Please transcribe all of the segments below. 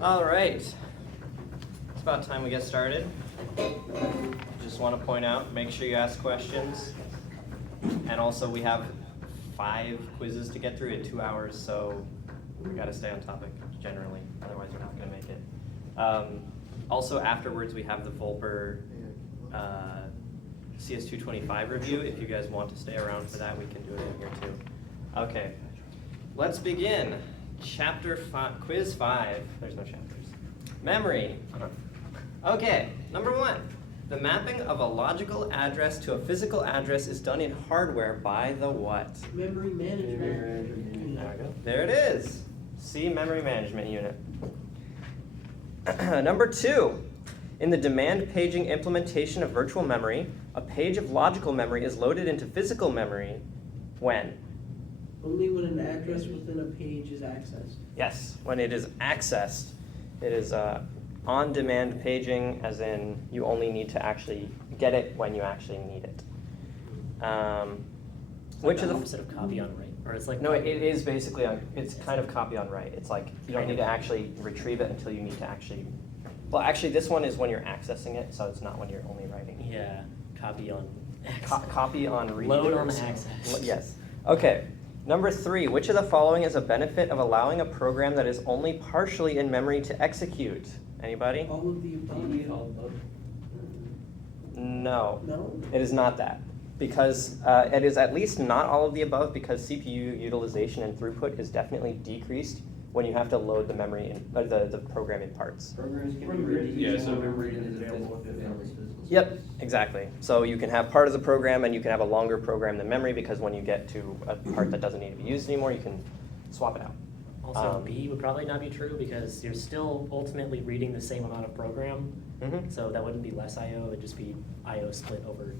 All right. It's about time we get started. Just want to point out, make sure you ask questions. And also we have 5 quizzes to get through in 2 hours, so we got to stay on topic generally, otherwise we're not going to make it. Also afterwards we have the Volper CS180 review. If you guys want to stay around for that, we can do it in here too. Okay, let's begin. Chapter 5, quiz 5, there's no chapters. Memory. Okay, number 1. The mapping of a logical address to a physical address is done in hardware by the what? Memory management. There we go. There it is. C, memory management unit. Number 2. In the demand paging implementation of virtual memory, a page of logical memory is loaded into physical memory when? Only when an address within a page is accessed. Yes, when it is accessed. It is on-demand paging, as in you only need to actually get it when you actually need it. Which of the opposite of copy on write, or it's like no, it is basically it's kind of copy on write. It's like you don't need to actually retrieve it until you need to actually. Well, actually, this one is when you're accessing it, so it's not when you're only writing. Yeah, copy on. Copy on read. Load on access. Yes. Okay. Number 3, which of the following is a benefit of allowing a program that is only partially in memory to execute? Anybody? All of the above. No. No? It is not that. Because it is at least not all of the above, because CPU utilization and throughput is definitely decreased when you have to load the memory in, the program in parts. Programs can be read to each one memory and is available if physical. Yep, exactly. So you can have part of the program and you can have a longer program than memory, because when you get to a part that doesn't need to be used anymore, you can swap it out. Also, B would probably not be true because you're still ultimately reading the same amount of program, so that wouldn't be less I/O. It'd just be I/O split over.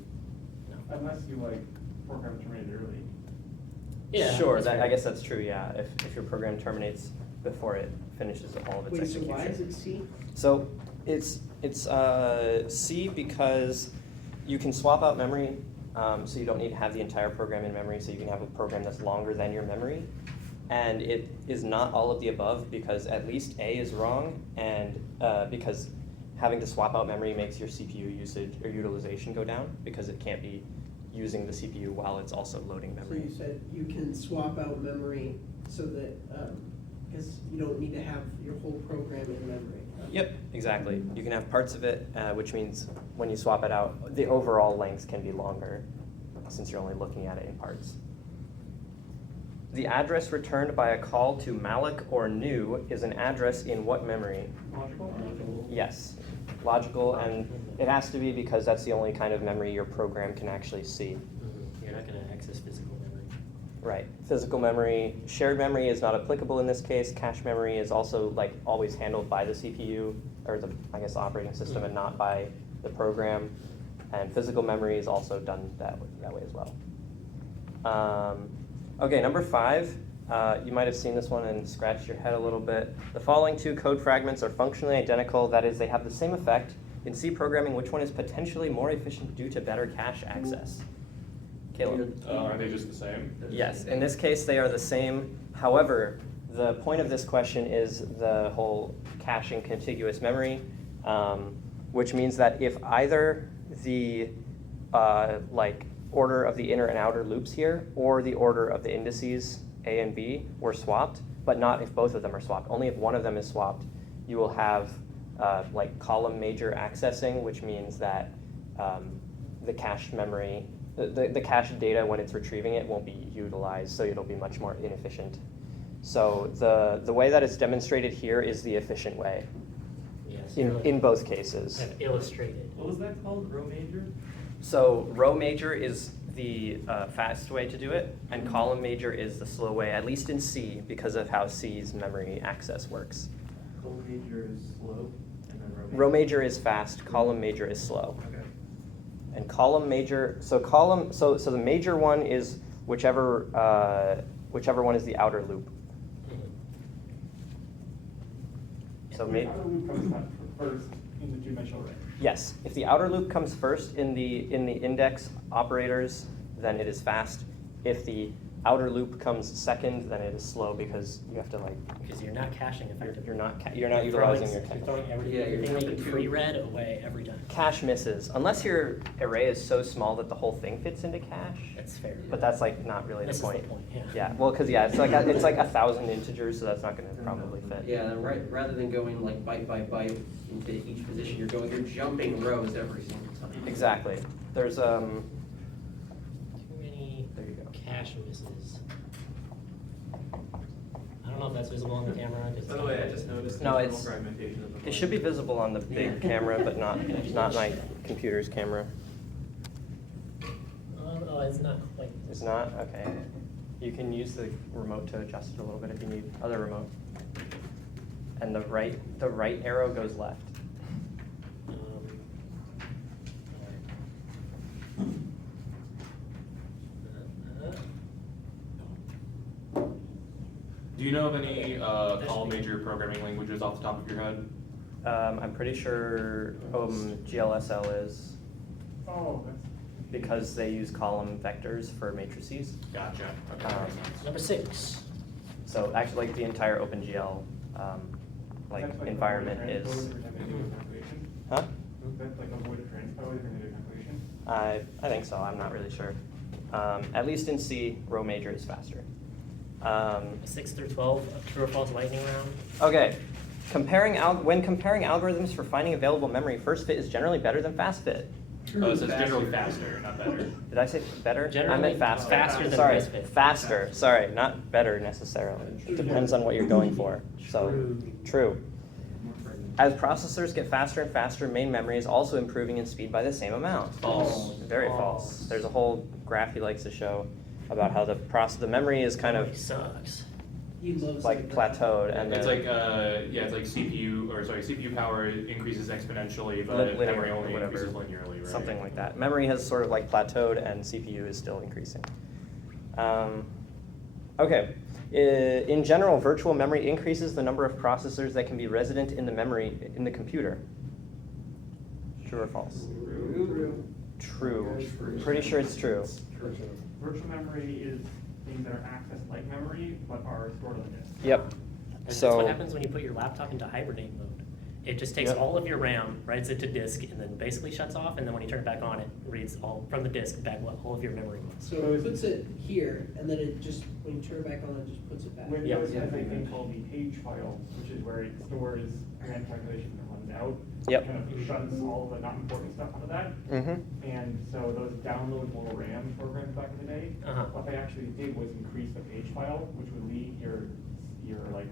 No. Unless you program terminated early. Yeah. Sure, that's that, I fair. guess that's true. Yeah, if your program terminates before it finishes all of its Wait, so execution. why is it C? So it's C because you can swap out memory, so you don't need to have the entire program in memory, so you can have a program that's longer than your memory. And it is not all of the above, because at least A is wrong, and because having to swap out memory makes your CPU usage or utilization go down, because it can't be using the CPU while it's also loading So memory. you said you can swap out memory so that, because you don't need to have your whole program in memory. Yep, exactly. You can have parts of it, which means when you swap it out, the overall length can be longer, since you're only looking at it in parts. The address returned by a call to malloc or new is an address in what memory? Logical? Yes, logical, and it has to be because that's the only kind of memory your program can actually see. You're not going to access physical memory. Right. Physical memory, shared memory is not applicable in this case. Cache memory is also always handled by the CPU, or the operating system, and not by the program. And physical memory is also done that way as well. Okay, number 5. You might have seen this one and scratched your head a little bit. The following 2 code fragments are functionally identical. That is, they have the same effect. In C programming, which one is potentially more efficient due to better cache access? Caleb? Are they just the same? Yes, in this case they are the same. However, the point of this question is the whole caching contiguous memory, which means that if either the order of the inner and outer loops here or the order of the indices A and B were swapped, but not if both of them are swapped. Only if one of them is swapped, you will have column major accessing, which means that the cached memory, the cached data when it's retrieving it won't be utilized, so it'll be much more inefficient. So the way that it's demonstrated here is the efficient way Yes. in both cases. Kind of illustrated. What was that called? Row major? So row major is the fast way to do it, and column major is the slow way, at least in C, because of how C's memory access works. Column major is slow, and then Row major is fast, column major is slow. Okay. And column major, so the major one is whichever one is the outer loop. So The outer loop comes first in the two-dimensional array. yes, if the outer loop comes first in the index operators, then it is fast. If the outer loop comes second, then it is slow because you have to like, Because you're not caching effectively. you're not utilizing your You're cache. throwing everything, Yeah, you're everything that you jumping pre-read away every time. Cache misses, unless your array is so small that the whole thing fits into cache. That's fair. But that's like not really This the is the point. point, yeah. Yeah, well, because it's like 1,000 integers, so that's not going to probably fit. Yeah, and rather than going like byte by byte into each position, you're jumping rows every single time. Exactly. There's Too many there you go. cache misses. I don't know if that's visible on the camera. 'cause By the way, I just noticed No, internal it's- fragmentation of the. It should be visible on the big camera, but not my computer's camera. Oh, it's not quite. It's not? Okay. You can use the remote to adjust it a little bit if you need other remote. And the right arrow goes left. Do you know of any call major programming languages off the top of your head? I'm pretty sure GLSL is, Oh, that's. because they use column vectors for matrices. Gotcha. Okay. Number 6. So actually, like the entire OpenGL like That's like environment avoid a is, transpose or something to do with calculation? huh? That's like avoid a transpose or something to do with calculation? I think so. I'm not really sure. At least in C, row major is faster. 6 through 12, a true or false lightning round. Okay, when comparing algorithms for finding available memory, first fit is generally better than fast fit. Oh, it says generally faster, not better. Did I say better? I Generally meant faster. faster than Sorry, best fit. faster. Sorry, not better necessarily. It depends on what you're going for. So, true. As processors get faster and faster, main memory is also improving in speed by the same amount. False. Very false. There's a whole graph he likes to show about how the memory is kind Memory of sucks. He loves like plateaued, and It's the- like, it's like CPU power increases exponentially, but Linear, memory only whatever. increases linearly, right? something like that. Memory has sort of like plateaued, and CPU is still increasing. Okay. In general, virtual memory increases the number of processors that can be resident in the memory in the computer. True or false? True. Pretty sure it's true. Virtual memory is things that are accessed like memory, but are stored on the disk. Yep. And that's So what happens when you put your laptop into hibernate mode. It just takes Yep. all of your RAM, writes it to disk, and then basically shuts off, and then when you turn it back on, it reads all from the disk back what all of your memory was. So it puts it here, and then it just, when you turn it back on, it just puts it back. Windows Yeah. has a thing called the page file, which is where it stores random calculation that runs out. Yep. Kind of shuts all the not important stuff onto that. Mhm. And so those download more RAM programs back in the day, Uh-huh. what they actually did was increase the page file, which would lead your like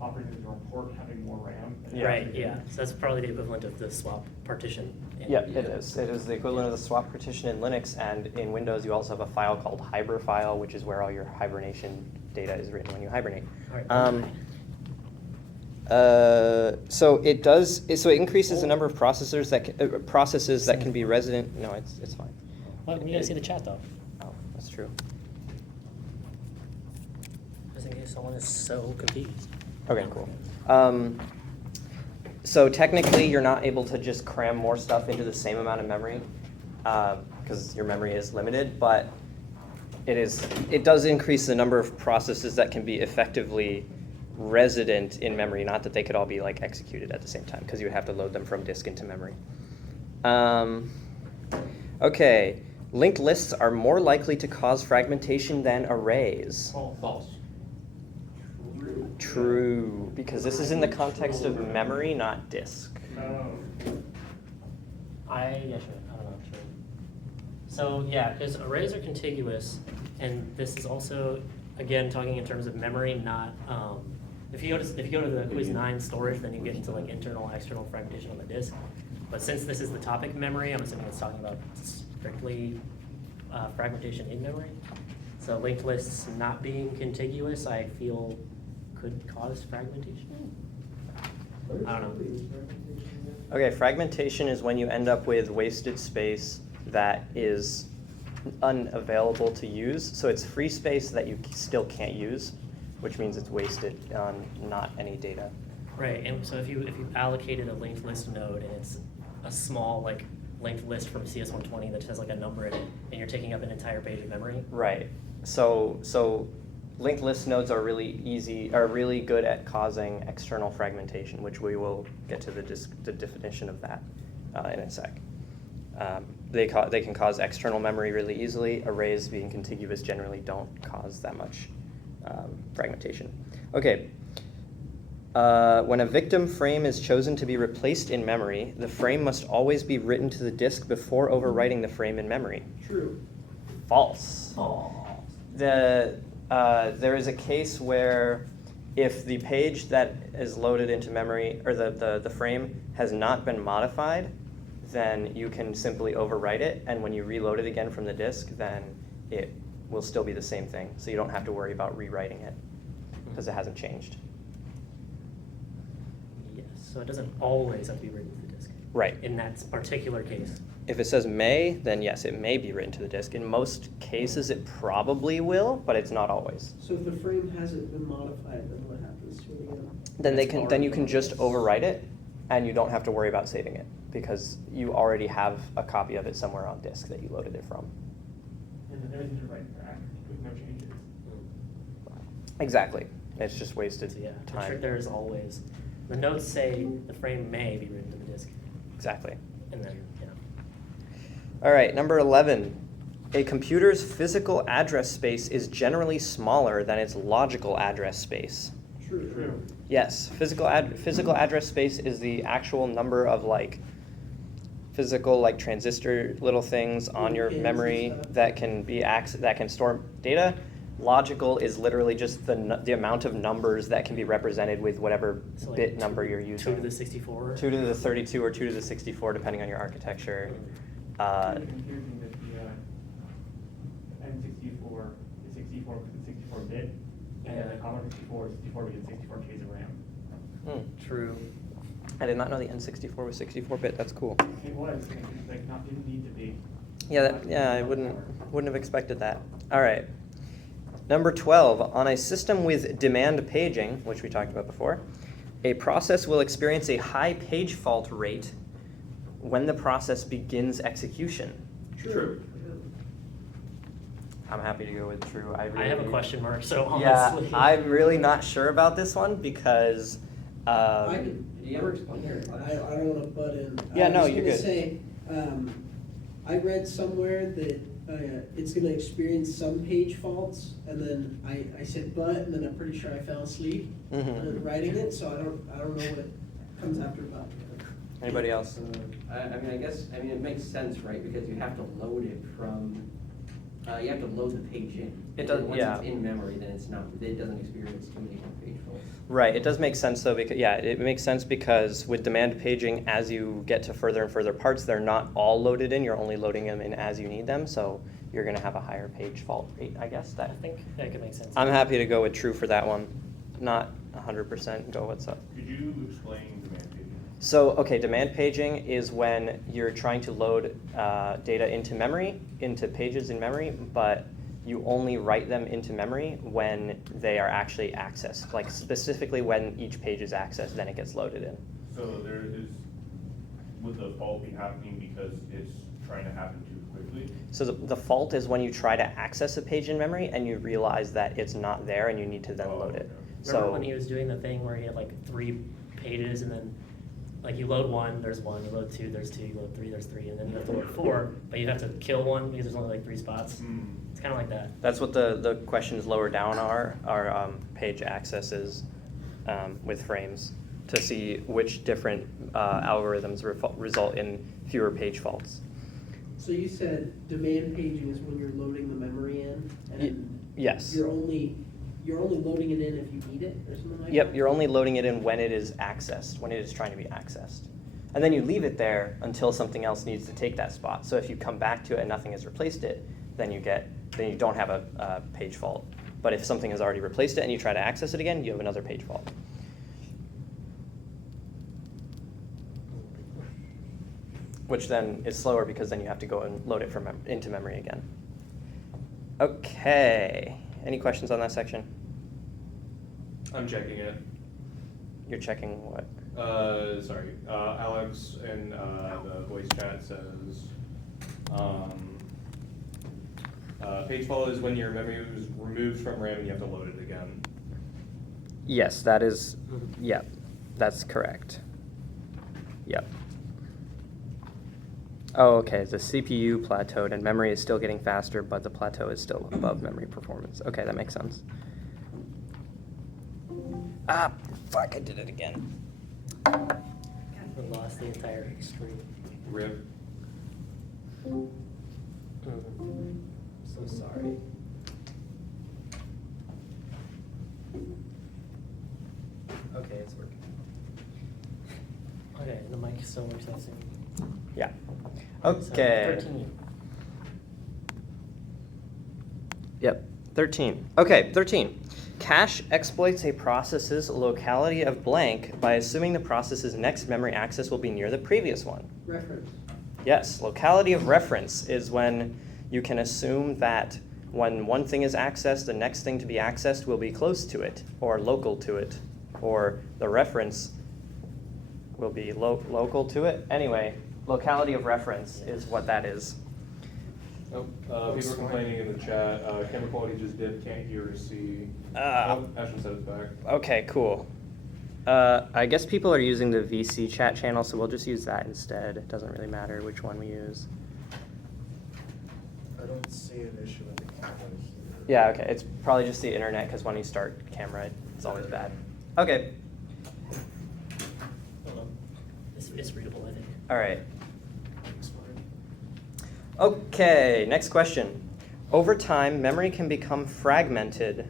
operating system or port having more RAM. Yeah. Right, yeah. So that's probably the equivalent of the swap partition. Yeah, it is. It is the equivalent of the swap partition in Linux, and in Windows you also have a file called Hibernfile, which is where all your hibernation data is written when you hibernate. All right. So it increases the number of processors processes that can be resident. No, it's fine. Well, you guys see the chat though, Oh, that's true. just in case someone is so confused. Okay, cool. So technically, you're not able to just cram more stuff into the same amount of memory because your memory is limited, but it does increase the number of processes that can be effectively resident in memory, not that they could all be like executed at the same time, because you would have to load them from disk into memory. Okay, linked lists are more likely to cause fragmentation than arrays. False. True, because this is in the context of memory, not disk. Oh. Yeah, sure. I don't know, sure. So yeah, because arrays are contiguous, and this is also, again, talking in terms of memory, not, if you go to the quiz 9 storage, then you get into like internal, external fragmentation on the disk. But since this is the topic memory, I'm assuming it's talking about strictly fragmentation in memory. So linked lists not being contiguous, I feel could cause fragmentation. I don't know. Okay, fragmentation is when you end up with wasted space that is unavailable to use. So it's free space that you still can't use, which means it's wasted on not any data. Right, and so if you allocated a linked list node and it's a small like linked list from CS120 that just has like a number in it, and you're taking up an entire page of memory, Right. So linked list nodes are really good at causing external fragmentation, which we will get to the definition of that in a sec. They can cause external memory really easily. Arrays being contiguous generally don't cause that much fragmentation. Okay. When a victim frame is chosen to be replaced in memory, the frame must always be written to the disk before overwriting the frame in memory. True. False. There is a case where if the page that is loaded into memory, or the frame has not been modified, then you can simply overwrite it, and when you reload it again from the disk, then it will still be the same thing. So you don't have to worry about rewriting it, because it hasn't changed. Yes, so it doesn't always have to be written to the disk. Right. In that particular case. If it says may, then yes, it may be written to the disk. In most cases, it probably will, but it's not always. So if the frame hasn't been modified, then what happens to it again? Then you can just overwrite it, and you don't have to worry about saving it, because you already have a copy of it somewhere on disk that you loaded it from. And then everything's right back with no changes. Exactly. It's just wasted So yeah, I'm sure time. there is always, the notes say the frame may be written to the disk, Exactly. and then, All right, number 11. A computer's physical address space is generally smaller than its logical address space. True. Yes, physical address space is the actual number of physical transistor little things on your Pins and memory stuff. that can store data. Logical is literally just the amount of numbers that can be represented with whatever so like bit number you're using. 2 to the 64. 2 to the 32 or 2 to the 64, depending on your architecture. It's confusing that the N64 is 64-bit, and Yeah. the Commodore 64 is 64-bit and 64 Ks of RAM. True. I did not know the N64 was 64-bit. That's cool. It was, didn't need to be. Yeah, I wouldn't have expected that. All right. Number 12, on a system with demand paging, which we talked about before, a process will experience a high page fault rate when the process begins execution. True. I'm happy to go with true. I have a question mark, so Yeah, honestly. I'm really not sure about this one because. I could, Did you ever explain your I don't wanna butt in. Yeah, no, I you're was good. gonna say, I read somewhere that, it's gonna experience some page faults, and then I said but, and then I'm pretty sure I fell asleep writing it, so I don't know what comes after but. Anybody else? I guess it makes sense, right, because you have to load it from, you have to load the page in. It does- And yeah. Once it's in memory, then it doesn't experience too many more page faults. Right, it does make sense though, because it makes sense because with demand paging, as you get to further and further parts, they're not all loaded in. You're only loading them in as you need them, so you're going to have a higher page fault rate, I guess. I think that could make sense. I'm happy to go with true for that one. Not 100% go what's up. Could you explain demand paging? So, okay, demand paging is when you're trying to load data into memory, into pages in memory, but you only write them into memory when they are actually accessed. Like specifically when each page is accessed, then it gets loaded in. So would the fault be happening because it's trying to happen too quickly? So the fault is when you try to access a page in memory and you realize that it's not there and you need to then load it. Remember So when he was doing the thing where he had 3 pages and then you load 1, there's 1, you load 2, there's 2, you load 3, there's 3, and then you have to load 4, but you have to kill 1 because there's only 3 spots. It's kind of like that. that's what the questions lower down are page accesses with frames to see which different algorithms result in fewer page faults. So you said demand paging is when you're loading the memory in, and Yes. you're only loading it in if you need it, or something like that? Yep, you're only loading it in when it is accessed, when it is trying to be accessed. And then you leave it there until something else needs to take that spot. So if you come back to it and nothing has replaced it, then you don't have a page fault. But if something has already replaced it and you try to access it again, you have another page fault. Which then is slower because then you have to go and load it into memory again. Okay, any questions on that section? I'm checking it. You're checking what? Sorry, Alex in the voice chat says, Page fault is when your memory was removed from RAM and you have to load it again. Yes, that is, yep, that's correct. Yep. Oh, okay, the CPU plateaued and memory is still getting faster, but the plateau is still above memory performance. Okay, that makes sense. Ah, fuck, I did it again. I lost the entire screen. RIP. So sorry. Okay, it's working. Okay, the mic still works that same. Yeah. So, Okay. 13. Yep, 13. Okay, 13. Cache exploits a process's locality of blank by assuming the process's next memory access will be near the previous one. Reference. Yes, locality of reference is when you can assume that when one thing is accessed, the next thing to be accessed will be close to it, or local to it, or the reference will be local to it. Anyway, locality of reference is what that is. Oh, people are complaining in the chat, camera quality just dipped, can't hear or see. Ah. Oh, Ashton said it's back. Okay, cool. I guess people are using the VC chat channel, so we'll just use that instead. It doesn't really matter which one we use. I don't see an issue with the camera here. Yeah, okay. It's probably just the internet, because when you start camera, it's always bad. Okay. It's readable, I think. All right. Okay, next question. Over time, memory can become fragmented.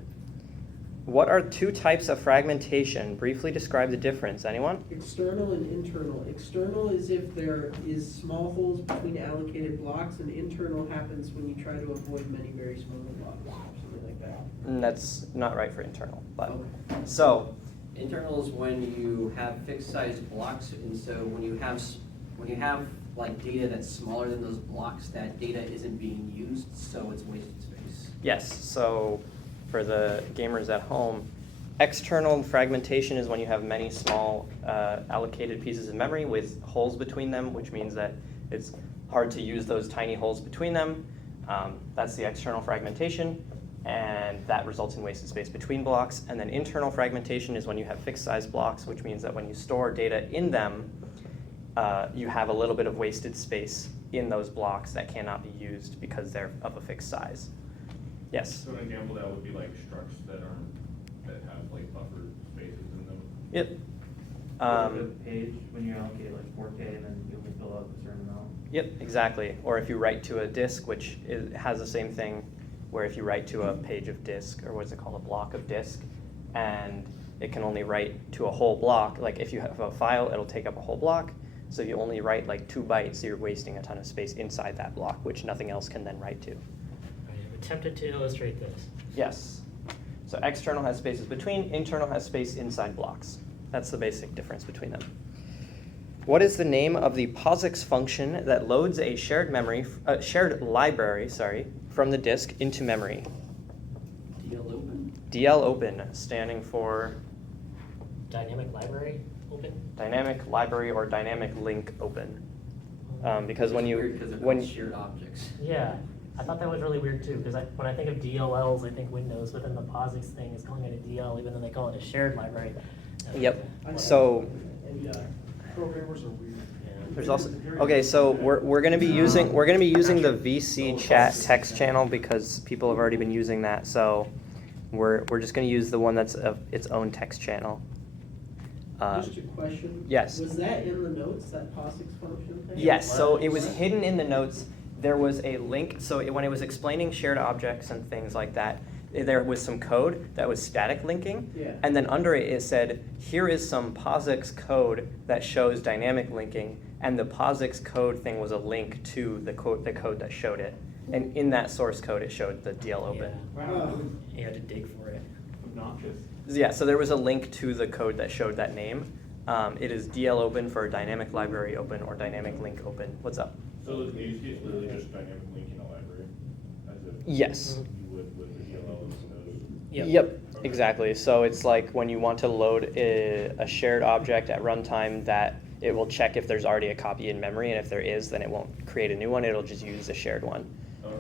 What are two types of fragmentation? Briefly describe the difference. Anyone? External and internal. External is if there is small holes between allocated blocks, and internal happens when you try to avoid many very small blocks, or something like that. That's not right for internal, but Okay. so Internal is when you have fixed size blocks, and so when you have like data that's smaller than those blocks, that data isn't being used, so it's wasted space. yes. So for the gamers at home, external fragmentation is when you have many small allocated pieces of memory with holes between them, which means that it's hard to use those tiny holes between them. That's the external fragmentation, and that results in wasted space between blocks. And then internal fragmentation is when you have fixed size blocks, which means that when you store data in them, you have a little bit of wasted space in those blocks that cannot be used because they're of a fixed size. Yes? So an example that would be like structs that have like buffer spaces in them. Yep. The page, when you allocate like 4K and then you only fill out a certain amount. Yep, exactly. Or if you write to a disk, which has the same thing, where if you write to a page of disk, or what's it called, a block of disk, and it can only write to a whole block. Like if you have a file, it'll take up a whole block. So if you only write like 2 bytes, you're wasting a ton of space inside that block, which nothing else can then write to. I have attempted to illustrate this. Yes. So external has spaces between, internal has space inside blocks. That's the basic difference between them. What is the name of the POSIX function that loads a shared library, from the disk into memory? DL open. DL open, standing for Dynamic library open? dynamic library or dynamic link open. Because when Weird, 'cause they're called shared objects. Yeah, I thought that was really weird too, because when I think of DLLs, I think Windows, but then the POSIX thing is calling it a DL, even though they call it a shared library. Yep. So Programmers are weird. Yeah. there's also so we're going to be using the VC chat text channel because people have already been using that. So we're just going to use the one that's of its own text channel. Just a question. Yes. Was that in the notes, that POSIX function thing? Yes, so it was hidden in the notes. There was a link, so when it was explaining shared objects and things like that, there was some code that was static linking. Yeah. And then under it, it said, here is some POSIX code that shows dynamic linking. And the POSIX code thing was a link to the code that showed it. And in that source code, it showed the DL open. Wow, You had to dig for it. obnoxious. Yeah, so there was a link to the code that showed that name. It is DL open for dynamic library open or dynamic link open. What's up? So the news is literally just dynamic linking a library, as if Yes. you would with the DLL and those. Yep, exactly. So it's like when you want to load a shared object at runtime, that it will check if there's already a copy in memory, and if there is, then it won't create a new one. It'll just use a shared one. Oh, okay.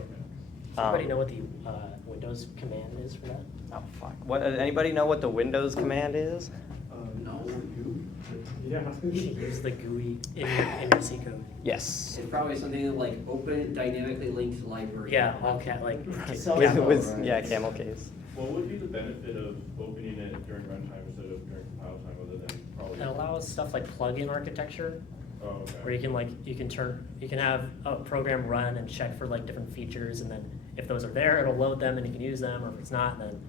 Does anybody Um, know what the Windows command is for that? Oh, fuck. What, anybody know what the Windows command is? No. Yeah. You should use the GUI in your C code. Yes. It's probably something like open dynamically linked library. Yeah, all like Yeah, camel case. What would be the benefit of opening it during runtime instead of during compile time, other than probably? It allows stuff like plugin architecture, Oh, okay. where you can have a program run and check for like different features, and then if those are there, it'll load them and you can use them, or if it's not, then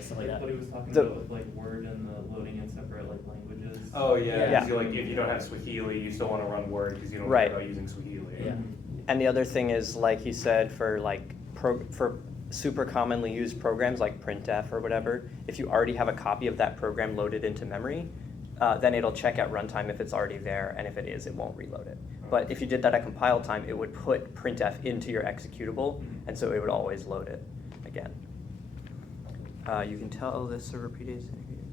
stuff like that. What he was talking The- about with like Word and the loading in separate like languages. Oh, yeah, Yeah. 'cause you, like, if you don't have Swahili, you still wanna run Word, because you don't Right. care about using Swahili. Yeah. And the other thing is, like he said, for for super commonly used programs like printf or whatever, if you already have a copy of that program loaded into memory, then it'll check at runtime if it's already there, and if it is, it won't reload it. But if you did that at compile time, it would put printf into your executable, and so it would always load it again. You can tell this server predates integrated.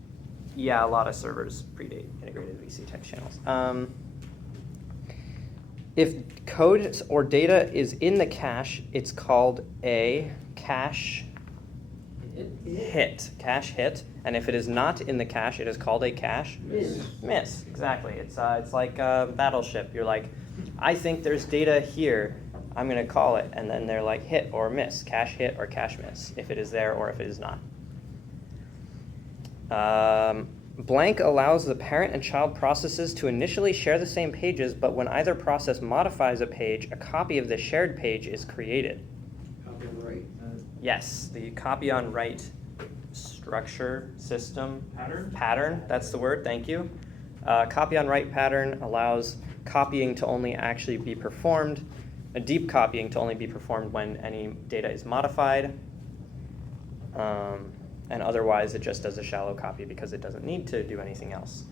Yeah, a lot of servers predate integrated VC text channels. If code or data is in the cache, it's called a cache hit. Cache hit. And if it is not in the cache, it is called a cache miss. Exactly. It's like Battleship. You're like, I think there's data here. I'm going to call it. And then they're like hit or miss. Cache hit or cache miss. If it is there or if it is not. Blank allows the parent and child processes to initially share the same pages, but when either process modifies a page, a copy of the shared page is created. Copy on the right. Yes, the copy on write structure system Pattern? that's the word, thank you. Copy on write pattern allows copying to only actually be performed, a deep copying to only be performed when any data is modified. And otherwise it just does a shallow copy because it doesn't need to do anything else.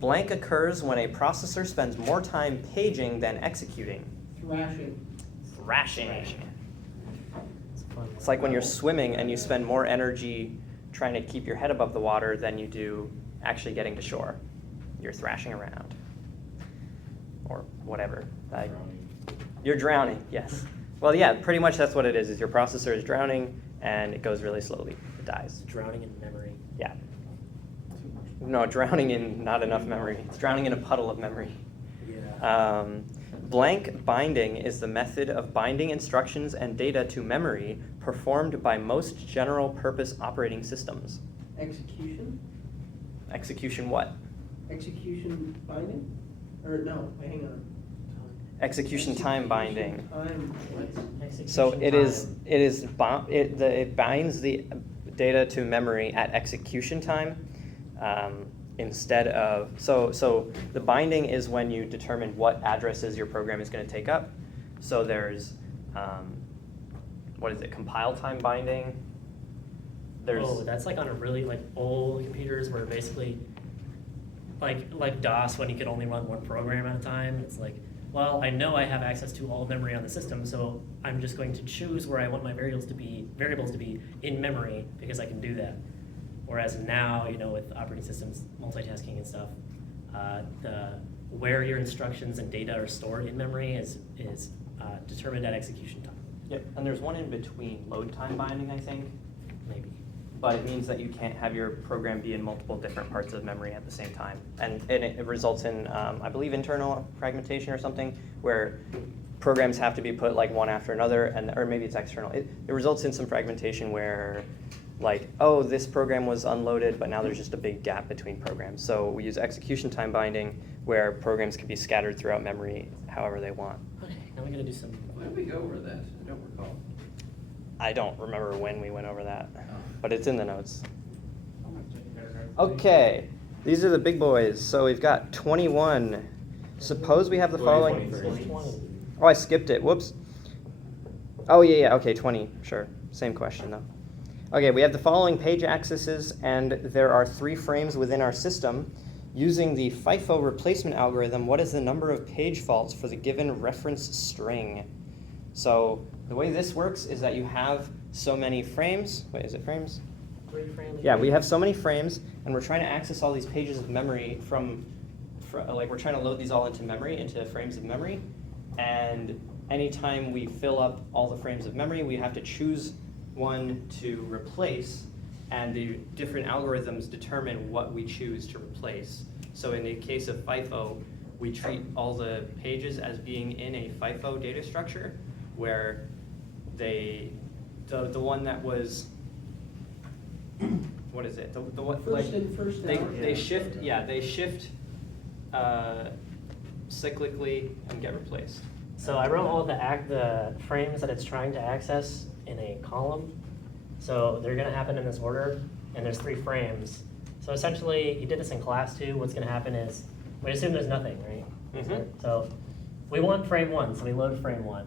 Blank occurs when a processor spends more time paging than executing. Thrashing. It's like when you're swimming and you spend more energy trying to keep your head above the water than you do actually getting to shore. You're thrashing around. Or whatever. You're drowning, yes. Well, yeah, pretty much that's what it is your processor is drowning and it goes really slowly. It dies. Drowning in memory. Yeah. No, drowning in not enough memory. It's drowning in a puddle of memory. Yeah. Blank binding is the method of binding instructions and data to memory performed by most general purpose operating systems. Execution? Execution what? Execution binding? Or no, wait, hang on. Execution time binding. Time, So it binds the data to memory at execution time instead of, so the binding is when you determine what addresses your program is going to take up. So there's, compile time binding. That's like on a really like old computers where basically like DOS when you could only run one program at a time. It's like, well, I know I have access to all memory on the system, so I'm just going to choose where I want my variables to be in memory because I can do that. Whereas now, with operating systems, multitasking and stuff, where your instructions and data are stored in memory is determined at execution time. Yep, and there's one in between, load time binding, I think. Maybe. But it means that you can't have your program be in multiple different parts of memory at the same time. And it results in, I believe, internal fragmentation or something, where programs have to be put like one after another, or maybe it's external. It results in some fragmentation where, like, oh, this program was unloaded, but now there's just a big gap between programs. So we use execution time binding, where programs can be scattered throughout memory however they want. Okay, now we're gonna do some. Why did we go over that? I don't recall. I don't remember when we went over that, Oh. but it's in the notes. Okay, these are the big boys. So we've got 21. Suppose we have the following. 20. Oh, I skipped it. Whoops. Oh, yeah. Okay, 20. Sure. Same question, though. Okay, we have the following page accesses, and there are 3 frames within our system. Using the FIFO replacement algorithm, what is the number of page faults for the given reference string? So the way this works is that you have so many frames. Wait, is it frames? 3 frames. Yeah, we have so many frames, and we're trying to access all these pages of memory we're trying to load these all into memory, into frames of memory, and anytime we fill up all the frames of memory, we have to choose one to replace, and the different algorithms determine what we choose to replace. So in the case of FIFO, we treat all the pages as being in a FIFO data structure, where the one that was, what is it? The what, First in, first out. they shift, they shift cyclically and get replaced. So I wrote all the frames that it's trying to access in a column. So they're gonna happen in this order, and there's 3 frames. So essentially, you did this in class too. What's gonna happen is, we assume there's nothing, right? Mhm. So we want frame 1, so we load frame 1.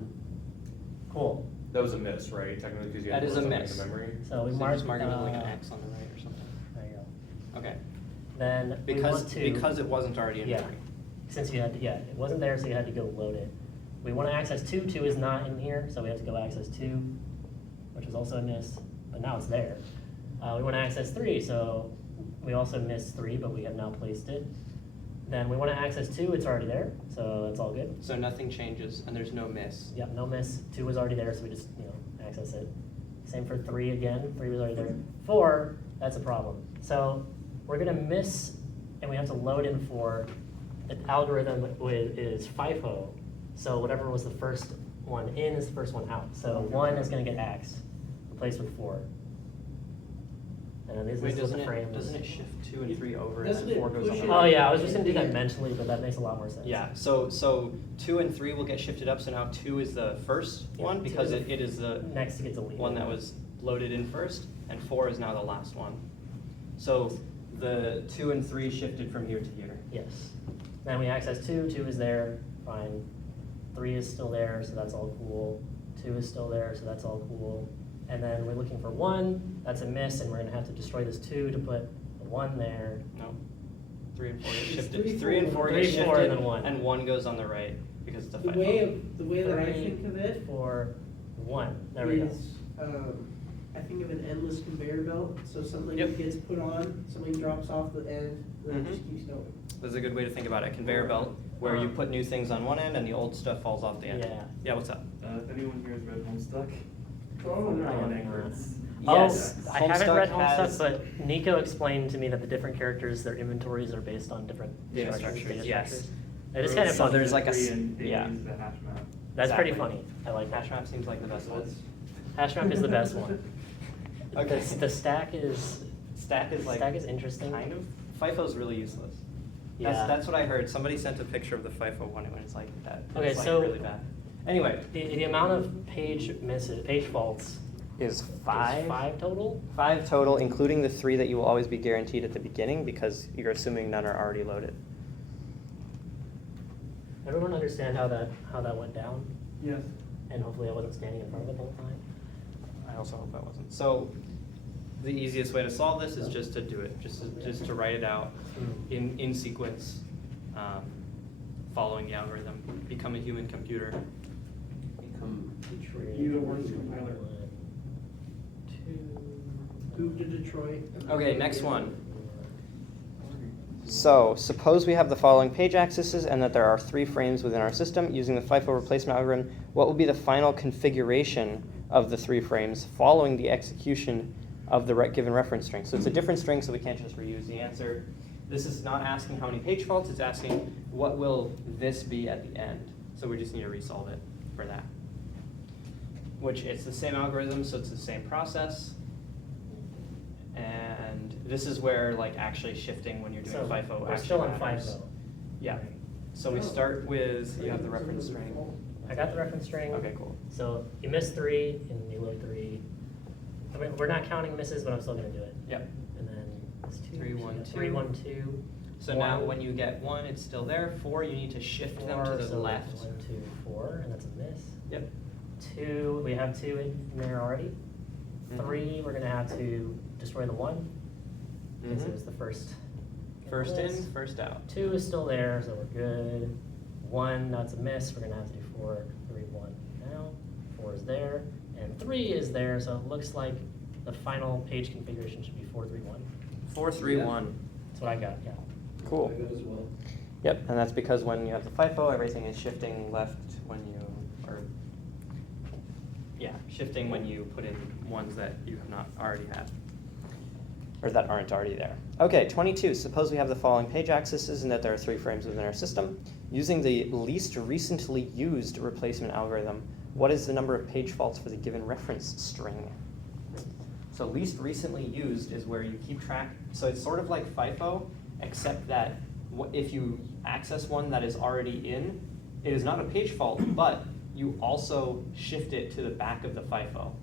Cool. That was a miss, right? Technically, because you had That to is put a something miss. in memory. So we So mark, just mark it with like an X on the right or something. There you go. Okay. Then we Because, want to. because it wasn't already in Yeah. memory. Since you had to, it wasn't there, so you had to go load it. We want to access 2, 2 is not in here, so we have to go access 2, which is also a miss, but now it's there. We want to access 3, so we also missed 3, but we have now placed it. Then we want to access 2, it's already there, so that's all good. So nothing changes and there's no miss. Yep, no miss, 2 was already there, so we just, access it. Same for 3 again, 3 was already there. 4, that's a problem. So we're gonna miss, and we have to load in 4. The algorithm is FIFO, so whatever was the first one in is the first one out. So 1 is gonna get axed, replaced with 4. And then this Wait, is what the frame is. doesn't it shift 2 and 3 over and Doesn't then it 4 goes on push the it? right? Oh yeah, I was just gonna do that Yeah. mentally, but that makes a lot more sense. Yeah, so 2 and 3 will get shifted up, so now 2 is the first Yeah, one 2 because is the it is the Next to get deleted. one that was loaded in first, and 4 is now the last one. So the 2 and 3 shifted from here to here. Yes. Then we access 2, 2 is there, fine. 3 is still there, so that's all cool. 2 is still there, so that's all cool. And then we're looking for 1, that's a miss, and we're gonna have to destroy this 2 to put the 1 there. No. 3 and 4 get It's shifted. 3, 3 and 4, 4 get 3, 4, shifted, and then 1. and 1 goes on the right because it's a The FIFO. way that I 3, think of it 4, 1, there we go. is, I think of an endless conveyor belt. So something Yep. gets put on, something drops off the end, and then it just Mhm. keeps going. That's a good way to think about it, conveyor belt, where you put new things on one end and the old stuff falls off the end. Yeah. Yeah, what's up? If anyone here has read Homestuck. Oh, no. Yes, Oh, I haven't read Homestuck has- Homestuck, but Nico explained to me that the different characters, their inventories are based on different Data structures, structures, data yes. structures. It is kind of So fun. there's like a Yeah. yeah. The hash map. That's pretty Exactly. funny. I like Hash that. map seems like the best one. Hash map is the best one. Okay. The stack is Stack is like stack is interesting. kind of. FIFO's really useless. Yeah. That's what I heard. Somebody sent a picture of the FIFO one and it's like that. Okay, It's like so- really bad. Anyway, The amount of page misses, page faults is is 5 total. 5 total, including the 3 that you will always be guaranteed at the beginning because you're assuming none are already loaded. Everyone understand how that went down? Yes. And hopefully I wasn't standing in front of it the whole time. I also hope I wasn't. So the easiest way to solve this is just to do it, just to write it out in sequence, following the algorithm. Become a human computer. Become You the worst compiler. Move to Detroit. Okay, next one. So suppose we have the following page accesses and that there are 3 frames within our system. Using the FIFO replacement algorithm, what will be the final configuration of the 3 frames following the execution of the given reference string? So it's a different string, so we can't just reuse the answer. This is not asking how many page faults, it's asking what will this be at the end. So we just need to resolve it for that. Which it's the same algorithm, so it's the same process. And this is where like actually shifting when you're doing So FIFO we're actually still on matters. FIFO. Yeah. So we start with, you have the reference string. I got the reference string. Okay, cool. So you miss 3 and you load 3. I mean, we're not counting misses, but I'm still gonna do it. Yep. And then it's 2, 3, 1, 2. 3, 1, 2. So now when you get 1, it's still there. 4, you need to shift them to the left. 1, 2, 4, and that's a miss. Yep. 2, we have 2 in there already. Mhm. 3, we're gonna have to destroy the 1. Because it Mhm. was the first. First in, miss. first out. 2 is still there, so we're good. 1, that's a miss, we're gonna have to do 4, 3, 1 now. 4 is there, and 3 is there, so it looks like the final page configuration should be 4, 3, 1. 4, 3, Yeah. 1. That's what I got, yeah. Cool. That as well. Yep, and that's because when you have the FIFO, everything is shifting left when you, or yeah, shifting when you put in ones that you have not already had. Or that aren't already there. Okay, 22. Suppose we have the following page accesses and that there are 3 frames within our system. Using the least recently used replacement algorithm, what is the number of page faults for the given reference string? So least recently used is where you keep track. So it's sort of like FIFO, except that if you access one that is already in, it is not a page fault, but you also shift it to the back of the FIFO.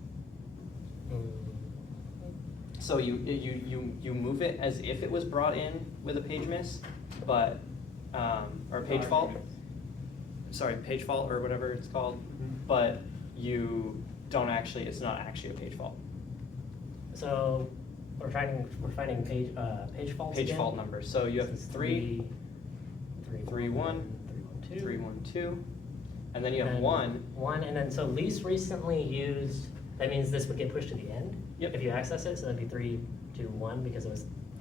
So you move it as if it was brought in with a page miss, but or page fault. Sorry, page fault or whatever it's called, but you don't actually. It's not actually a page fault. So we're finding page faults. Page again? fault number. So you have 3, 3, 1, 2, 3, 1, 2, and then you have and 1. 1, and then so least recently used. That means this would get pushed to the end. Yep. If you access it, so that'd be 3, 2, 1 because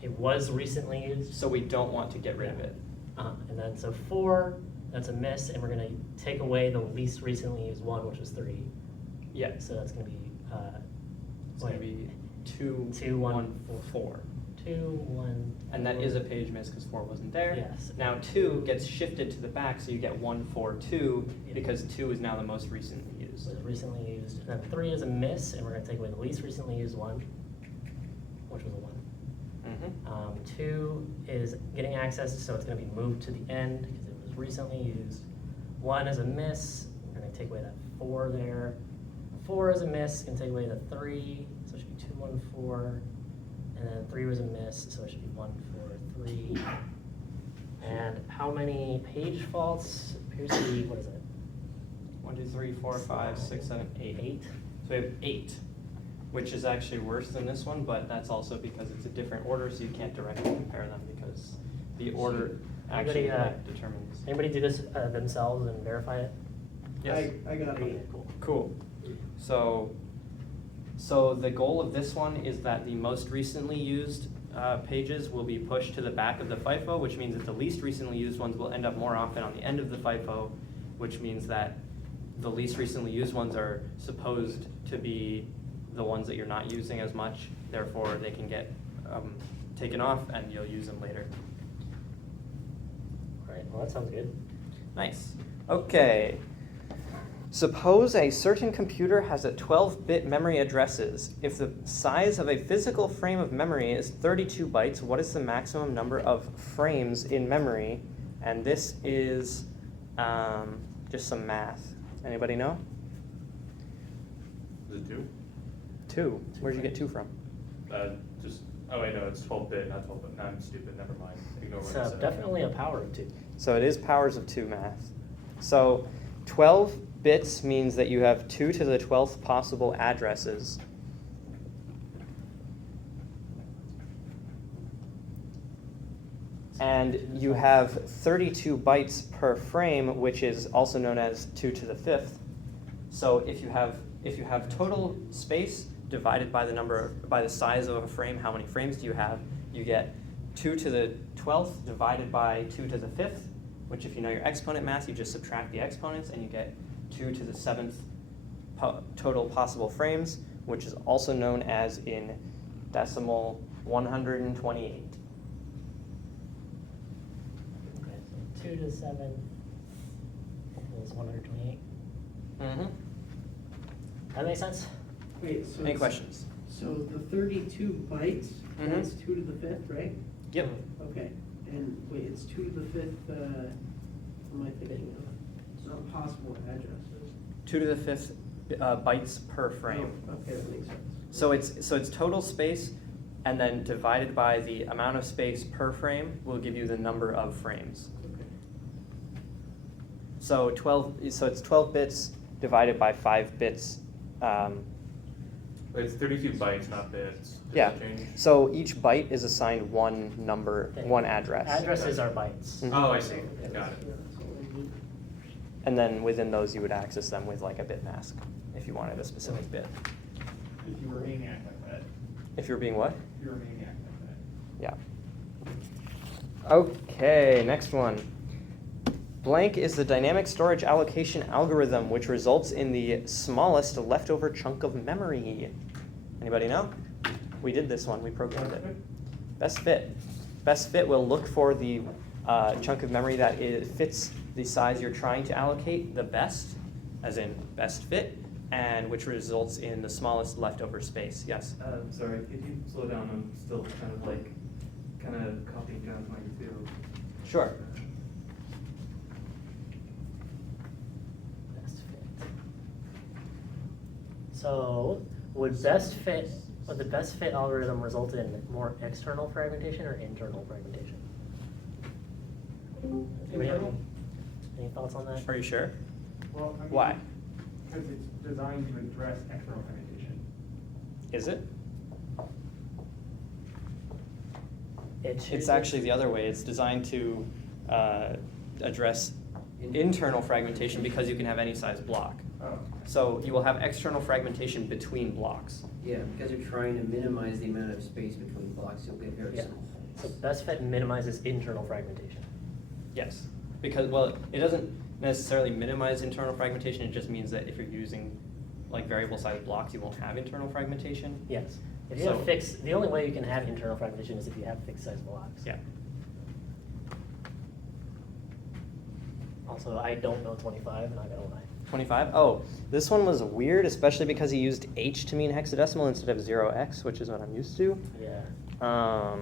it was recently used. So we don't want to get rid of it. And then so 4, that's a miss, and we're gonna take away the least recently used 1, which was 3. Yeah. So that's gonna be It's going to be 2, 2, 1, 4. 2, 1. And that is a page miss because 4 wasn't there. Yes. Now 2 gets shifted to the back, so you get 1, 4, 2, because 2 is now the most recently used. So it's recently used. And then 3 is a miss, and we're gonna take away the least recently used 1, which was a 1. 2 is getting accessed, so it's gonna be moved to the end because it was recently used. 1 is a miss, we're gonna take away that 4 there. 4 is a miss, gonna take away the 3, so it should be 2, 1, 4. And then 3 was a miss, so it should be 1, 4, 3. And how many page faults appears to be, what is it? 1, 2, 3, 4, 5, 6, 7, 8. 8. So we have 8, which is actually worse than this one, but that's also because it's a different order, so you can't directly compare them because the order actually determines. Anybody do this themselves and verify it? Yes. I got Okay, it. cool. Cool. So the goal of this one is that the most recently used pages will be pushed to the back of the FIFO, which means that the least recently used ones will end up more often on the end of the FIFO, which means that the least recently used ones are supposed to be the ones that you're not using as much, therefore they can get taken off and you'll use them later. Right, well that sounds good. Nice. Okay. Suppose a certain computer has a 12-bit memory addresses. If the size of a physical frame of memory is 32 bytes, what is the maximum number of frames in memory? And this is just some math. Anybody know? Is it 2? 2. Where'd you get 2 from? Oh wait, no, it's 12-bit, not 12-bit. No, I'm stupid, never mind. Ignore what I It's said. definitely a power of 2. So it is powers of 2 math. So 12 bits means that you have 2 to the 12th possible addresses. And you have 32 bytes per frame, which is also known as 2 to the 5th. So if you have total space divided by the size of a frame, how many frames do you have? You get 2 to the 12th divided by 2 to the 5th, which if you know your exponent math, you just subtract the exponents and you get 2 to the 7th total possible frames, which is also known as in decimal 128. Okay, so 2 to 7 is 128. Mm-hmm. That makes sense? Wait, so Any it's- questions? So the 32 bytes, Mhm. that's 2 to the 5th, right? Yep. Okay, and wait, it's 2 to the 5th, what am I thinking of? It's not possible addresses. 2 to the 5th bytes per frame. Oh, okay, that makes sense. So it's total space, and then divided by the amount of space per frame will give you the number of frames. Okay. So it's 12 bits divided by 5 bits. It's 32 bytes, not bits. Does Yeah. that change? So each byte is assigned one number, one address. Addresses are bytes. Mhm. Oh, I see. Yeah, Got it. that's all I need. And then within those, you would access them with like a bit mask if you wanted a specific bit. If you were a maniac like that, If you're being what? if you're a maniac like that. Yeah. Okay, next one. Blank is the dynamic storage allocation algorithm, which results in the smallest leftover chunk of memory. Anybody know? We did this one. We programmed it. Best fit. Best fit will look for the chunk of memory that fits the size you're trying to allocate the best, as in best fit, and which results in the smallest leftover space. Yes? Sorry, could you slow down? I'm still kind of copying John's mind too. Sure. Best fit. So would the best fit algorithm result in more external fragmentation or internal fragmentation? Anybody have any thoughts on that? Are you sure? Well, I mean, Why? Because it's designed to address external fragmentation. Is it? It's It's actually the other way. It's designed to address internal fragmentation because you can have any size block. Oh. So you will have external fragmentation between blocks. Yeah, because you're trying to minimize the amount of space between blocks, you'll get very Yeah. small So holes. best fit minimizes internal fragmentation. Yes. Because, well, it doesn't necessarily minimize internal fragmentation. It just means that if you're using like variable size blocks, you won't have internal fragmentation. Yes. If you So- have fixed, the only way you can have internal fragmentation is if you have fixed size blocks. Yeah. Also, I don't know 25, not gonna lie. 25? Oh, this one was weird, especially because he used H to mean hexadecimal instead of 0x, which is what I'm used to. Yeah.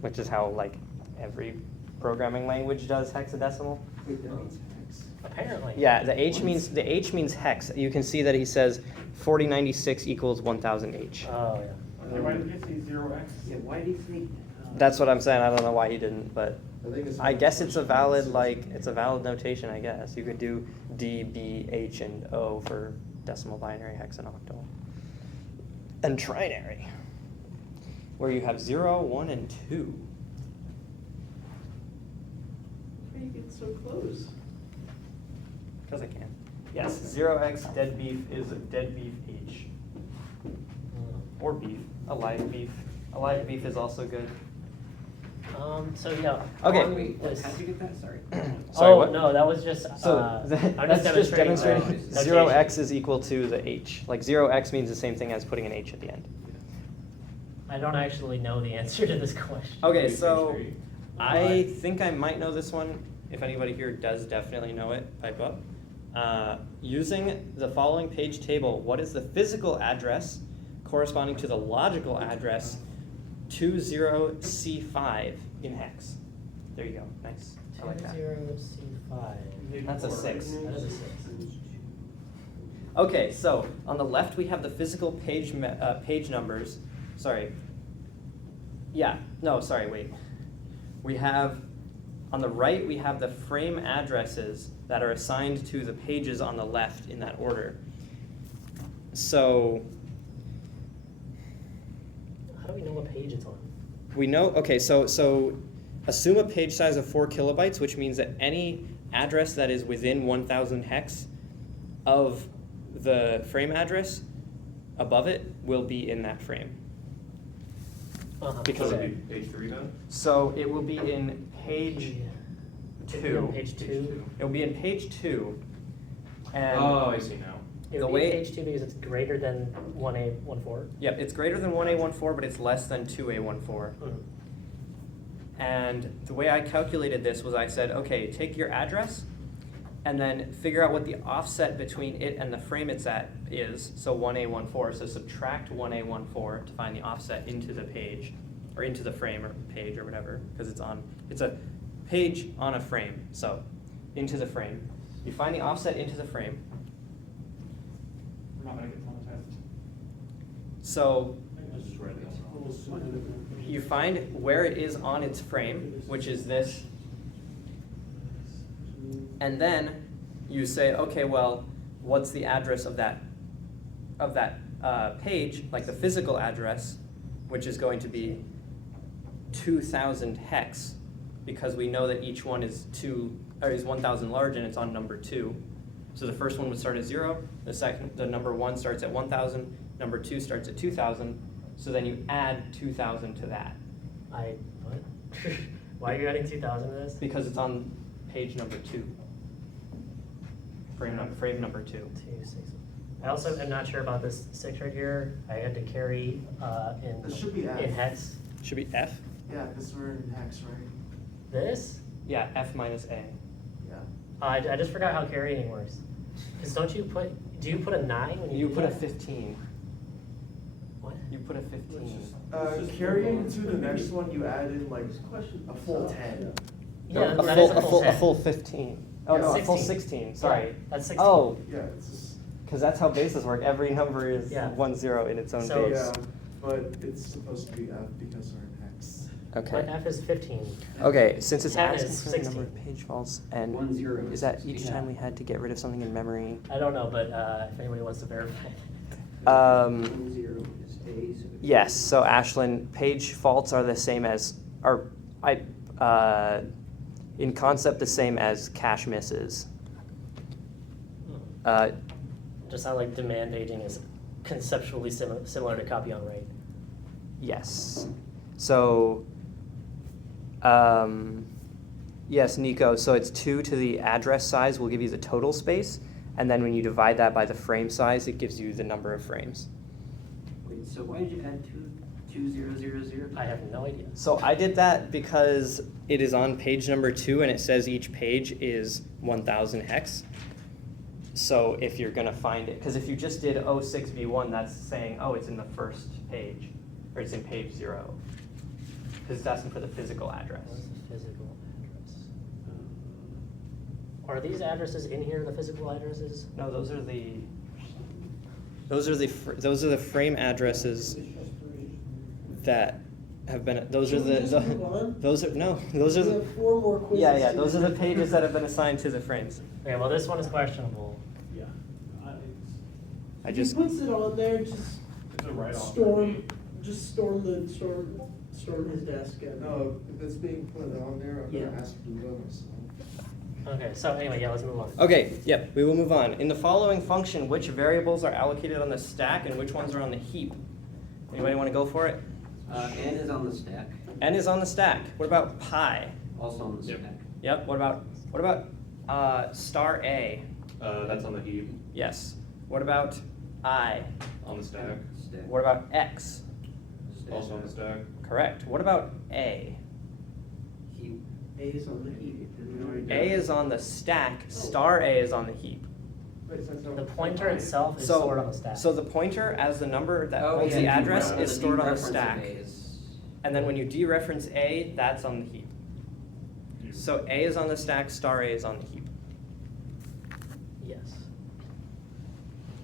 Which is how like every programming language does hexadecimal. Wait, that means hex. Apparently. Yeah, the H means hex. You can see that he says 4096 equals 1000 H. Oh, yeah. Okay, why did you say 0x? Yeah, why do you think? That's what I'm saying. I don't know why he didn't, but I think it's. I guess it's a valid notation. I guess you could do D, B, H, and O for decimal, binary, hex, and octal, and trinary, where you have 0, 1, and 2. How do you get so close? Because I can. Yes, 0x dead beef is dead beef H. Or beef, alive beef. Alive beef is also good. So yeah. Okay. on Wait, this- how did you get that? Sorry. Sorry, Oh, what? no, that was just, So I'm that's just demonstrating notation. 0x is equal to the H. Like 0x means the same thing as putting an H at the end. I don't actually know the answer to this question. Okay, so I think I might know this one. If anybody here does definitely know it, pipe up. Using the following page table, what is the physical address corresponding to the logical address 20C5 in hex? There you go. Nice. I like that. 20C5. That's a 6. That is a 6. Okay, so on the left we have the physical page page numbers. Sorry. Yeah. No. Sorry. Wait. We have on the right we have the frame addresses that are assigned to the pages on the left in that order. So How do we know what page it's on? we know. Okay. So assume a page size of 4 kilobytes, which means that any address that is within 1000 hex of the frame address above it will be in that frame. Because So of it'd be page 3 then? So it will be in page It'd be on 2. Page 2. It will be in page 2. And Oh, I see now. It The would be way- page 2 because it's greater than 1A14. yep, it's greater than 1A14, but it's less than 2A14. And the way I calculated this was I said, okay, take your address and then figure out what the offset between it and the frame it's at is, so 1A14. So subtract 1A14 to find the offset into the page, or into the frame or page or whatever, because it's a page on a frame, so into the frame. You find the offset into the frame. We're not gonna get this on the test. So Let's just write it down. you find where it is on its frame, which is this, and then you say, okay, well, what's the address of that page, like the physical address, which is going to be 2000 hex, because we know that each one is 1000 large and it's on number 2. So the first one would start at 0, the number 1 starts at 1000, number 2 starts at 2000, so then you add 2000 to that, What? Why are you adding 2000 to this? because it's on page number 2. frame number 2. 2, 6. I also am not sure about this 6 right here. I had to carry It should be F. in hex. Should be F? Yeah, because we're in hex, right? This? Yeah, F minus A. Yeah. I just forgot how carrying works. Because do you put a 9 when you You do put a that? 15. What? You put a 15. Carrying to the next one, you add in like a full 10. Yeah, No, that is a full a 10. full 15. Oh, no, a full 16. 16, sorry. Yeah, that's 16. Oh, Yeah, it's just, because that's how bases work. Every number is Yeah. 1 0 in its own So- base. yeah, but it's supposed to be F because we're in hex. But Okay. F is 15. Okay, since it's 10 asking is for the number 16. of page faults, and 1 0 is that each 16. time we had to get rid of something in memory? I don't know, but if anybody wants to verify. 1 0 is A, so. Yes, so Ashlyn, page faults are the same as, in concept, the same as cache misses. Just how like demand aging is conceptually similar to copy on write. Yes. So, yes, Nico, so it's 2 to the address size will give you the total space, and then when you divide that by the frame size, it gives you the number of frames. Wait, so why did you add 2 0 0 0? I have no idea. So I did that because it is on page number 2, and it says each page is 1000 hex. So if you're going to find it, because if you just did 06V1, that's saying, oh, it's in the first page, or it's in page 0, because it's asking for the physical address. What's the physical address? Are these addresses in here, the physical addresses? No, those are the frame addresses that have been. Those are Can we just move on? those are no. Those are We the. have 4 more quizzes. Yeah. to Those are do. the pages that have been assigned to the frames. Okay, well this one is questionable. Yeah. I If just. he puts it on there, just It's a write-off. storm his desk. And, No, if it's being put on there, I'm Yeah. gonna ask Blue myself. Okay, so anyway, yeah, let's move on. Okay. Yep. We will move on. In the following function, which variables are allocated on the stack and which ones are on the heap? Anybody want to go for it? N is on the stack, N is on the stack. What about pi? also on the Yep. stack. Yep. What about star A? That's on the heap, Yes. What about I? on the stack, Stack. What about X? Stack. also on the stack. Correct. What about A? Heap. A is on the heap. A is on the stack, star A is on the heap. The pointer itself is stored on the stack. So the pointer as the number that Oh, holds yeah, the address the is stored on the dereference of stack. A is- And then when you dereference A, that's on the heap. So A is on the stack, star A is on the heap. Yes.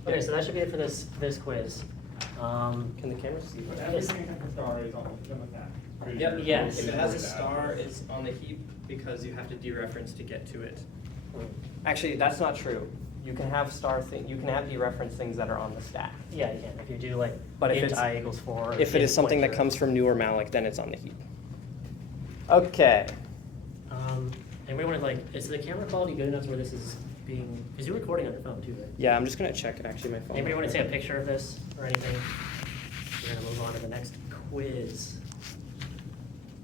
Okay, so that should be it for this quiz. Can the camera see? But everything except the star is on the stack. Yep, Yes. If it has a star, it's on the heap because you have to dereference to get to it. Actually, that's not true. You can have you can have dereference things that are on the stack. Yeah, you can. If you do like But if int it's- I equals 4. If it int is something that pointer. comes from new or malloc, then it's on the heap. Okay. Anybody want to like, is the camera quality good enough where this is being, because you're recording on your phone too, right? Yeah, I'm just gonna check it, actually, my phone. Anybody want to take a picture of this or anything? We're gonna move on to the next quiz.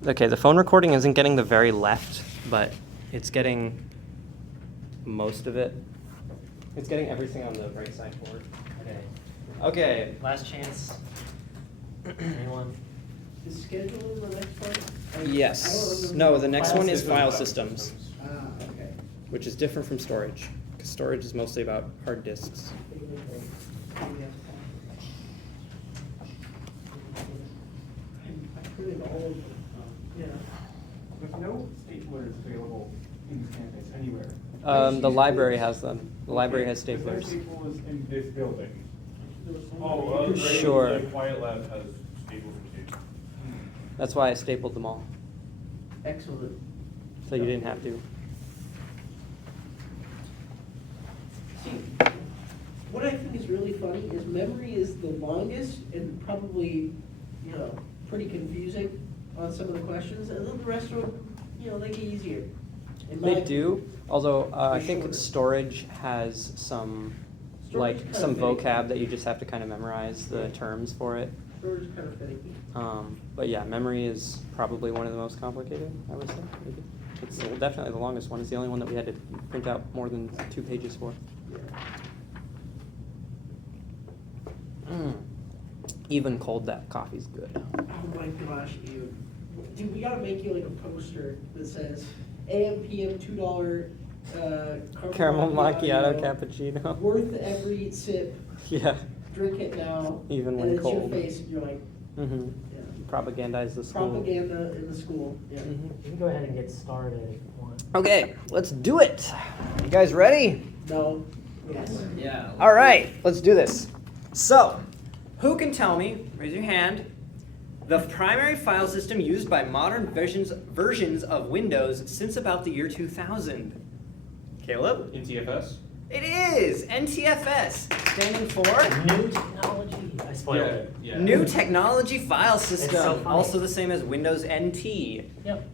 Okay, the phone recording isn't getting the very left, but it's getting most of it. It's getting everything on the right side forward. Okay, Okay. last chance. Anyone? Is scheduling the next part? Yes. No, the next one is file systems, Ah, okay. which is different from storage, because storage is mostly about hard disks. I printed all of them. Yeah. There's no staplers available in this campus anywhere. The library has them. The library has There's no staplers. staplers in this building. Sure. The Quiet Lab has staples and tapes. That's why I stapled them all, Excellent. so you didn't have to. See, what I think is really funny is memory is the longest and probably, pretty confusing on some of the questions, and then the rest of them, they get easier. In my They do, although I They're think shorter. storage has some, Storage is like, kind some of finicky. vocab that you just have to kind of memorize the terms for it. Storage is kind of finicky. But yeah, memory is probably one of the most complicated, I would say, maybe. It's definitely the longest one. It's the only one that we had to print out more than 2 pages for. Even cold, that coffee's good. Oh my gosh, dude. Dude, we gotta make you like a poster that says AM, PM, $2 Caramel macchiato cappuccino. Worth every sip. Yeah. Drink it now. Even when and it's cold. your face. You're like, Mm-hmm. yeah. Propagandize the school. Propaganda in the school. Yeah. Mhm. You can go ahead and get started if you want. Okay, let's do it. You guys ready? No. Yes. Yeah. All right, let's do this. So, who can tell me, raise your hand, the primary file system used by modern versions of Windows since about the year 2000? Caleb? NTFS? It is NTFS, standing for New technology. I spoiled it. Yeah. New Technology File System, so funny. also the same as Windows NT, Yep.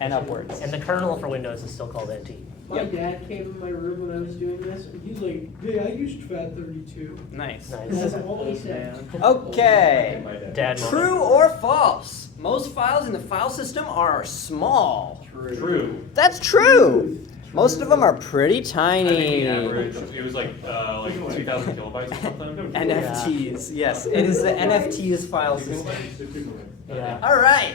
and upwards. And the kernel for Windows is still called NT. My dad came in my room when I was doing this, and he's like, "Hey, I used FAT32." Nice. And Nice. that's all he said. Okay. Dad moment. True or false? Most files in the file system are small. True. That's true. Most of them are pretty I think tiny. the average, it was like 2,000 kilobytes or something. NFTs, yes. It is the NFTs file system. Yeah. All right.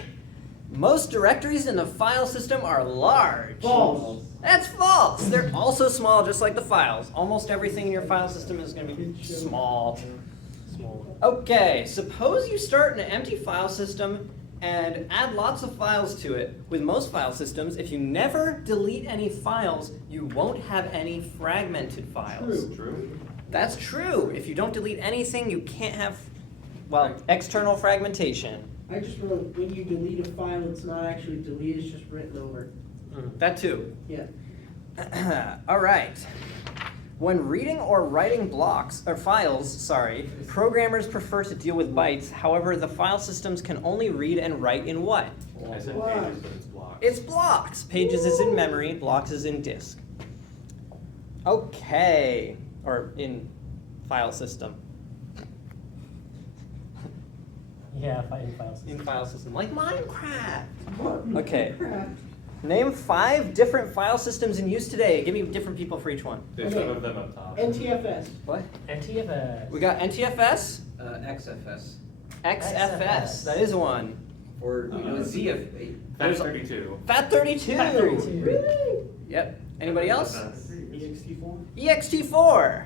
Most directories in the file system are large. False. That's false. They're also small, just like the files. Almost everything in your file system is going to be small. Small. Okay, suppose you start an empty file system and add lots of files to it. With most file systems, if you never delete any files, you won't have any fragmented files. True. That's true. If you don't delete anything, you can't have, well, external fragmentation. I just wrote, when you delete a file, it's not actually deleted, it's just written over. That too. Yeah. All right. When reading or writing blocks or files, programmers prefer to deal with bytes. However, the file systems can only read and write in what? I said pages, but it's blocks. It's blocks. Pages is in memory, blocks is in disk. Okay, or in file system. Yeah, in file system. In file system, like Minecraft. What? Okay. Crap. Name 5 different file systems in use today. Give me different people for each one. There's some of them up top. NTFS. What? NTFS. We got NTFS, XFS. XFS. That is one. Or, ZF. That's 32. FAT32. FAT32. Really? Yep. Anybody else? EXT4? EXT4.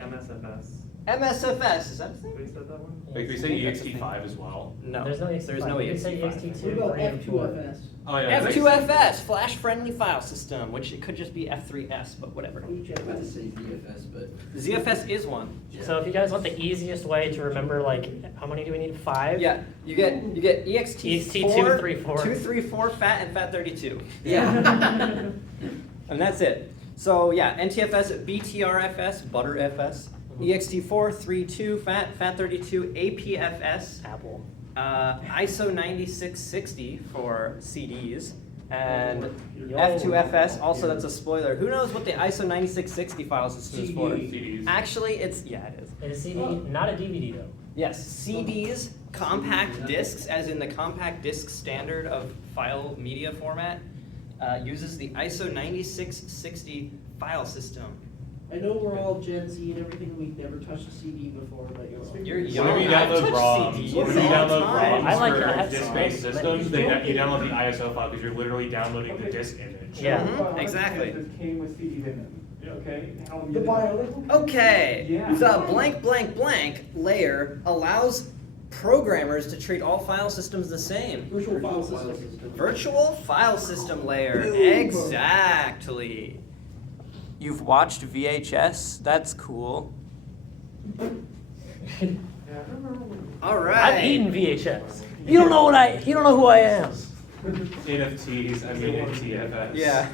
MSFS. MSFS. Is that the thing? We said that one? Like we say EXT5 as well. No. There's no EXT5. There's no You can say EXT5. EXT2, What about 3, and 4. F2FS? Oh yeah. F2FS, flash-friendly file system, which it could just be F3S, but whatever. I was about to say ZFS, but. ZFS is one. So if you guys want the easiest way to remember, like, how many do we need? 5? Yeah, you get EXT4, EXT2, 3, 4. 2, 3, 4, FAT, and FAT32. Yeah. And that's it. So yeah, NTFS, BTRFS, ButterFS, EXT4, 3.2, FAT, FAT32, APFS, Apple. ISO 9660 for CDs, and Yo. F2FS, also that's a spoiler. Who knows what the ISO 9660 file system is for? CDs. Actually, it is. It is CD, not a DVD though. Yes, CDs, compact discs, as in the compact disc standard of file media format, uses the ISO 9660 file system. I know we're all Gen Z and everything, we've never touched a CD before, but you know. You're Whenever young. you I've download touched ROMs, CDs whenever you all the download time. I like ROMs that. for disk-based systems, you download the ISO file because you're literally downloading the disk image. Yeah. Mhm, exactly. It came with CD, didn't it? Okay. How The bionic? Okay, Yeah. the blank blank blank layer allows programmers to treat all file systems the same. Virtual file system. Virtual file system layer, exactly. You've watched VHS? That's cool. All right. I've eaten VHS. You don't know who I am. NFTs, I mean NTFS. Yeah.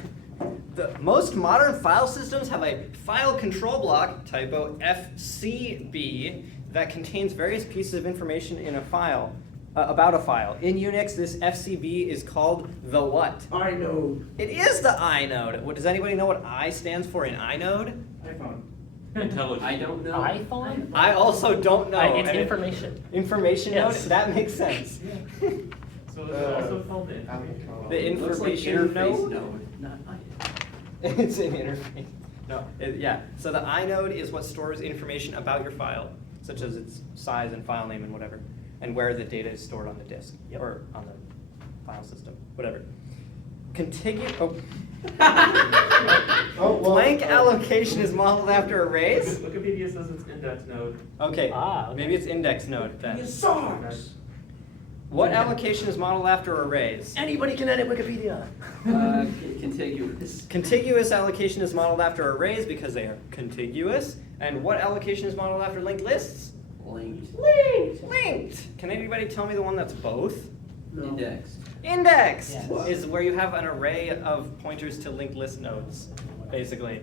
The most modern file systems have a file control block, typo FCB, that contains various pieces of information in a file, about a file. In Unix, this FCB is called the what? inode. It is the inode. Does anybody know what I stands for in inode? iPhone. Intelligent. I don't know. iPhone? I also don't know. It's And information. Information Yes. node? That makes sense. So is it also called the information? The It looks like information interface node? not It's an interface. No, yeah. So the inode is what stores information about your file, such as its size and file name and whatever, and where the data is stored on the disk or on the file system, whatever. Blank allocation is modeled after arrays. Wikipedia says it's index node. Okay, Okay. maybe it's index node then. It sucks. What allocation is modeled after arrays? Anybody can edit Wikipedia. Contiguous. Contiguous allocation is modeled after arrays because they are contiguous. And what allocation is modeled after linked lists? Linked. Linked! Can anybody tell me the one that's both? No. Indexed. Indexed Yes. is where you have an array of pointers to linked list nodes, basically.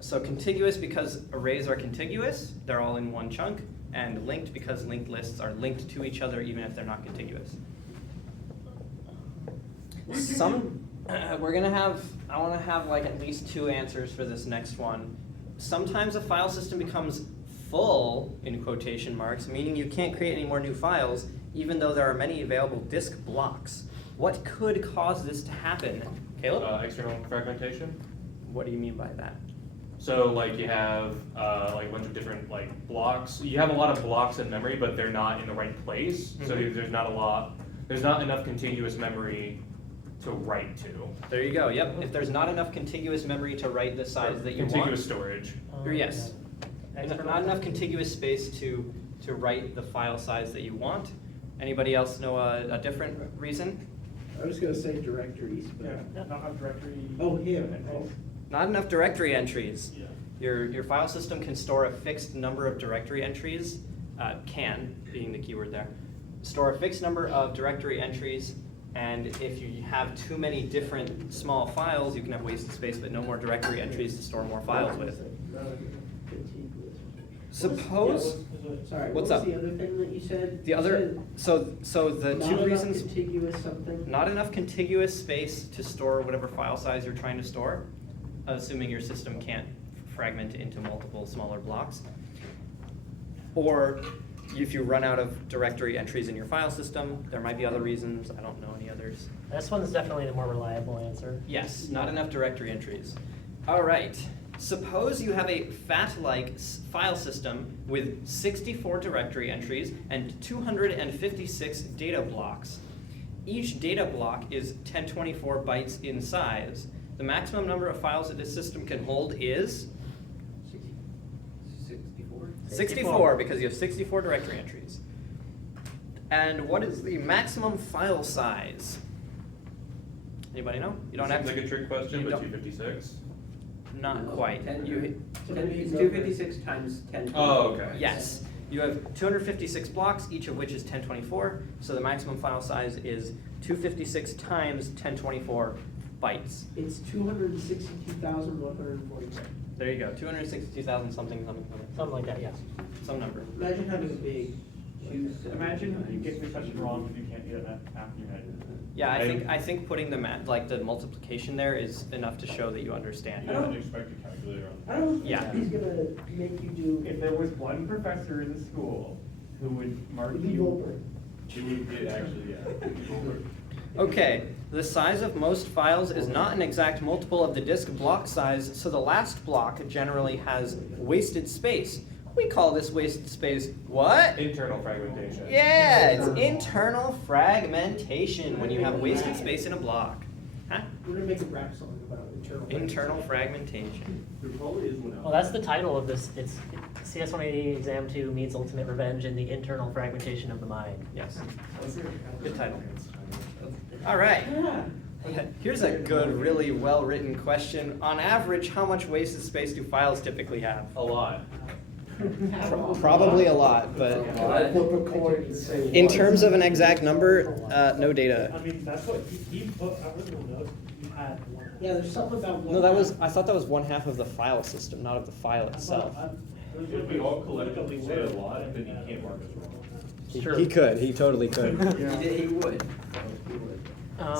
So contiguous because arrays are contiguous, they're all in one chunk, and linked because linked lists are linked to each other even if they're not contiguous. We're gonna have, I wanna have like at least 2 answers for this next one. Sometimes a file system becomes full, in quotation marks, meaning you can't create any more new files, even though there are many available disk blocks. What could cause this to happen? Caleb? External fragmentation. What do you mean by that? So like you have like a bunch of different like blocks. You have a lot of blocks in memory, but they're not in the right place. So Mhm. there's not enough contiguous memory to write to. There you go, yep. If there's not enough contiguous memory to write the size that you want. Contiguous storage. Or yes. Not enough contiguous space to write the file size that you want. Anybody else know a different reason? I was gonna say directories, but. Yeah, not have directory. Oh, him. Oh. Not enough directory entries. Yeah. Your file system can store a fixed number of directory entries, can being the keyword there. Store a fixed number of directory entries, and if you have too many different small files, you can have wasted space, but no more directory entries to store more files with. Suppose, Sorry, What's what was up? the other thing that you said? the other, so the Not two enough reasons, contiguous something? not enough contiguous space to store whatever file size you're trying to store, assuming your system can't fragment into multiple smaller blocks. Or if you run out of directory entries in your file system, there might be other reasons, I don't know any others. This one's definitely the more reliable answer. Yes, not enough directory entries. All right, suppose you have a FAT-like file system with 64 directory entries and 256 data blocks. Each data block is 1024 bytes in size. The maximum number of files that this system can hold is 64? 64, because you have 64 directory entries. And what is the maximum file size? Anybody know? You don't have Seems to. like a trick question, you but don't- 256. Not No, quite. 10 You, it's 256 times 10. Oh, okay. yes, you have 256 blocks, each of which is 1024. So the maximum file size is 256 times 1024 bytes. It's 262,147. There you go. 262,000 something. Something like that, yes. Some number. Imagine having a big. Imagine you get the question wrong because you can't do it after your head. Yeah, I think putting the the multiplication there is enough to show that you understand. You don't expect a calculator on. I don't think Yeah. he's gonna make you do. If there was one professor in the school who would mark Lee you. Goldberg. He would be actually, yeah. Goldberg. Okay, the size of most files is not an exact multiple of the disk block size, so the last block generally has wasted space. We call this wasted space what? Internal fragmentation. Yeah, it's internal fragmentation when you have wasted space in a block. Huh? We're gonna make a rap song about Internal fragmentation. There probably is one Well, that's the title of this. It's CS180 Exam 2 meets Ultimate Revenge in the internal fragmentation of the mind. Yes. Good title. All right. Yeah. Here's a good, really well-written question. On average, how much wasted space do files typically have? A lot. Probably a lot, but Flip a coin and say in what? terms of an exact number, no data. I mean, that's what he put, I wasn't note, you had one. Yeah, there's something about one. No, I thought that was 1/2 of the file system, not of the file itself. If we all collectively say a lot, then you can't mark us wrong. He could, he totally could. He would.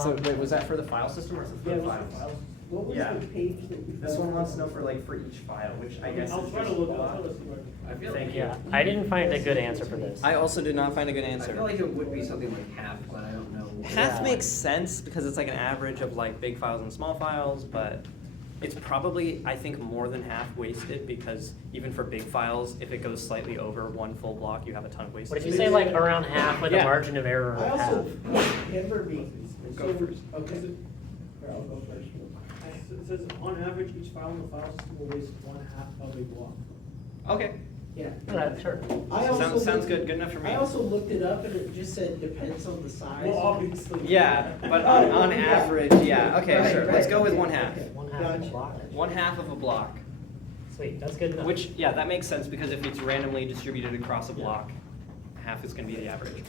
So wait, was that for the file system or for Yeah, the it was files? What was Yeah. the page that you This found? one wants to know for each file, which I guess I'll is try to just look, I'll block. try to see what I can. I feel Thank like, you. I didn't find a good answer for this. I also did not find a good I answer. feel like it would be something like half, but I don't know. Half Yeah. makes sense because it's like an average of like big files and small files, but it's probably, I think, more than half wasted because even for big files, if it goes slightly over one full block, you have a ton of wasted. What if you say like around half with a Yeah. margin of error I of half? also, Denver being. Go first. Okay. Here, I'll go first. It says, on average, each file in the file system will waste 1/2 of a block. Okay. Yeah. Yeah, sure. I also Sounds looked- good. Good enough for me. I also looked it up and it just said depends on the size. Well, obviously. Yeah, but on average, yeah. Okay, Right, sure. right. Let's go with one half. Okay. One half of a Gotcha. block. One half of a block. Sweet, that's good enough. Which, yeah, that makes sense because if it's randomly distributed across a block, half is going to be the average.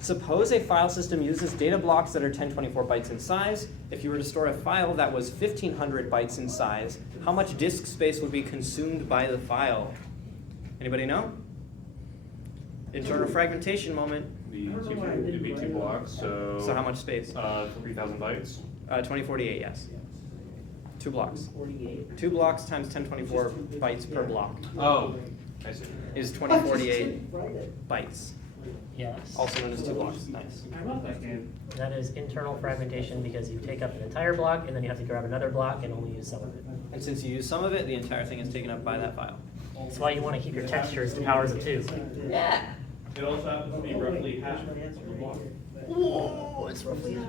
Suppose a file system uses data blocks that are 1024 bytes in size. If you were to store a file that was 1500 bytes in size, how much disk space would be consumed by the file? Anybody know? Internal fragmentation moment. Be I don't know two, why I it'd didn't be write two it. blocks, so. So how much space? 3,000 bytes. 2048, yes. 2 blocks. 48. 2 blocks times 1024 bytes per block Oh, I see. is I just 2048 didn't write it. bytes, Yes. also known as 2 blocks. Nice. I love that game. That is internal fragmentation because you take up an entire block and then you have to grab another block and only use some of it. And since you use some of it, the entire thing is taken up by that file. That's why you want to keep your textures to powers of 2. Yeah. It also happens to be Oh, wait, roughly there's half my of answer the right block. here. Whoa, it's roughly half.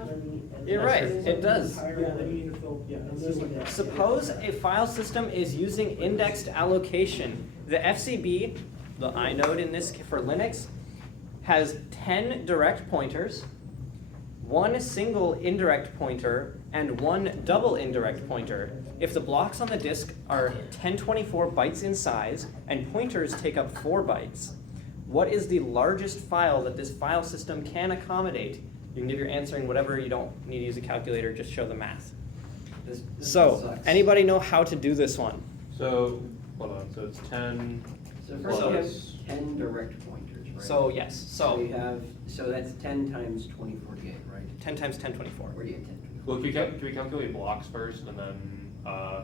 You're That's right, true. it does. Yeah, then you need to fill, yeah, and this one. Suppose a file system is using indexed allocation. The FCB, the inode in this for Linux, has 10 direct pointers, 1 single indirect pointer, and 1 double indirect pointer. If the blocks on the disk are 1024 bytes in size and pointers take up 4 bytes, what is the largest file that this file system can accommodate? You can give your answer in whatever, you don't need to use a calculator, just show the math. This So, sucks. anybody know how to do this one? So, hold on, so it's 10. So first you have plus- 10 direct pointers, right? So, yes, So you so have, so that's 10 times 2048, right? 10 times 1024. Where do you get 10? Well, can we calculate blocks first and then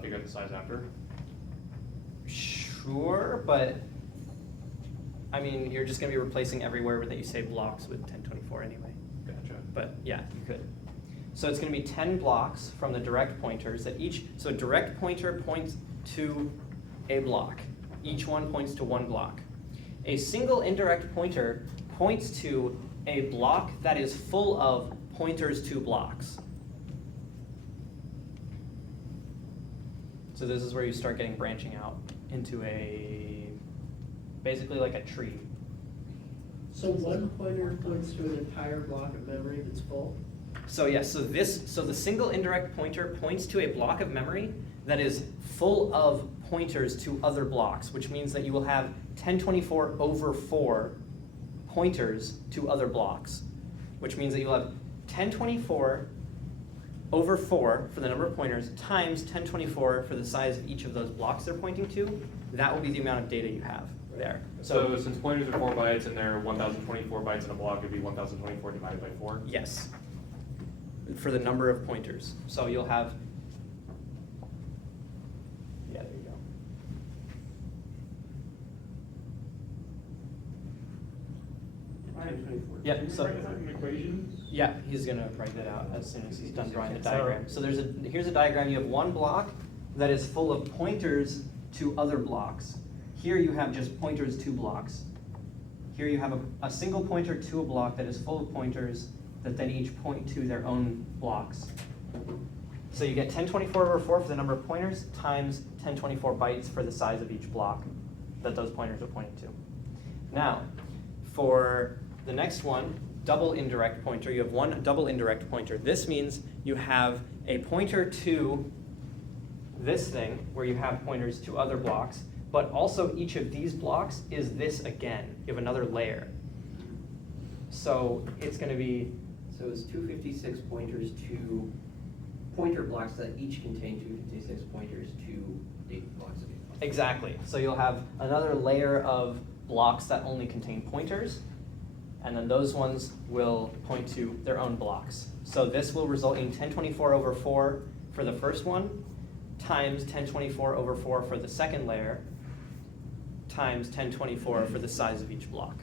figure out the size after? Sure, but I mean, you're just gonna be replacing everywhere that you say blocks with 1024 anyway. Gotcha. But yeah, you could. So it's gonna be 10 blocks from the direct pointers that each, so a direct pointer points to a block. Each one points to 1 block. A single indirect pointer points to a block that is full of pointers to blocks. So this is where you start getting branching out into basically like a tree. So one pointer points to an entire block of memory that's full? So yes, so the single indirect pointer points to a block of memory that is full of pointers to other blocks, which means that you will have 1024 over 4 pointers to other blocks, which means that you'll have 1024 over 4 for the number of pointers times 1024 for the size of each of those blocks they're pointing to. That will be the amount of data you have there. So since pointers are 4 bytes and they're 1024 bytes in a block, it'd be 1024 divided by 4? Yes, for the number of pointers. So you'll have, yeah, there you go. Yeah, Can you so- write that in equations? Yeah, he's gonna write that out as soon as he's done drawing the So- diagram. So here's a diagram. You have one block that is full of pointers to other blocks. Here you have just pointers to blocks. Here you have a single pointer to a block that is full of pointers that then each point to their own blocks. So you get 1024 over 4 for the number of pointers times 1024 bytes for the size of each block that those pointers are pointing to. Now, for the next one, double indirect pointer, you have one double indirect pointer. This means you have a pointer to this thing where you have pointers to other blocks, but also each of these blocks is this again. You have another layer. So it's going to be, So it's 256 pointers to pointer blocks that each contain 256 pointers to data blocks. exactly. So you'll have another layer of blocks that only contain pointers, and then those ones will point to their own blocks. So this will result in 1024 over 4 for the first one times 1024 over 4 for the second layer times 1024 for the size of each block.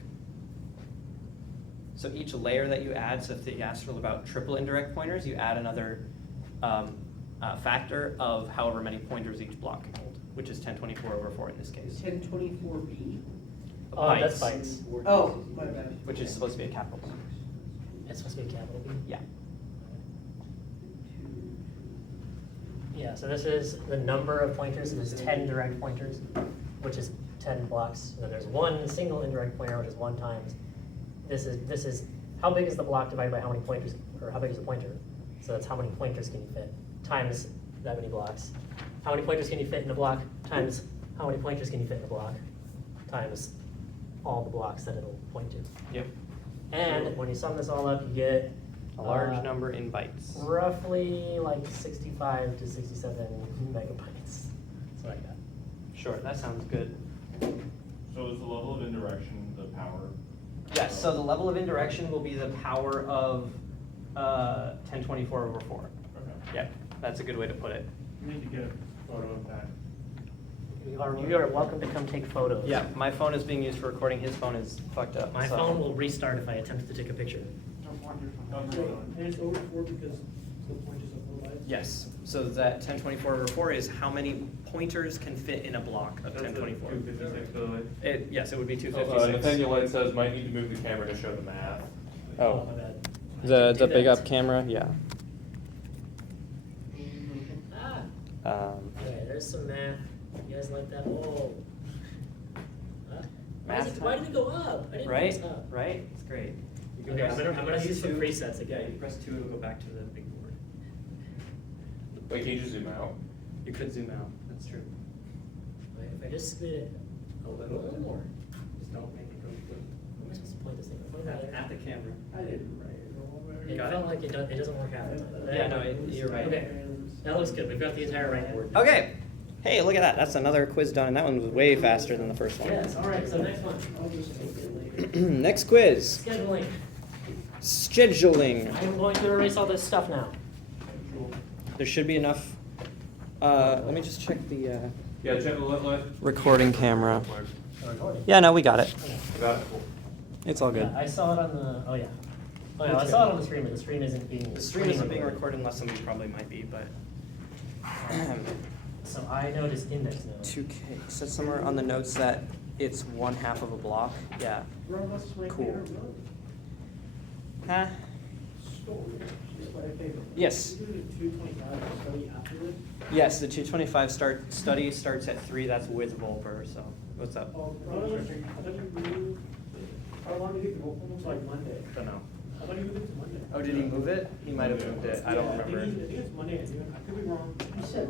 So each layer that you add, so if you asked about triple indirect pointers, you add another factor of however many pointers each block can hold, which is 1024 over 4 in this case. 1024B? That's bytes. Oh, my bad. Which is supposed to be a capital B. It's supposed to be a capital B? Yeah. Yeah, so this is the number of pointers. There's 10 direct pointers, which is 10 blocks. And then there's one single indirect pointer, which is 1 times. This is how big is the block divided by how many pointers, or how big is the pointer? So that's how many pointers can you fit, times that many blocks. How many pointers can you fit in a block, times how many pointers can you fit in a block, times all the blocks that it'll point to. Yep. And when you sum this all up, you get A large number in bytes. roughly like 65 to 67 megabytes. That's what I got. Sure, that sounds good. So is the level of indirection the power? Yes, so the level of indirection will be the power of 1024 over 4. Okay. Yep, that's a good way to put it. You need to get a photo of that. You are welcome to come take photos. Yeah, my phone is being used for recording, his phone is fucked up. My so- phone will restart if I attempt to take a picture. And it's over 4 because the pointers are 4 bytes? Yes, so that 1024 over 4 is how many pointers can fit in a block of That's a 1024. 256, by the way. Yes, it would be 256. Nathaniel Light says might need to move the camera to show the math. Oh, My bad. I the didn't do big that. up camera, yeah. Ah, okay, there's some math. You guys like that? Oh. Huh? Math Why time. did it go up? I didn't Right, know it's up. right, it's great. You can Okay, press- I'm gonna use some 2. presets Yeah, you again. press 2, it'll go back to the big board. Wait, can you just zoom out? You could zoom out, that's true. Wait, if I just scoot it a little bit more. Just don't make it go blue. Where am I supposed to point this thing? Point it out there. At the camera. I didn't write it over. It Got felt like it doesn't work out. Yeah, no, you're right. Okay, that looks good. We've got the entire right board. Okay, hey, look at that, that's another quiz done, and that one was way faster than the first one. Yes, all right, so next one. I'll just take it later. Next quiz, Scheduling. scheduling. I'm going to erase all this stuff now. There should be enough, let me just check the, Yeah, check, let. recording camera. Recording. Yeah, no, we got it. Got it, cool. It's all good. Yeah, I saw it on the, oh yeah. Oh yeah, I saw it on the stream, but the stream isn't being. The stream isn't being recorded unless somebody probably might be, but. So I know this index now. 2K, said somewhere on the notes that it's 1/2 of a block, yeah. Bro, that's my Cool. favorite book. Huh? Story. It's my favorite. Yes, You do the 225 study afterwards? yes, the 225 study starts at 3, that's with Volper, so, what's up? Oh, I thought you moved, how long did it go? Almost like Monday. Don't know. I thought you moved it to Monday. Oh, did he move it? He might have moved it, I don't Yeah, remember. I think it's Monday, I could be wrong. You said,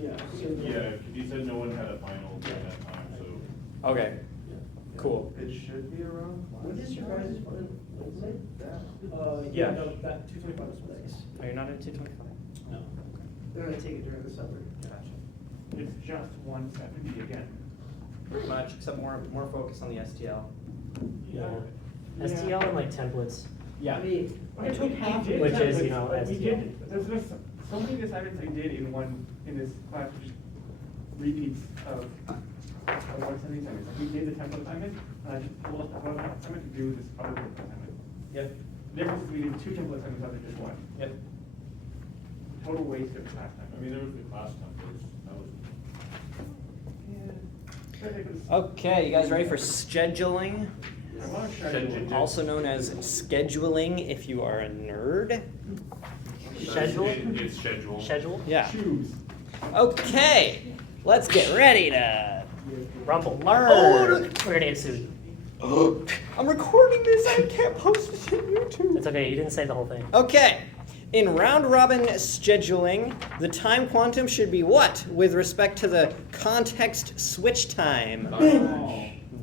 Yeah. Yeah, because you said no one had a final during that time, so. Okay, cool. It should be around. What is your guys' fun? Wednesday? Yeah, no, that 225 is Monday. Are you not in 225? No. They're gonna take it during the summer. It's just 170 again. Pretty much, except more focus on the STL. Yeah. STL and like templates. I mean, I took half of did it. Which is, templates, you know, but we STL. did, there's just so many assignments I did in this class, which repeats of what some of these assignments. Like, we did the template assignment, and I just pulled up the other assignment to do this other group assignment. Yep. The difference is we did 2 template assignments rather than just 1. Yep. Total waste of class time. I mean, there was the class templates, that was. I think it was- Okay, you guys ready for scheduling? I want to try Also known as scheduling if you are a nerd. Schedule? It's scheduled. Schedule? Yeah. choose. Okay, let's get ready to Rumble. learn. We're gonna get sued. I'm recording this, I can't post it to YouTube. It's okay, you didn't say the whole thing. Okay, in round robin scheduling, the time quantum should be what with respect to the context switch time?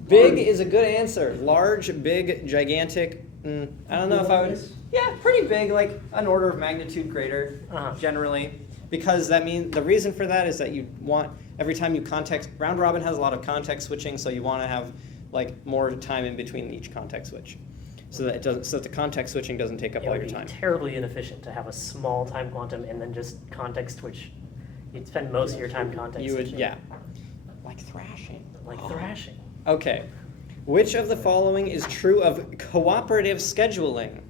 Big is a good answer. Large, big, gigantic. I don't know if I would. Yeah, pretty big, like an order of magnitude greater, Uh-huh. generally. Because that means the reason for that is that you want every time you context. Round robin has a lot of context switching, so you want to have like more time in between each context switch. so that it doesn't, so that the context switching doesn't take up It all would your be time. terribly inefficient to have a small time quantum and then just context switch. You'd spend most of your time context You would, switching. yeah, like thrashing. Like thrashing. Okay, which of the following is true of cooperative scheduling?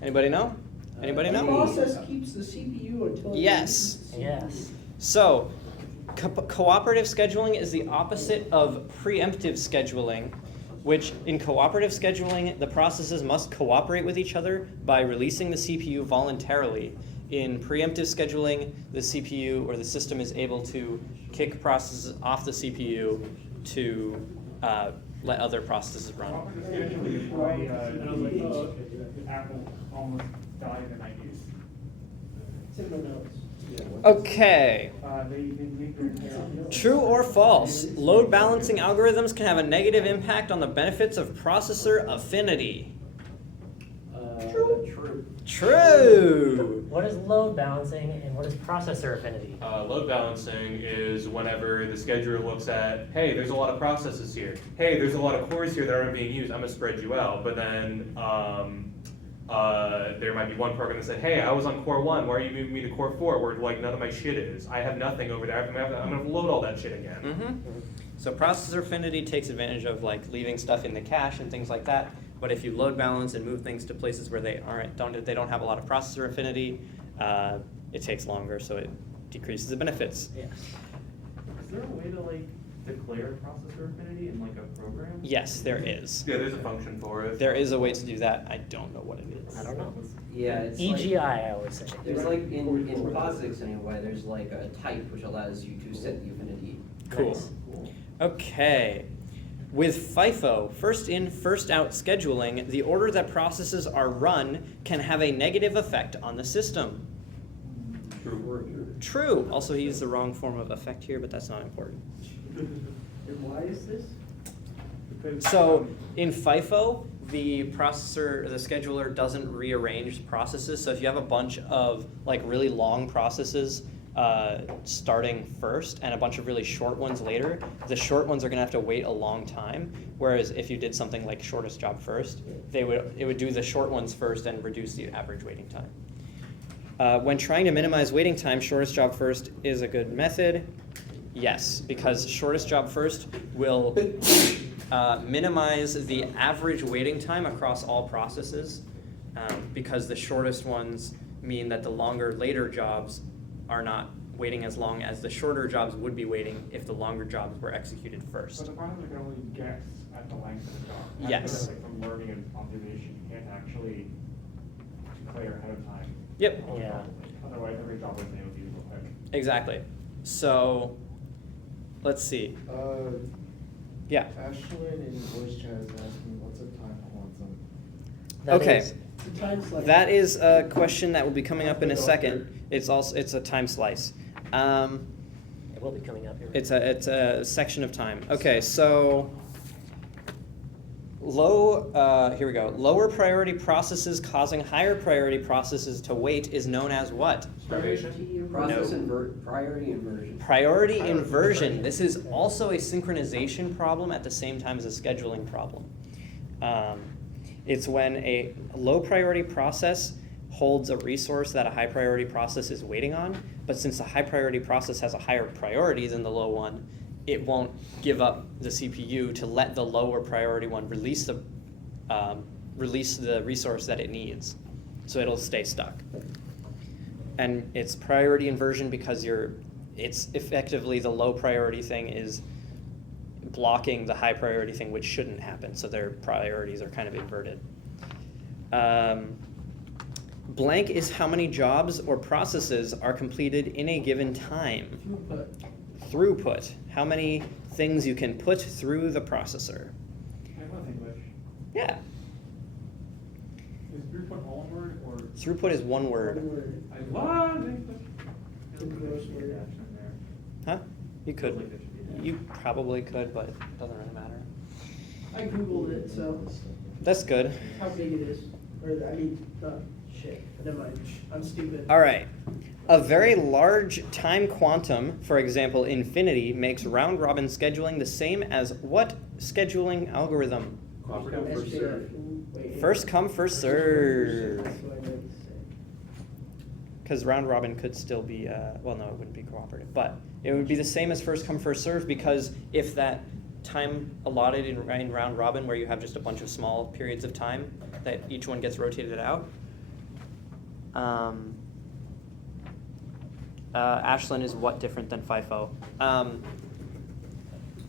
Anybody know? Anybody The know? process keeps the CPU until. it Yes. releases the Yes. So, cooperative scheduling is the opposite of preemptive scheduling, which in cooperative scheduling, the processes must cooperate with each other by releasing the CPU voluntarily. In preemptive scheduling, the CPU or the system is able to kick processes off the CPU to let other processes run. Cooperative scheduling is why Apple almost died in the 90s. It's in my notes. Okay. They made their entire. True or false? Load balancing algorithms can have a negative impact on the benefits of processor affinity. True. True. What is load balancing and what is processor affinity? Load balancing is whenever the scheduler looks at, hey, there's a lot of processes here. Hey, there's a lot of cores here that aren't being used. I'm gonna spread you out. But then there might be one program that said, hey, I was on core 1. Why are you moving me to core 4 where like none of my shit is? I have nothing over there. I'm gonna load all that shit again. Mm-hmm. So processor affinity takes advantage of like leaving stuff in the cache and things like that. But if you load balance and move things to places where they don't have a lot of processor affinity, it takes longer, so it decreases the benefits. Yeah. Is there a way to like declare processor affinity in like a program? Yes, there is. Yeah, there's a function for it. There is a way to do that. I don't know what it is. I don't know. Yeah, it's EGI, like, I always say. there's like in POSIX anyway, there's like a type which allows you to set the affinity. Cool. Nice. Okay. With FIFO, first in, first out scheduling, the order that processes are run can have a negative effect on the system. True. Also, he used the wrong form of effect here, but that's not important. And why is this? So in FIFO, the processor, the scheduler doesn't rearrange processes. So if you have a bunch of like really long processes starting first and a bunch of really short ones later, the short ones are going to have to wait a long time. Whereas if you did something like shortest job first, it would do the short ones first and reduce the average waiting time. When trying to minimize waiting time, shortest job first is a good method. Yes, because shortest job first will minimize the average waiting time across all processes, because the shortest ones mean that the longer later jobs are not waiting as long as the shorter jobs would be waiting if the longer jobs were executed But first. the processor can only guess at the length of the job. Yes. Like from learning and observation, you can't actually declare ahead of time. Yep, Yeah. Otherwise, every job would be real quick. exactly. So, let's see. Yeah. Ashlyn in voice chat is asking, what's a time quantum? That Okay. is- The time slice. That is a question that will be coming up in a second. It's a time slice. It will be coming up here. It's a section of time. Okay, so here we go. Lower priority processes causing higher priority processes to wait is known as what? Starvation? Priority inversion. Priority inversion. This is also a synchronization problem at the same time as a scheduling problem. It's when a low priority process holds a resource that a high priority process is waiting on, but since the high priority process has a higher priority than the low one, it won't give up the CPU to let the lower priority one release the resource that it needs. So it'll stay stuck. And it's priority inversion because it's effectively the low priority thing is blocking the high priority thing, which shouldn't happen. So their priorities are kind of inverted. Blank is how many jobs or processes are completed in a given time. Throughput, how many things you can put through the processor. I love English. Yeah, Is throughput all one word or? throughput is one word. I love English. Huh? You could. You probably could, but it doesn't really matter. I Googled it, so That's good. how big it is. Or, shit, never mind. I'm stupid. All right. A very large time quantum, for example, infinity, makes round-robin scheduling the same as what scheduling algorithm? SJF. Wait. First come, first serve. That's what I meant to say. Because round robin could still be, well, no, it wouldn't be cooperative, but it would be the same as first come, first serve, because if that time allotted in round robin, where you have just a bunch of small periods of time that each one gets rotated out, Ashland is what different than FIFO?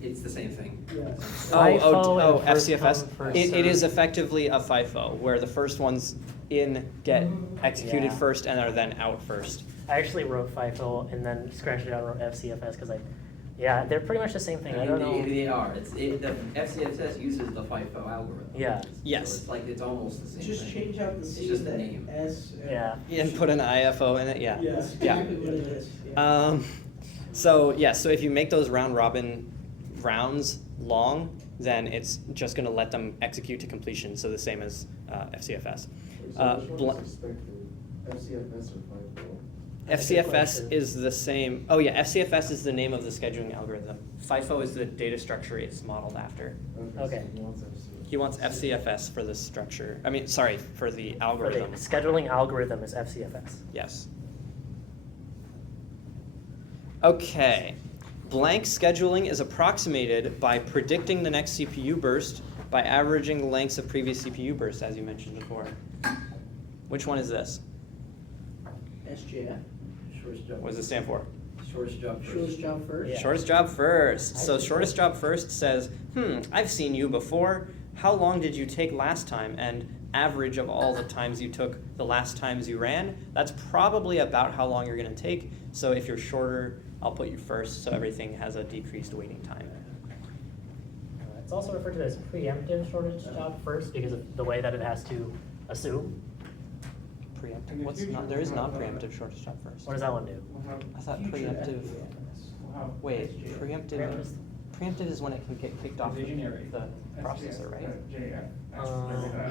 It's the same thing. Yes. Oh, and first FCFS. come, first It is served. effectively a FIFO, where the first ones in get executed Yeah. first and are then out first. I actually wrote FIFO and then scratched it out and wrote FCFS because yeah, they're pretty much the same thing. I don't know. They are. The FCSS uses the FIFO algorithm. Yeah. Yes. So it's like, it's almost the same thing. Just change out the C It's just with the the name. S. Yeah. And put an IFO in it, yeah. Yeah, Yeah. exactly what it is. Yeah. So if you make those round robin rounds long, then it's just going to let them execute to completion. So the same as FCFS. FCFS or FIFO? FCFS is the same. Oh yeah, FCFS is the name of the scheduling algorithm. FIFO is the data structure it's modeled after. Okay. He wants FCFS for the structure. I mean, sorry, for the For the algorithm. scheduling algorithm is FCFS. Yes. Okay. Blank scheduling is approximated by predicting the next CPU burst by averaging the lengths of previous CPU bursts, as you mentioned before. Which one is this? SJF. Shortest job. What does it stand for? Shortest job first. Shortest job first. Yeah. Shortest job first. So I see. shortest job first says, I've seen you before. How long did you take last time? And average of all the times you took the last times you ran, that's probably about how long you're going to take. So if you're shorter, I'll put you first, so everything has a decreased waiting time. It's also referred to as preemptive shortest job first because of the way that it has to assume. Preemptive? What's not? There is not preemptive shortest job first. What does that one do? I thought Future preemptive. Wow. Wait, preemptive. Preemptive- Preemptive is when it can get kicked off Visionary. the processor, right?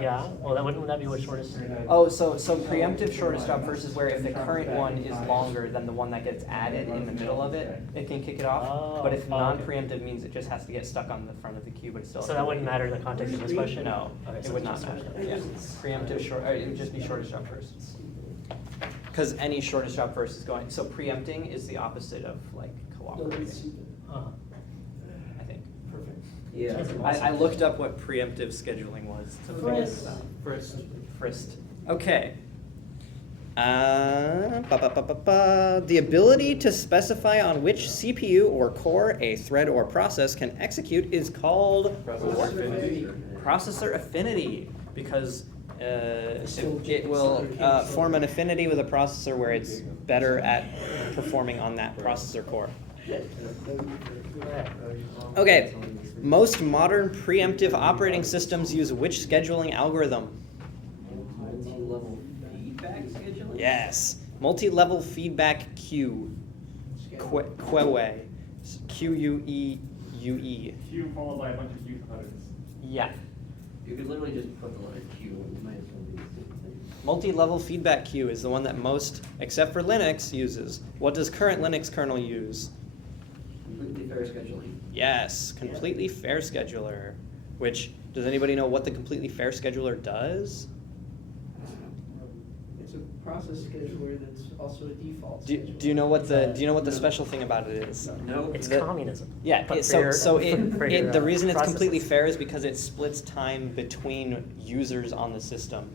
Yeah, well, wouldn't that be what shortest? Oh, so preemptive shortest job first is where if the current one is longer than the one that gets added in the middle of it, it can kick it off. But if Oh, okay. non-preemptive means it just has to get stuck on the front of the queue, but it still. So that wouldn't matter in the context of this question? No, Okay, it so would it's not just matter. shortest. Yeah, preemptive short, it would just be shortest job first. Because any shortest job first is going, so preempting is the opposite of like cooperating, Uh-huh. I think. Yeah. I looked up what preemptive scheduling was to figure this out. Frist. Okay. The ability to specify on which CPU or core a thread or process can execute is called processor affinity, because it will form an affinity with a processor where it's better at performing on that processor core. Okay, most modern preemptive operating systems use which scheduling algorithm? Multi-level feedback scheduling? Yes, multi-level feedback queue. QUEUE. QUEUE. Q followed by a bunch of Q letters. Yeah. You could literally just put the letter Q and you might as well be the same thing. Multi-level feedback queue is the one that most, except for Linux, uses. What does current Linux kernel use? Completely fair scheduling. Yes, completely fair scheduler. Which, does anybody know what the completely fair scheduler does? It's a process scheduler that's also a default Do scheduler. you know what the special thing about it is? No. It's The- communism. Yeah, But so for your, the reason it's completely processes. fair is because it splits time between users on the system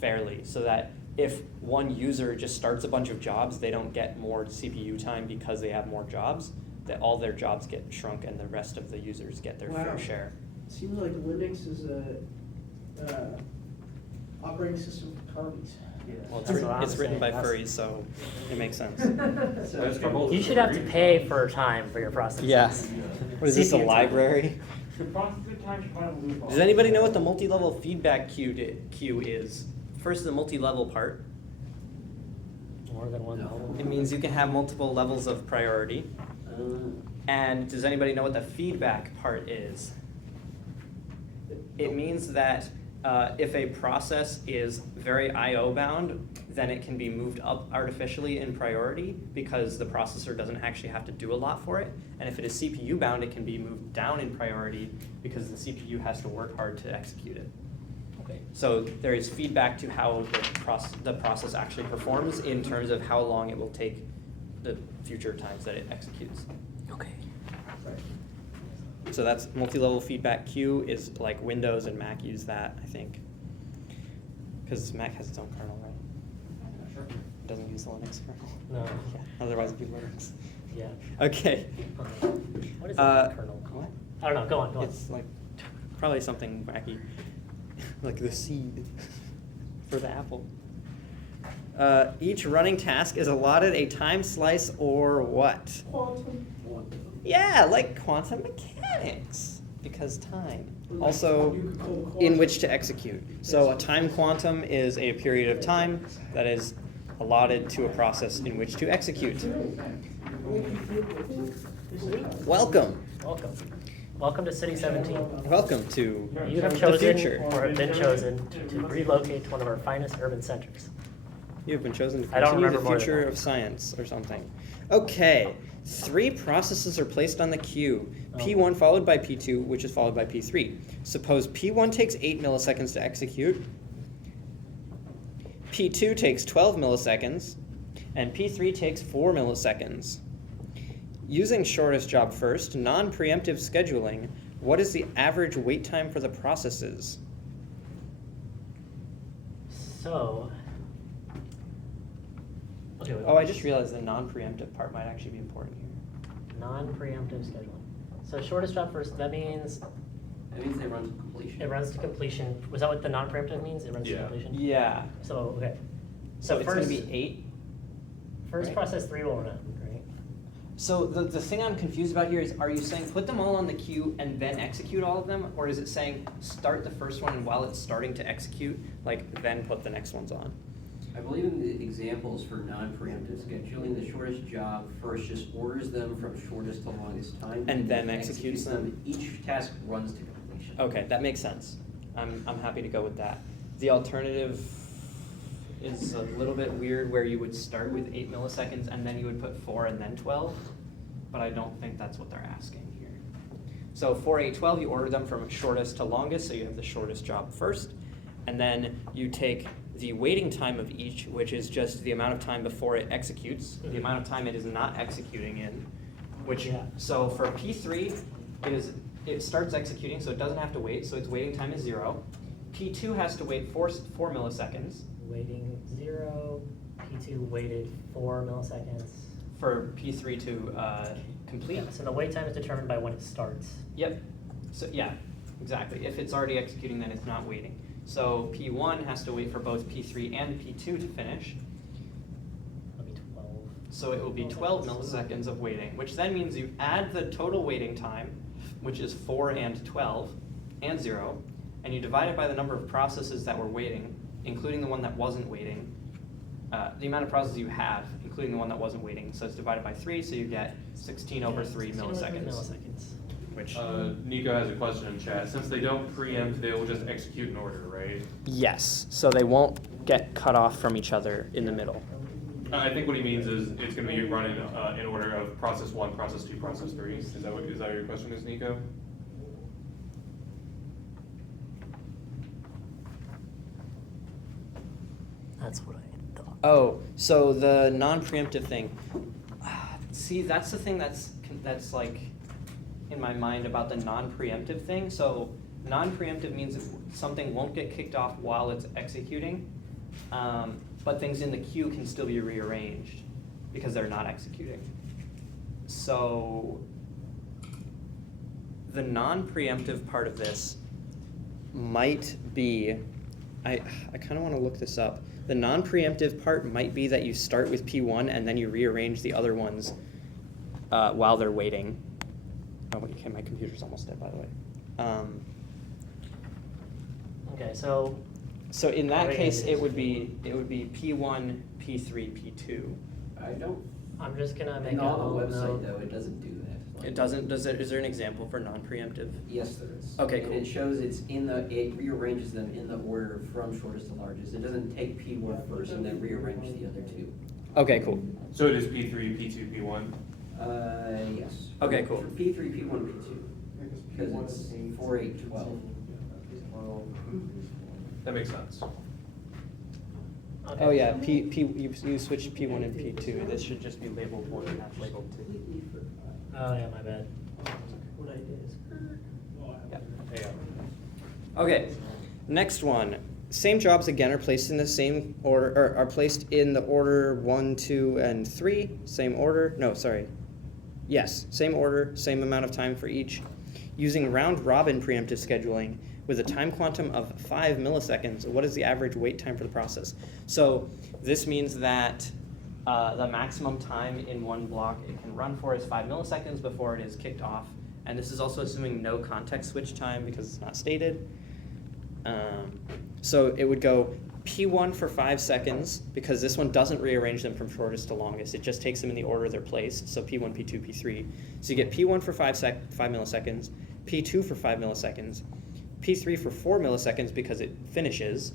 fairly, so that if one user just starts a bunch of jobs, they don't get more CPU time because they have more jobs, that all their jobs get shrunk and the rest of the users get their fair Wow. share. Seems like Linux is a operating system for commies. Well, it's, That's what I'm it's written by saying, furries, so it makes sense. That's for both. You should have to pay for time for your processing. Yes. What is this, a CPU time. library? The processor time should run a loop. Does anybody know what the multi-level feedback queue is? First, the multi-level part. More than one level. It means you can have multiple levels of priority. And does anybody know what the feedback part is? It means that if a process is very I/O bound, then it can be moved up artificially in priority because the processor doesn't actually have to do a lot for it. And if it is CPU bound, it can be moved down in priority because the CPU has to work hard to execute it. Okay. So there is feedback to how the process actually performs in terms of how long it will take the future times that it executes. Okay. So that's multi-level feedback. Q is like Windows and Mac use that, I think. Because Mac has its own kernel, right? Sure. It doesn't use the Linux kernel. No. Yeah, otherwise it'd be Linux. Yeah. Okay. What is Uh, a kernel? What? I don't know. Go on. Go on. It's like probably something wacky, like the seed for the apple. Each running task is allotted a time slice or what? Quantum. Yeah, like quantum mechanics, because time. Also, You could call it in quantum. which to execute. So a time quantum is a period of time that is allotted to a process in which to execute. Welcome. Welcome. Welcome to City 17. Welcome to You have the chosen future. or have been chosen to relocate to one of our finest urban centers. You have been chosen to I don't continue the remember more than future that. of science or something. Okay, 3 processes are placed on the queue. P1 followed by P2, which is followed by P3. Suppose P1 takes 8 milliseconds to execute, P2 takes 12 milliseconds, and P3 takes 4 milliseconds. Using shortest job first, non-preemptive scheduling, what is the average wait time for the processes? So. Okay. Oh, I just realized the non-preemptive part might actually be important here. Non-preemptive scheduling. So shortest job first. That means That means they run to completion. it runs to completion. Was that what the non-preemptive means? It runs to Yeah. completion. Yeah. So okay. So it's going to first- be 8. First right? process 3 will run, right? So the thing I'm confused about here is, are you saying put them all on the queue and then execute all of them? Or is it saying start the first one and while it's starting to execute, like then put the next ones on? I believe in the examples for non-preemptive scheduling, the shortest job first just orders them from shortest to longest time. And then executes them? Each task runs to completion. Okay, that makes sense. I'm happy to go with that. The alternative is a little bit weird where you would start with 8 milliseconds and then you would put 4 and then 12, but I don't think that's what they're asking here. So 4, 8, 12, you order them from shortest to longest, so you have the shortest job first, and then you take the waiting time of each, which is just the amount of time before it executes, the amount of time it is not executing in, which, Yeah. so for P3, it starts executing, so it doesn't have to wait, so its waiting time is 0. P2 has to wait 4 milliseconds Waiting 0. P2 waited 4 milliseconds. for P3 to complete. Yeah, so the wait time is determined by when it starts. Yep. So yeah, exactly. If it's already executing, then it's not waiting. So P1 has to wait for both P3 and P2 to finish. That'll be 12. So it will be 12 milliseconds of waiting, which then means you add the total waiting time, which is 4 and 12 and 0, and you divide it by the number of processes that were waiting, including the one that wasn't waiting, the amount of processes you have, including the one that wasn't waiting. So it's divided by 3, so you get 16 over 3 milliseconds. Which Nico has a question in chat. Since they don't preempt, they will just execute in order, right? yes, so they won't get cut off from each other in the middle. I think what he means is it's going to be running in order of process 1, process 2, process 3. Is that what your question is, Nico? That's what I thought. Oh, so the non-preemptive thing. See, that's the thing that's like in my mind about the non-preemptive thing. So non-preemptive means if something won't get kicked off while it's executing, but things in the queue can still be rearranged because they're not executing. So the non-preemptive part of this might be, I kind of want to look this up. The non-preemptive part might be that you start with P1 and then you rearrange the other ones while they're waiting. Oh, okay, my computer's almost dead, by the way. Okay, so So in that Wait, case, it it is. would be P1, P3, P2. I don't, I'm just gonna make in a all the little website note. though, it doesn't do that. It doesn't. Is there an example for non-preemptive? Yes, there is. Okay, And cool. it shows it rearranges them in the order from shortest to largest. It doesn't take P1 first and then rearrange the other two. Okay, cool. So it is P3, P2, P1? Yes. Okay, cool. P3, P1, P2, because it's 4, 8, 12. That makes sense. Okay. Oh yeah, you switched P1 and P2. This should just be labeled 1 and not labeled 2. Oh, yeah, my bad. What I did is. Yeah. There you go. Okay, next one. Same jobs again are placed in the same order, or are placed in the order 1, 2, and 3. Same order. No, sorry. Yes, same order, same amount of time for each. Using round robin preemptive scheduling with a time quantum of 5 milliseconds, what is the average wait time for the process? So this means that the maximum time in one block it can run for is 5 milliseconds before it is kicked off. And this is also assuming no context switch time because it's not stated. So it would go P1 for 5 seconds because this one doesn't rearrange them from shortest to longest. It just takes them in the order they're placed. So P1, P2, P3. So you get P1 for 5 milliseconds, P2 for 5 milliseconds, P3 for 4 milliseconds because it finishes.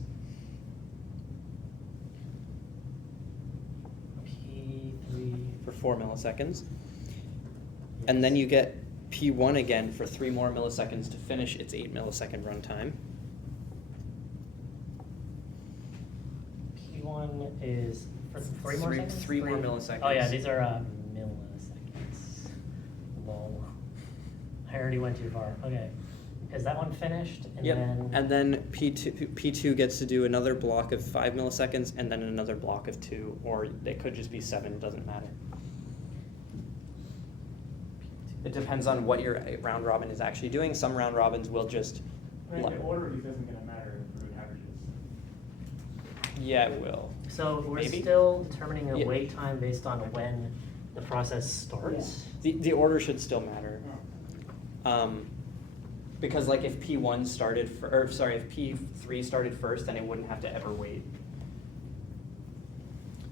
P3 for 4 milliseconds. And then you get P1 again for 3 more milliseconds to finish its 8 millisecond runtime. P1 is for 3 more seconds? 3 more milliseconds. Oh yeah, these are milliseconds. Lol. I already went too far. Okay. Is that one finished? And Yep. then And then P2 gets to do another block of 5 milliseconds and then another block of 2, or it could just be 7, it doesn't matter. It depends on what your round robin is actually doing. Some round robins will just I mean, the order of these isn't gonna matter for the averages. yeah, it will. So we're Maybe. still determining a Yeah. wait time based on when the process starts? The order should still matter. Oh. Because like if P1 started, if P3 started first, then it wouldn't have to ever wait.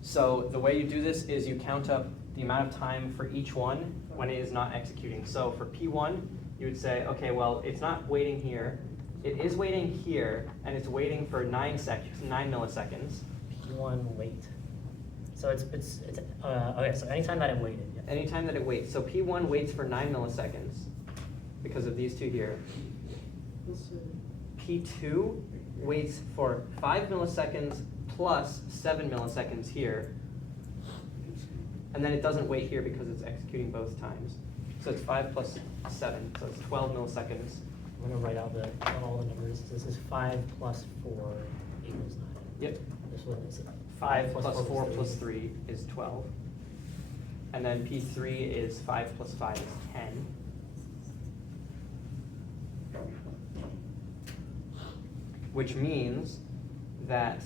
So the way you do this is you count up the amount of time for each one when it is not executing. So for P1, you would say, okay, well, it's not waiting here. It is waiting here, and it's waiting for 9 milliseconds. P1 wait. So it's okay, so anytime that it waited, yeah. Anytime that it waits. So P1 waits for 9 milliseconds because of these two here. P2 waits for 5 milliseconds plus 7 milliseconds here. And then it doesn't wait here because it's executing both times. So it's 5 plus 7, so it's 12 milliseconds. I'm gonna write out all the numbers. This is 5 plus 4 equals 9. Yep. This one is 5 plus 4 plus 3 is 12. And then P3 is 5 plus 5 is 10. Which means that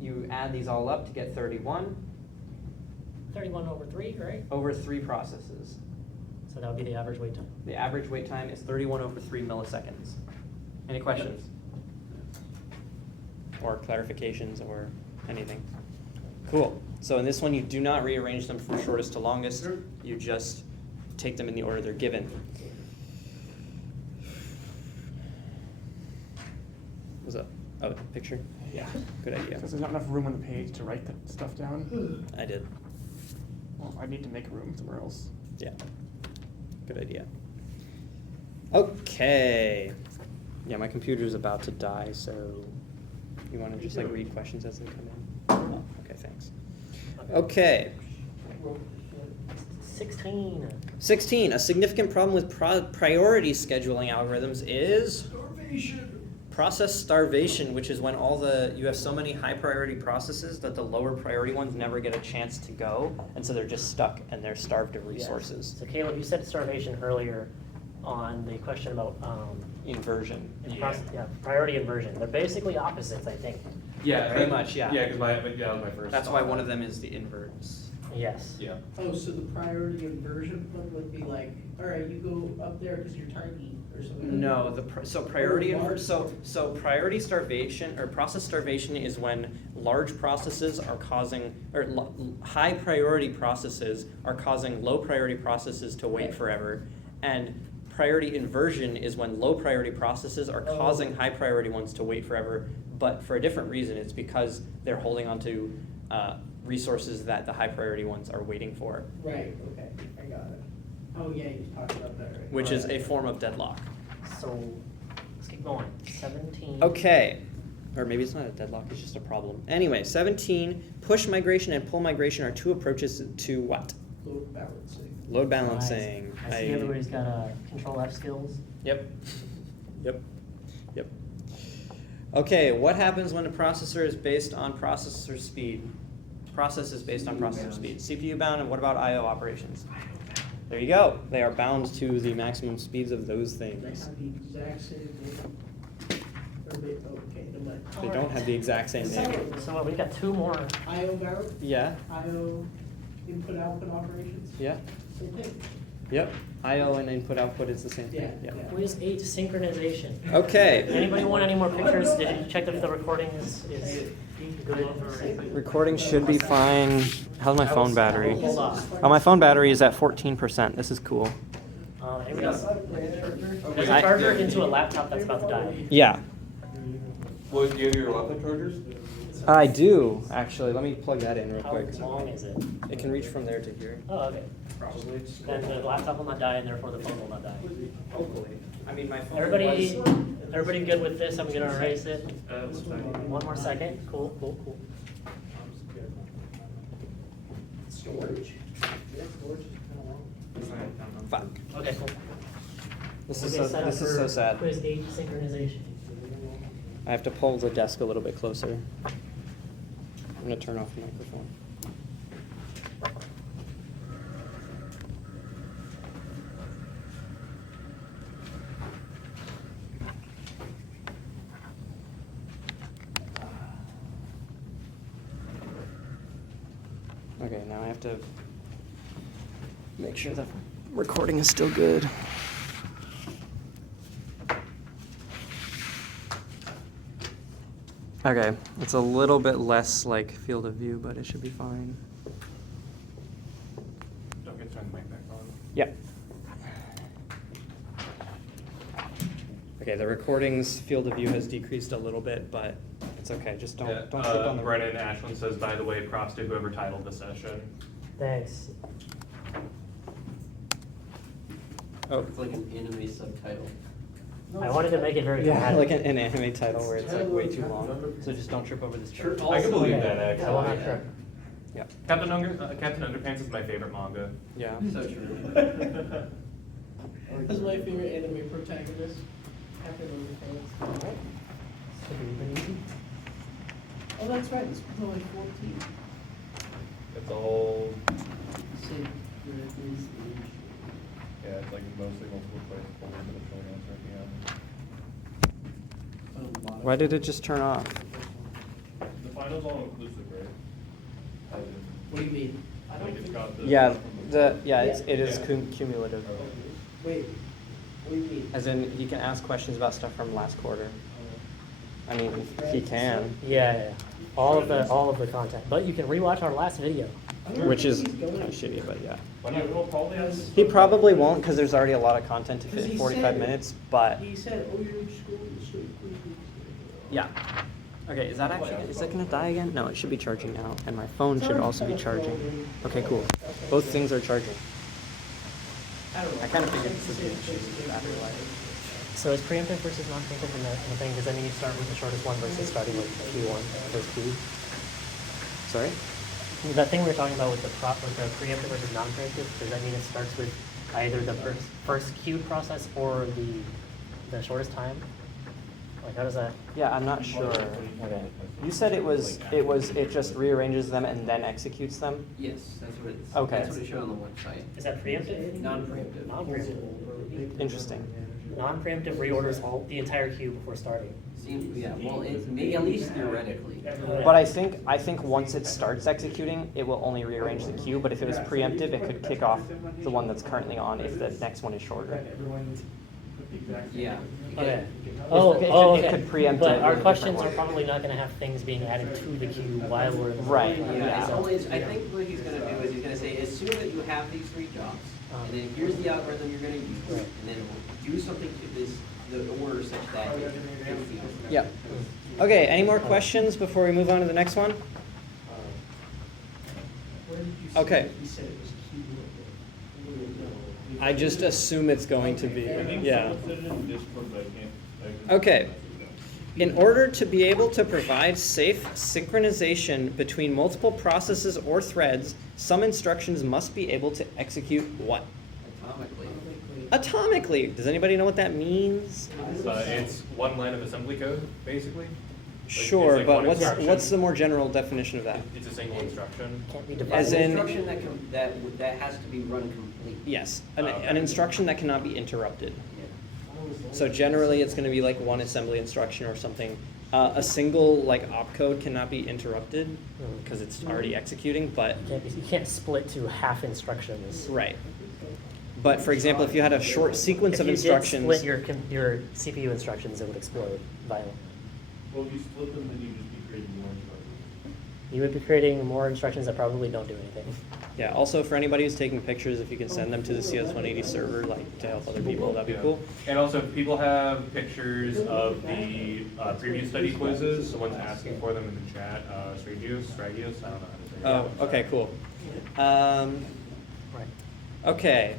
you add these all up to get 31 31 over 3, right? over 3 processes. So that would be the average wait time. The average wait time is 31 over 3 milliseconds. Any questions? Or clarifications or anything? Cool. So in this one, you do not rearrange them from shortest to longest. You just take them in the order they're given. What's up? Oh, picture? Yeah. Good idea. Because there's not enough room on the page to write the stuff down. I did. Well, I need to make room somewhere else. Yeah. Good idea. Okay. Yeah, my computer's about to die, so you want to just like read questions as they come in? Oh, okay, thanks. Okay. 16. 16. A significant problem with priority scheduling algorithms is process starvation, which is when you have so many high priority processes that the lower priority ones never get a chance to go, and so they're just stuck and they're starved of resources. Yes. So Caleb, you said starvation earlier on the question about Inversion. priority inversion. They're basically opposites, I think. Yeah, Pretty much, yeah. Yeah, because that was my first. That's thought. why one of them is the inverts. Yes. Yeah. Oh, so the priority inversion one would be like, all right, you go up there because you're tiny or something. No, priority large- so priority starvation or process starvation is when large processes are causing high priority processes are causing low priority processes to wait forever, and priority inversion is when low priority processes are causing high priority ones to wait forever, but for a different reason. It's because they're holding on to resources that the high priority ones are waiting for, Right, okay, I got it. Oh, yeah, you talked about that, right? which is a form of deadlock. So let's keep going. 17. Okay. or maybe it's not a deadlock, it's just a problem. Anyway, 17, push migration and pull migration are two approaches to what? Load balancing. Load balancing. Nice. I see everybody's got control F skills. Yep. Yep. Yep. Okay, what happens when a processor is based on processor speed? Process is based on processor speed. CPU bound, and what about I/O operations? There you go. They are bound to the maximum speeds of those They things. have the exact same name. Okay, no mind. They don't have the exact same name. So what, we got two more. I/O bound, Yeah. I/O input output operations, Yeah. same thing. Yep. I/O and input output is the same Yeah, thing. yeah. Quiz 8 synchronization. Okay. Anybody want any more pictures? Did you check if the recording is good? Recording should be fine. How's my phone battery? Hold on. Oh, my phone battery is at 14%. This is cool. Here we go. There's a charger into a laptop that's about to die. Yeah. Well, do you have your laptop chargers? I do, actually. Let me plug that in real How quick. long is it? It can reach from there to here. Oh, okay. Probably. Then the laptop will not die, and therefore the phone will not die. Hopefully. I mean, my phone Everybody good with this? I'm gonna erase it. One more second. Cool, cool, cool. Storage. Fuck. Okay, cool. This We'll is get set up so for sad. Quiz 8 synchronization. I have to pull the desk a little bit closer. I'm gonna turn off the microphone. Okay, now I have to make sure the recording is still good. Okay, it's a little bit less like field of view, but it should be fine. Don't get turn the mic back on. Yep. Okay, the recording's field of view has decreased a little bit, but it's okay. Just don't click on the. Brennan Ashland says, by the way, props to whoever titled the session. Thanks. Oh. It's like an anime subtitle. I wanted to make it very Yeah, dramatic. like an anime title where it's like way too long. So just don't trip over this chart. I can believe Okay. that, actually. I will not trip. Yeah. Captain Underpants is my favorite manga. Yeah. So true. That's my favorite anime protagonist. Captain Underpants. Oh, that's right. It's only 14. It's all, Same. yeah, it's like mostly multiple choice, but a bit of short answer at the end. Why did it just turn off? The final's all inclusive, right? What do you mean? I Like don't it's think. got the. It is Yeah. cumulative. Wait. What do you mean? As in, he can ask questions about stuff from last quarter. I mean, he can, Yeah. All of the content. But you can rewatch our last video. which is kind of shitty, but yeah. Yeah, we'll probably have. He probably won't because there's already a lot of content to fit in Because he 45 said- minutes, but He said, "Oh, you're in school." yeah. Okay, is it gonna die again? No, it should be charging now, and my phone should also be charging. Okay, cool. Both things are charging. I kind of figured this would be an issue with the battery life. So is preemptive versus non-preemptive in the thing? Does that mean you start with the shortest one versus starting with Q1 first Q? Sorry? That thing we were talking about with the preemptive versus non-preemptive, does that mean it starts with either the first queued process or the shortest time? Like how does that? Yeah, I'm not sure. Okay. You said it just rearranges them and then executes them? Yes, that's what it's, Okay. that's what it showed on the website. Is that preemptive? Non-preemptive. Non-preemptive. Interesting. Non-preemptive reorders the entire queue before starting. Seems, yeah, well, it may, at least theoretically. But I think once it starts executing, it will only rearrange the queue, but if it was preemptive, it could kick off the one that's currently on if the next one is shorter. Yeah. Okay. It could preempt But it our with a questions different are one. probably not gonna have things being added to the queue while we're in the. Right. Yeah, it's Yeah. only, I think what he's gonna do is he's gonna say, assume that you have these three jobs, and then here's the algorithm you're gonna use, Right. and then do something to this, the order such that it fits the algorithm. Yep. Okay, any more questions before we move on to the next one? Where did you say Okay. He said it was Q1. I just assume it's going to be, yeah. Someone said it in Discord, but I can't. Okay. In order to be able to provide safe synchronization between multiple processes or threads, some instructions must be able to execute what? Atomically. Atomically. Does anybody know what that means? It's one line of assembly code, basically. Sure, like but one instruction. what's the more general definition of that? It's a single instruction. Can't be As divided. in- Instruction that has to be run complete. Yes, Okay. an instruction that cannot be interrupted. So generally, it's going to be like one assembly instruction or something. A single like opcode cannot be interrupted because it's already executing, but You can't split to half instructions. right. But for example, if you had a short sequence of If you did instructions, split your CPU instructions, it would explode violently. Well, if you split them, then you just be creating more instructions. You would be creating more instructions that probably don't do anything. yeah. Also, for anybody who's taking pictures, if you can send them to the CS180 server, like to help other people, that'd be Yeah. cool. And also, if people have pictures of the previous study quizzes, someone's asking for them in the chat. Stragios, I don't know how to say it. Oh, okay, cool. Right. Okay.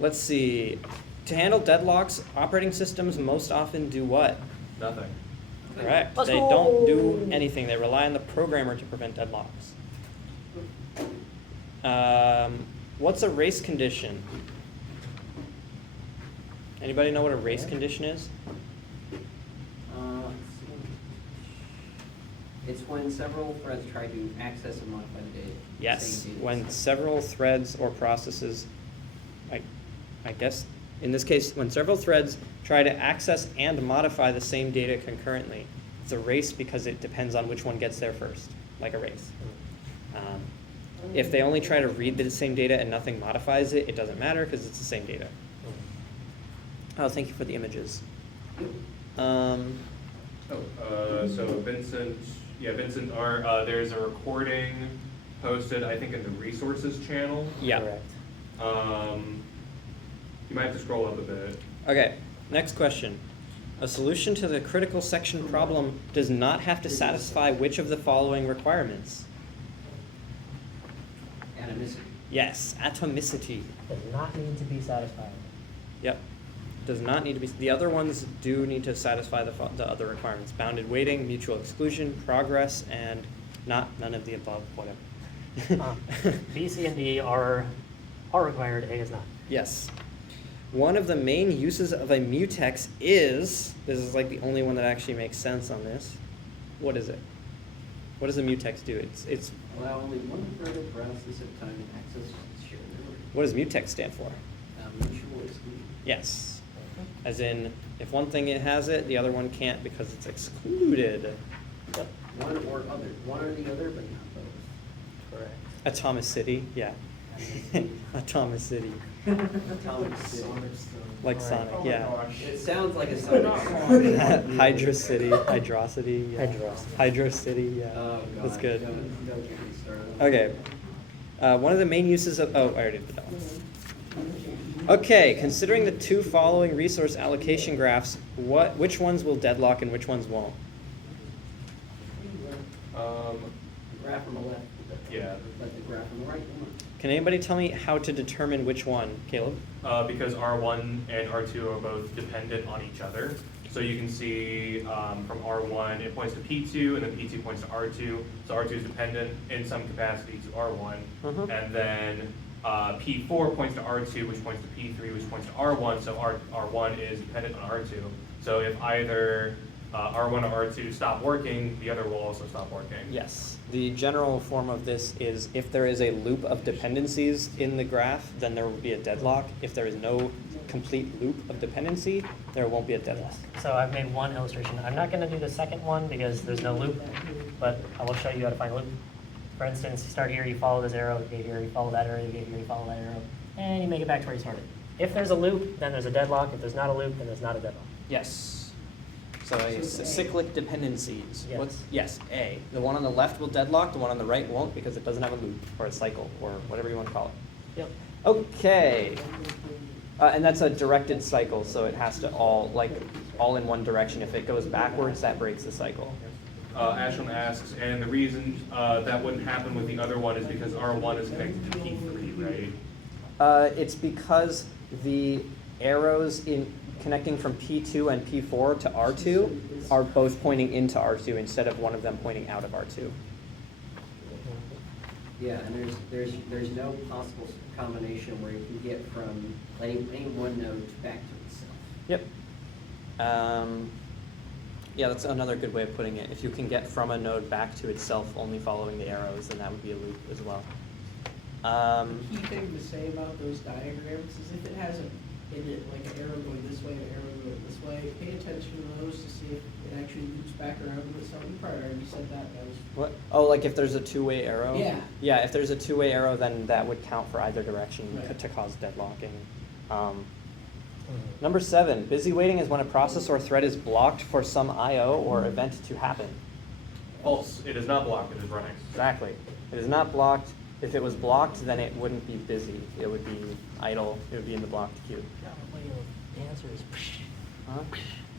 Let's see. To handle deadlocks, operating systems most often do what? Nothing. Correct. Let's They go. don't do anything. They rely on the programmer to prevent deadlocks. What's a race condition? Anybody know what a race condition is? Let's see. It's when several threads try to access and modify the data. Yes, Same data when set. several threads or processes, I guess, in this case, when several threads try to access and modify the same data concurrently. It's a race because it depends on which one gets there first, like a race. If they only try to read the same data and nothing modifies it, it doesn't matter because it's the same data. Oh, thank you for the images. So Vincent, there's a recording posted, I think, in the resources channel. Yeah. Correct. You might have to scroll up a bit. Okay, next question. A solution to the critical section problem does not have to satisfy which of the following requirements? Atomicity. Yes, atomicity. Does not need to be satisfied. Yep. Does not need to be, the other ones do need to satisfy the other requirements. Bounded weighting, mutual exclusion, progress, and none of the above, whatever. B, C, and D are required, A is not. Yes. One of the main uses of a mutex is, this is like the only one that actually makes sense on this. What is it? What does a mutex do? It's Allow only one thread of process at a time to access shared memory. what does mutex stand for? Mutual exclusion. Yes. As in, if one thing it has it, the other one can't because it's excluded. One or other. One or the other, but not both. Correct. Atomicity, yeah. Atomicity. Atomic city. Like Right. Sonic, Oh my yeah. gosh. It sounds like a Sonic. Hydrocity, hydrocity, yeah. Hydrocity. Hydrocity, yeah. Oh, God. That's good. Don't get me started. Okay. One of the main uses of, oh, I already did that one. Okay, considering the two following resource allocation graphs, which ones will deadlock and which ones won't? Graph on the left. Yeah. Let the graph on the right. Come on. Can anybody tell me how to determine which one? Caleb? Because R1 and R2 are both dependent on each other. So you can see from R1, it points to P2, and then P2 points to R2. So R2 is dependent in some capacity to R1. Mhm. And then P4 points to R2, which points to P3, which points to R1. So R1 is dependent on R2. So if either R1 or R2 stop working, the other will also stop working. Yes. The general form of this is if there is a loop of dependencies in the graph, then there will be a deadlock. If there is no complete loop of dependency, there won't be a deadlock. So I've made one illustration. I'm not going to do the second one because there's no loop, but I will show you how to find a loop. For instance, you start here, you follow this arrow, you get here, you follow that arrow, you get here, you follow that arrow, and you make it back to where you started. If there's a loop, then there's a deadlock. If there's not a loop, then there's not a deadlock. Yes. So cyclic dependencies. Yes. Yes, A. The one on the left will deadlock, the one on the right won't because it doesn't have a loop or a cycle or whatever you want to call it. Yep. Okay. And that's a directed cycle, so it has to all in one direction. If it goes backwards, that breaks the cycle. Ashland asks, and the reason that wouldn't happen with the other one is because R1 is connected to P3, right? It's because the arrows in connecting from P2 and P4 to R2 are both pointing into R2 instead of one of them pointing out of R2. Yeah, and there's no possible combination where you can get from any one node back to itself. Yep. Yeah, that's another good way of putting it. If you can get from a node back to itself only following the arrows, then that would be a loop as well. Key thing to say about those diagrams is if it has in it like an arrow going this way, an arrow going this way, pay attention to those to see if it actually loops back around to itself. You probably already said that. That was What? Oh, like if there's a two-way arrow? Yeah. Yeah, if there's a two-way arrow, then that would count for either direction Right. to cause deadlocking. Number 7, busy waiting is when a process or thread is blocked for some I/O or event to happen. False. It is not blocked. It is running. Exactly. It is not blocked. If it was blocked, then it wouldn't be busy. It would be idle. It would be in the blocked queue. The answer is. Huh?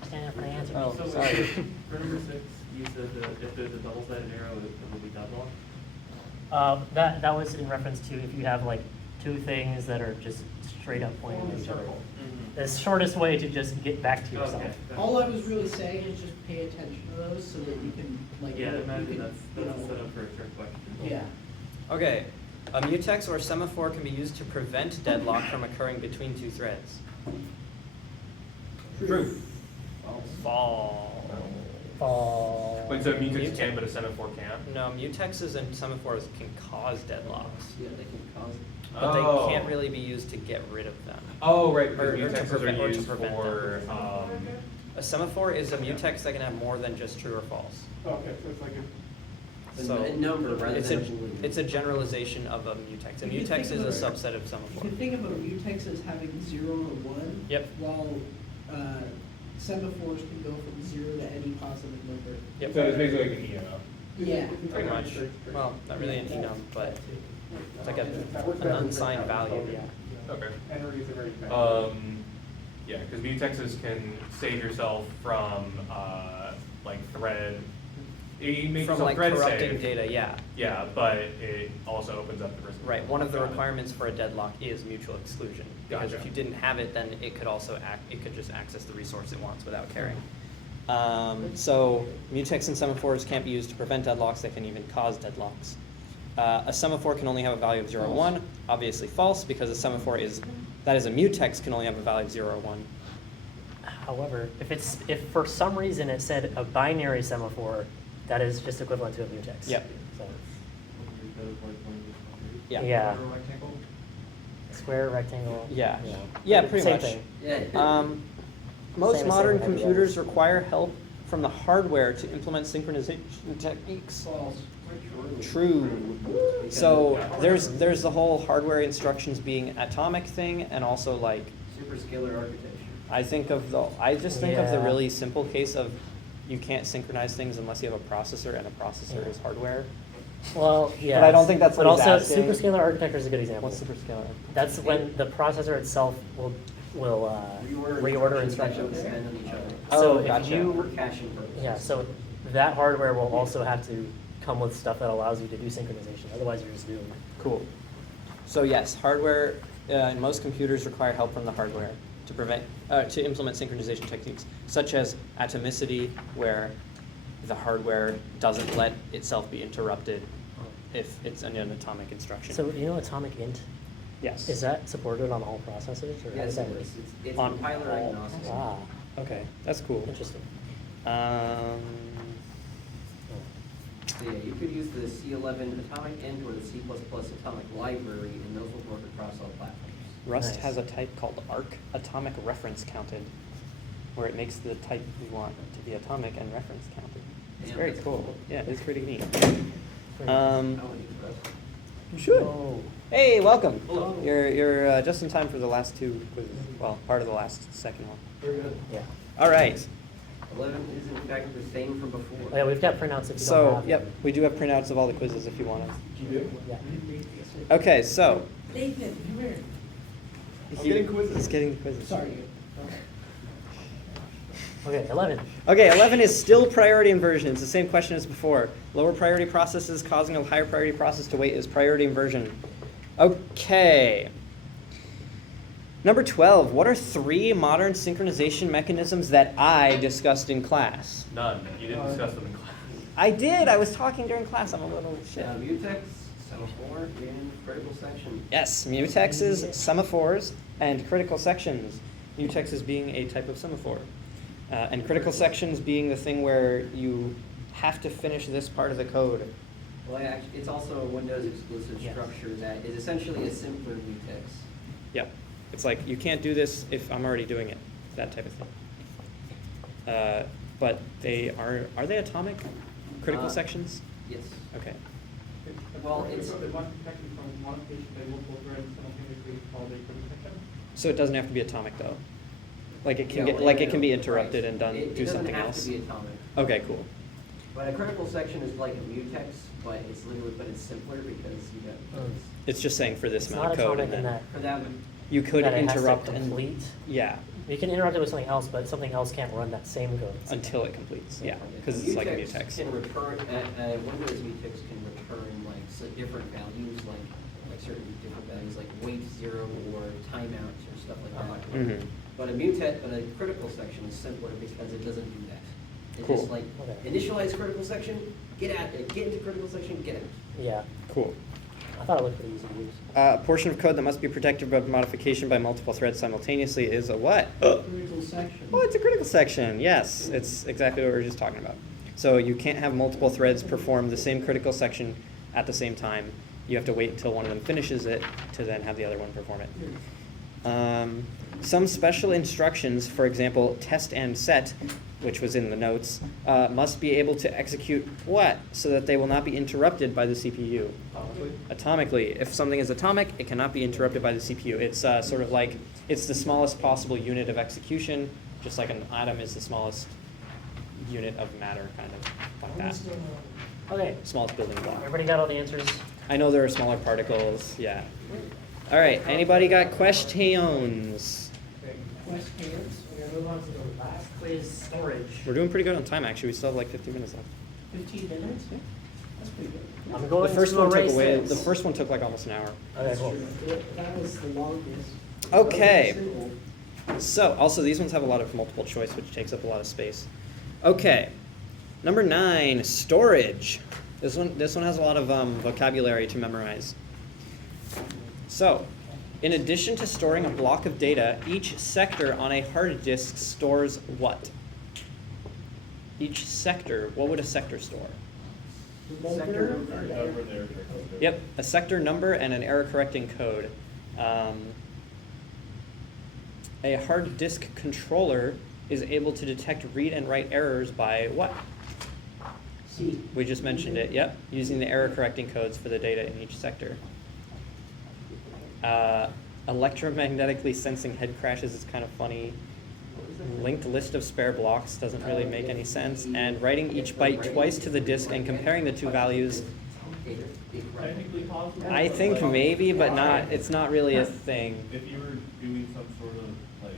Stand up for the answer. Oh, So sorry. for number 6, you said that if there's a double-sided arrow, it will be deadlocked. That was in reference to if you have like two things that are just straight up pointing at each other. The shortest way to just get back to yourself. Okay. all I was really saying is just pay attention to those so that you can like. Yeah, I you imagine can, that's you a know, setup for a trick question. Yeah. Okay. A mutex or semaphore can be used to prevent deadlock from occurring between two threads. True. False. Wait, so mutex can, but a semaphore can't? No, mutexes and semaphores can cause deadlocks, Yeah, they can cause. but Oh. they can't really be used to get rid of them. Oh, right, Or because to mutexes prevent- or are to used prevent for, A semaphore is a mutex that can have more than just true or false. Okay, so it's like So A number rather it's than a a boolean. it's a generalization of a mutex. A You can mutex think is a of subset of You semaphore. can think of a mutex as having 0 or 1. Yep. While semaphores can go from 0 to any positive number. Yep. so it's basically like an ENO. Yeah. Pretty much. Well, not really an enum, but it's like an unsigned value. Yeah. Okay. Henry is a very bad. Yeah, because mutexes can save yourself from, like thread, you make From yourself like thread corrupting safe. data, yeah. Yeah, but it also opens up the risk. Right, one of the Got it. requirements for a deadlock is mutual exclusion. Because if Gotcha. you didn't have it, then it could also it could just access the resource it wants without caring. So mutex and semaphores can't be used to prevent deadlocks, they can even cause deadlocks. A semaphore can only have a value of 0 or 1, obviously false, because a semaphore that is a mutex can only have a value of 0 or 1. However, if for some reason it said a binary semaphore, that is just equivalent to a mutex. Yep. So, Yeah. yeah. Square, rectangle. Yeah. Yeah, pretty Same much. thing. Yeah. Most Same modern as every computers other. require help from the hardware to implement synchronization techniques. False. True. So there's the whole hardware instructions being atomic thing, and also like Superscalar architecture. I just think of the Yeah. really simple case of you can't synchronize things unless you have a processor, and a processor is hardware. Well, yeah. But I don't think that's But what he's also, asking. superscalar architecture is a good example. What's superscalar? That's when the processor itself will reorder instructions. That don't depend on each other. So Oh, if gotcha. For you, caching purposes. yeah, so that hardware will also have to come with stuff that allows you to do synchronization. Otherwise, you're just doing. Cool. So yes, hardware in most computers require help from the hardware to implement synchronization techniques, such as atomicity, where the hardware doesn't let itself be interrupted if it's an atomic instruction. So you know atomic int? yes. Is that supported on all processors, or how Yes, does that it work? is. It's On compiler all. agnostic. Ah, Okay, that's cool. interesting. So yeah, you could use the C11 atomic int or the C++ atomic library, and those will work across all platforms. Rust Nice. has a type called arc, atomic reference counted, where it makes the type we want to be atomic and reference counted. It's Damn, very that's cool. cool. Yeah, it's pretty neat. I want to use Rust. You should. Oh. Hey, welcome. Hello. You're just in time for the last two quizzes. Well, part of the second one. Very good. Yeah. All right. 11 is in fact the same from before. Oh, yeah, we've got printouts if you don't So, have yep, them. we do have printouts of all the quizzes if you want them. Yeah. Okay, so Nathan, come here. getting quizzes. He's getting the quizzes. Sorry. Okay, 11. Okay, 11 is still priority inversion. It's the same question as before. Lower priority processes causing a higher priority process to wait is priority inversion. Okay. Number 12, what are 3 modern synchronization mechanisms that I discussed in class? None. You didn't discuss them in class. I did. I was talking during class. I'm a little shit. Mutex, semaphore, and critical section. Yes, mutexes, semaphores, and critical sections. Mutexes being a type of semaphore. And critical sections being the thing where you have to finish this part of the code. Well, it's also a Windows exclusive Yes. structure that is essentially a simpler mutex. Yep. It's like, you can't do this if I'm already doing it. That type of thing. But they are they atomic? Critical sections? Yes. Okay. Well, it's- It must be protected from modification by multiple threads simultaneously called a critical section. So it doesn't have to be atomic though? Like it can Yeah, get, well, like yeah, it can be right. interrupted and done, do something else? It doesn't have to be atomic. Okay, cool. But a critical section is like a mutex, but it's simpler because you got, It's just saying for this It's amount not of code. atomic in that, for that, You could that it has to interrupt and, complete. yeah, You can interrupt it with something else, but something else can't run that same code. until it completes, yeah, because it's like a mutex. Can return, Windows mutex can return like different values, like certain different values, like wait 0 or timeout or stuff like that. Mhm. But a critical section is simpler because it doesn't do that. It's Cool. just like Okay. initialize critical section, get into critical section, get out. Yeah, Cool. I thought it looked pretty easy to use. A portion of code that must be protected by modification by multiple threads simultaneously is a what? Critical section. Oh, it's a critical section. Yes, it's exactly what we were just talking about. So you can't have multiple threads perform the same critical section at the same time. You have to wait until one of them finishes it to then have the other one perform it. Some special instructions, for example, test and set, which was in the notes, must be able to execute what? So that they will not be interrupted by the CPU. Atomically. If something is atomic, it cannot be interrupted by the CPU. It's sort of like, it's the smallest possible unit of execution, just like an atom is the smallest unit of matter, kind of like that. Okay, Smallest building block. everybody got all the answers? I know there are smaller particles, yeah. All right, anybody got questions? Questions? We're gonna move on to the last quiz, storage. We're doing pretty good on time, actually. We still have like 15 minutes left. 15 minutes? Yeah. That's pretty good. I'm The going first to one took erase away. this. The first one took like almost an hour. Okay, cool. That was the longest. Okay. That was simple. So, also these ones have a lot of multiple choice, which takes up a lot of space. Okay, number 9, storage. This one has a lot of vocabulary to memorize. So, in addition to storing a block of data, each sector on a hard disk stores what? Each sector, what would a sector store? Sector Over there. Yep, a sector number and an error correcting code. A hard disk controller is able to detect read and write errors by what? C. We just mentioned it, yep, using the error correcting codes for the data in each sector. Electromagnetically sensing head crashes is kind of funny. Linked list of spare blocks doesn't really make any sense. And writing each byte twice to the disk and comparing the two values, Technically possible. I think maybe, but not, it's not really a thing. If you were doing some sort of like,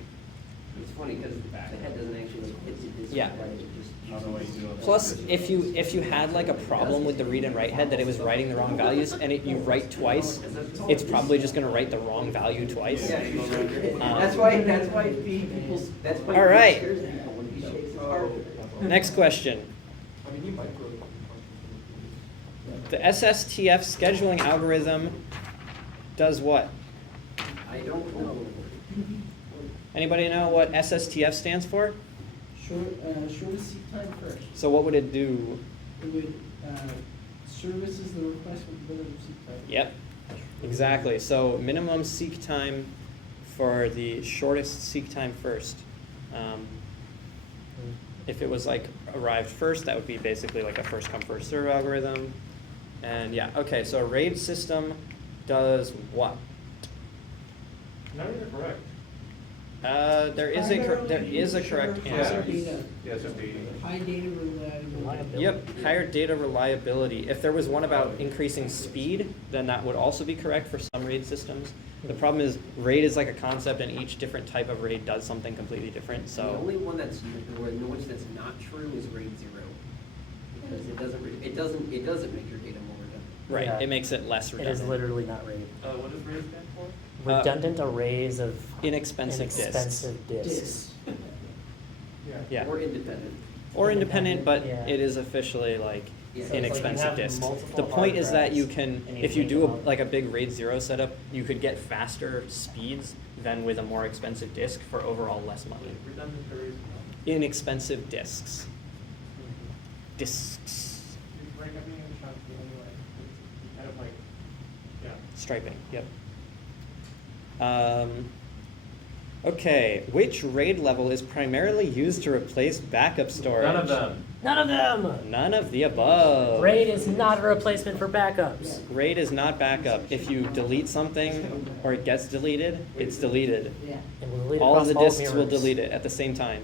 It's funny because the head doesn't actually hit the disk. Yeah. Right, it just I don't know what you do. Plus, if you had like a problem with the read and write head that it was writing the wrong values and you write twice, it's probably just going to write the wrong value twice. That's why people, that's why. All right. Scares people when he shakes his heart. Next question. The SSTF scheduling algorithm does what? I don't know. Anybody know what SSTF stands for? Shortest seek time first. So what would it do? It would, services the request with minimum seek time. Yep, exactly. So minimum seek time for the shortest seek time first. If it was like arrived first, that would be basically like a first come first serve algorithm. And yeah, okay, so a RAID system does what? None of them are correct. There is a correct Higher answer. data, Yes, indeed. high data reliability. Yep, higher data reliability. If there was one about increasing speed, then that would also be correct for some RAID systems. The problem is RAID is like a concept and each different type of RAID does something completely different, The so. only one that's not true is RAID 0. Because it doesn't make your data more redundant. Right, Yeah. it makes it less It redundant. is literally not RAID. What does RAID stand for? Redundant arrays of Inexpensive disks. inexpensive disks. Disks. Yeah. Or independent. Or independent, but Yeah. it is officially like Yeah. So it's like you inexpensive have disks. multiple The point hard is that you drives, can, and you if you link do them up. like a big RAID 0 setup, you could get faster speeds than with a more expensive disk for overall less money. Redundant arrays. Inexpensive disks. Disks. You break everything in chunks anyway. It's kind of like, yeah. Striping, yep. Okay, which RAID level is primarily used to replace backup storage? None of them. None of them! None of the above. RAID is not a replacement for backups. RAID is not backup. If you delete something or it gets deleted, it's deleted. Yeah. And we'll delete All of across the all disks will mirrors. delete it at the same time.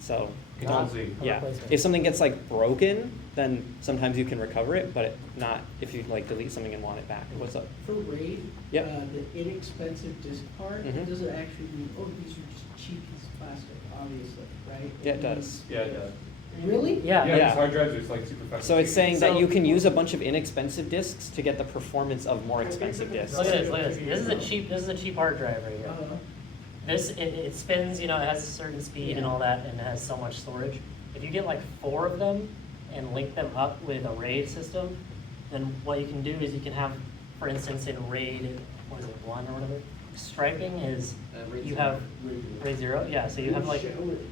So, Not Control Z. a yeah. replacement. If something gets like broken, then sometimes you can recover it, but not if you like delete something and want it back. What's up? For RAID, Yep. the inexpensive disk part, Mhm. it doesn't actually mean, oh, these are just cheap pieces of plastic, obviously, right? Yeah, it does. Yeah, it does. Really? Yeah. Yeah, Yeah. these hard drives are like super fast. So it's saying that So- you can use a bunch of inexpensive disks to get the performance of more expensive disks. Look at this, look at this. This is a cheap hard drive right here. Uh-huh. It spins, you know, it has a certain speed and all that, and it has so much storage. If you get like 4 of them and link them up with a RAID system, then what you can do is you can have, for instance, in RAID, what is it, 1 or whatever? Striping is, RAID you 0. have RAID 0, yeah, so you have like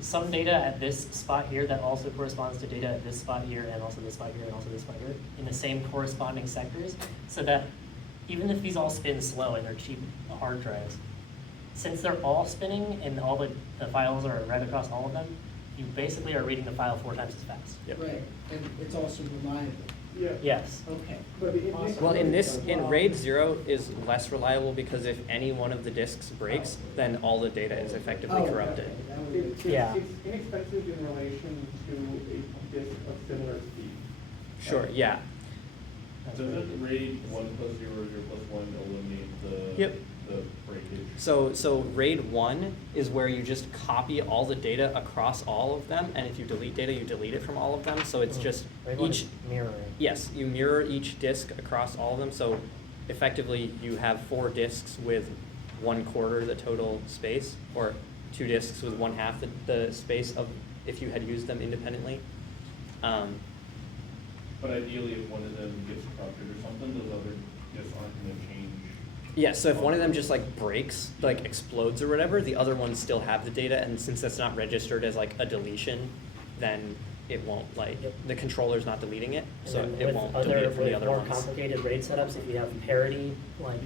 some data at this spot here that also corresponds to data at this spot here, and also this spot here, and also this spot here, in the same corresponding sectors, so that even if these all spin slow and they're cheap hard drives, since they're all spinning and all the files are read across all of them, you basically are reading the file 4 times as fast. Yep. Right, and it's also reliable. Yeah. Yes. Okay. But it- Awesome. Well, in RAID 0 is less reliable because if any one of the disks breaks, then all the data is effectively Oh, corrupted. okay, that would make It's, Yeah. it's inexpensive in relation to a disk of similar speed. Sure, yeah. Doesn't RAID 1 plus 0 or 0 plus 1 eliminate Yep. the breakage? So RAID 1 is where you just copy all the data across all of them, and if you delete data, you delete it from all of them, so it's just RAID 1 each, is mirroring. yes, you mirror each disk across all of them, so effectively you have 4 disks with 1/4 the total space, or 2 disks with 1/2 the space of if you had used them independently. But ideally, if one of them gets corrupted or something, those other disks aren't gonna change. Yeah, so if one of them just like breaks, like explodes or whatever, the other ones still have the data, and since that's not registered as like a deletion, then it won't like, Yep. the controller's not deleting it, And so then it with won't delete it from the other more ones. complicated RAID setups, if you have parity, like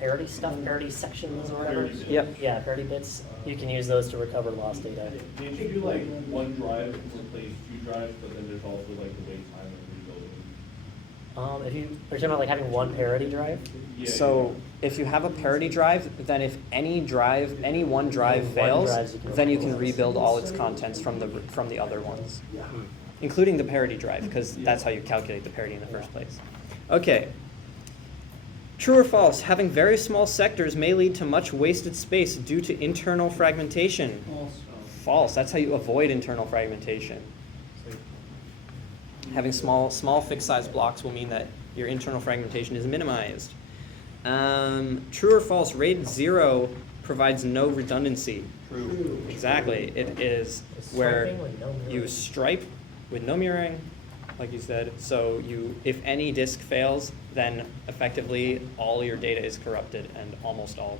parity stuff, parity sections or whatever. Parity bits. Yep. Yeah, parity bits, you can use those to recover lost data. Can't you do like one drive replace 2 drives, but then there's also like the wait time of rebuilding? If you, are you talking about like having one parity drive? Yeah, So if you have a parity drive, then if any one drive One fails, drives you can then you replace. can rebuild all its contents from the other ones, including the parity drive, because that's how you calculate the parity in the first place. Okay. True or false? Having very small sectors may lead to much wasted space due to internal fragmentation. False. False. That's how you avoid internal fragmentation. Having small fixed size blocks will mean that your internal fragmentation is minimized. True or false? RAID 0 provides no redundancy. True. Exactly. It is It's where striping with no mirroring. you stripe with no mirroring, like you said. So if any disk fails, then effectively all your data is corrupted and almost all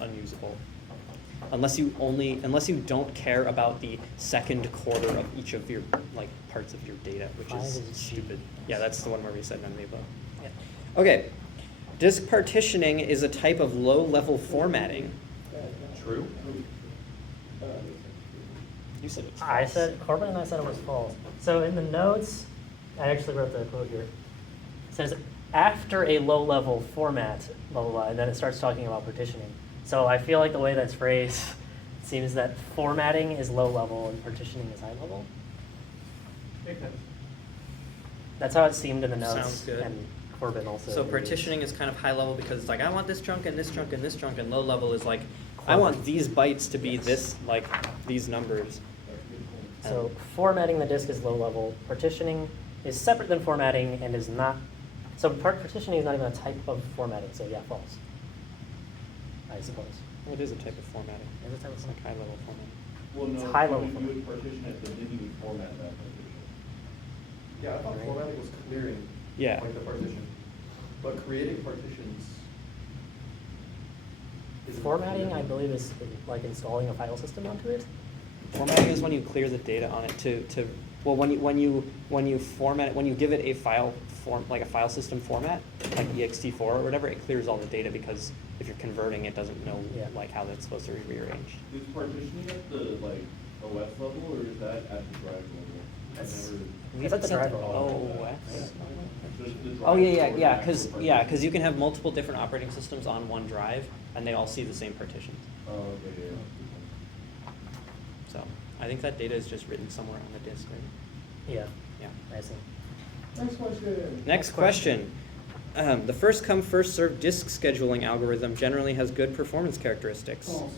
unusable. Unless you don't care about the second quarter of each of your like parts of your data, which Five is is stupid. Yeah, that's the one where we said none of the above. Yeah. Okay. Disk partitioning is a type of low-level formatting. True. You said it's I false. said, Corbin and I said it was false. So in the notes, I actually wrote the quote here. It says, after a low-level format, blah, blah, blah, and then it starts talking about partitioning. So I feel like the way that's phrased seems that formatting is low-level and partitioning is high-level. Makes sense. That's how it seemed in the notes. Sounds good. And Corbin also. So agrees. partitioning is kind of high level because it's like, I want this chunk and this chunk and this chunk, and low level is like, I want these bytes to be this, like, these numbers. So formatting the disk is low-level. Partitioning is separate than formatting and is not So partitioning is not even a type of formatting, so yeah, false. I suppose. It is a type of formatting. Is it a type of It's like high-level formatting. Well, no, It's high level you format. would partition it, but then you would format that partition. Yeah, I thought Right. formatting was clearing. Yeah. Like the partition. But creating partitions. isn't Formatting, clear. I believe, is like installing a file system onto it. Formatting is when you clear the data on it to well, when you format it, when you give it a file form, like a file system format, like ext4 or whatever, it clears all the data because if you're converting, it doesn't know Yeah. like how that's supposed to be rearranged. Is partitioning at the like OS level or is that at the drive level? That's- I've never- It's at the drive level. OS. The Oh drive yeah, or yeah, the because actual yeah, partition? because you can have multiple different operating systems on one drive, and they all see the same partitions. Oh, okay, yeah. So I think that data is just written somewhere on the disk, right? Yeah, Yeah. I see. Next question. Next question. The first come, first served disk scheduling algorithm generally has good performance characteristics. False.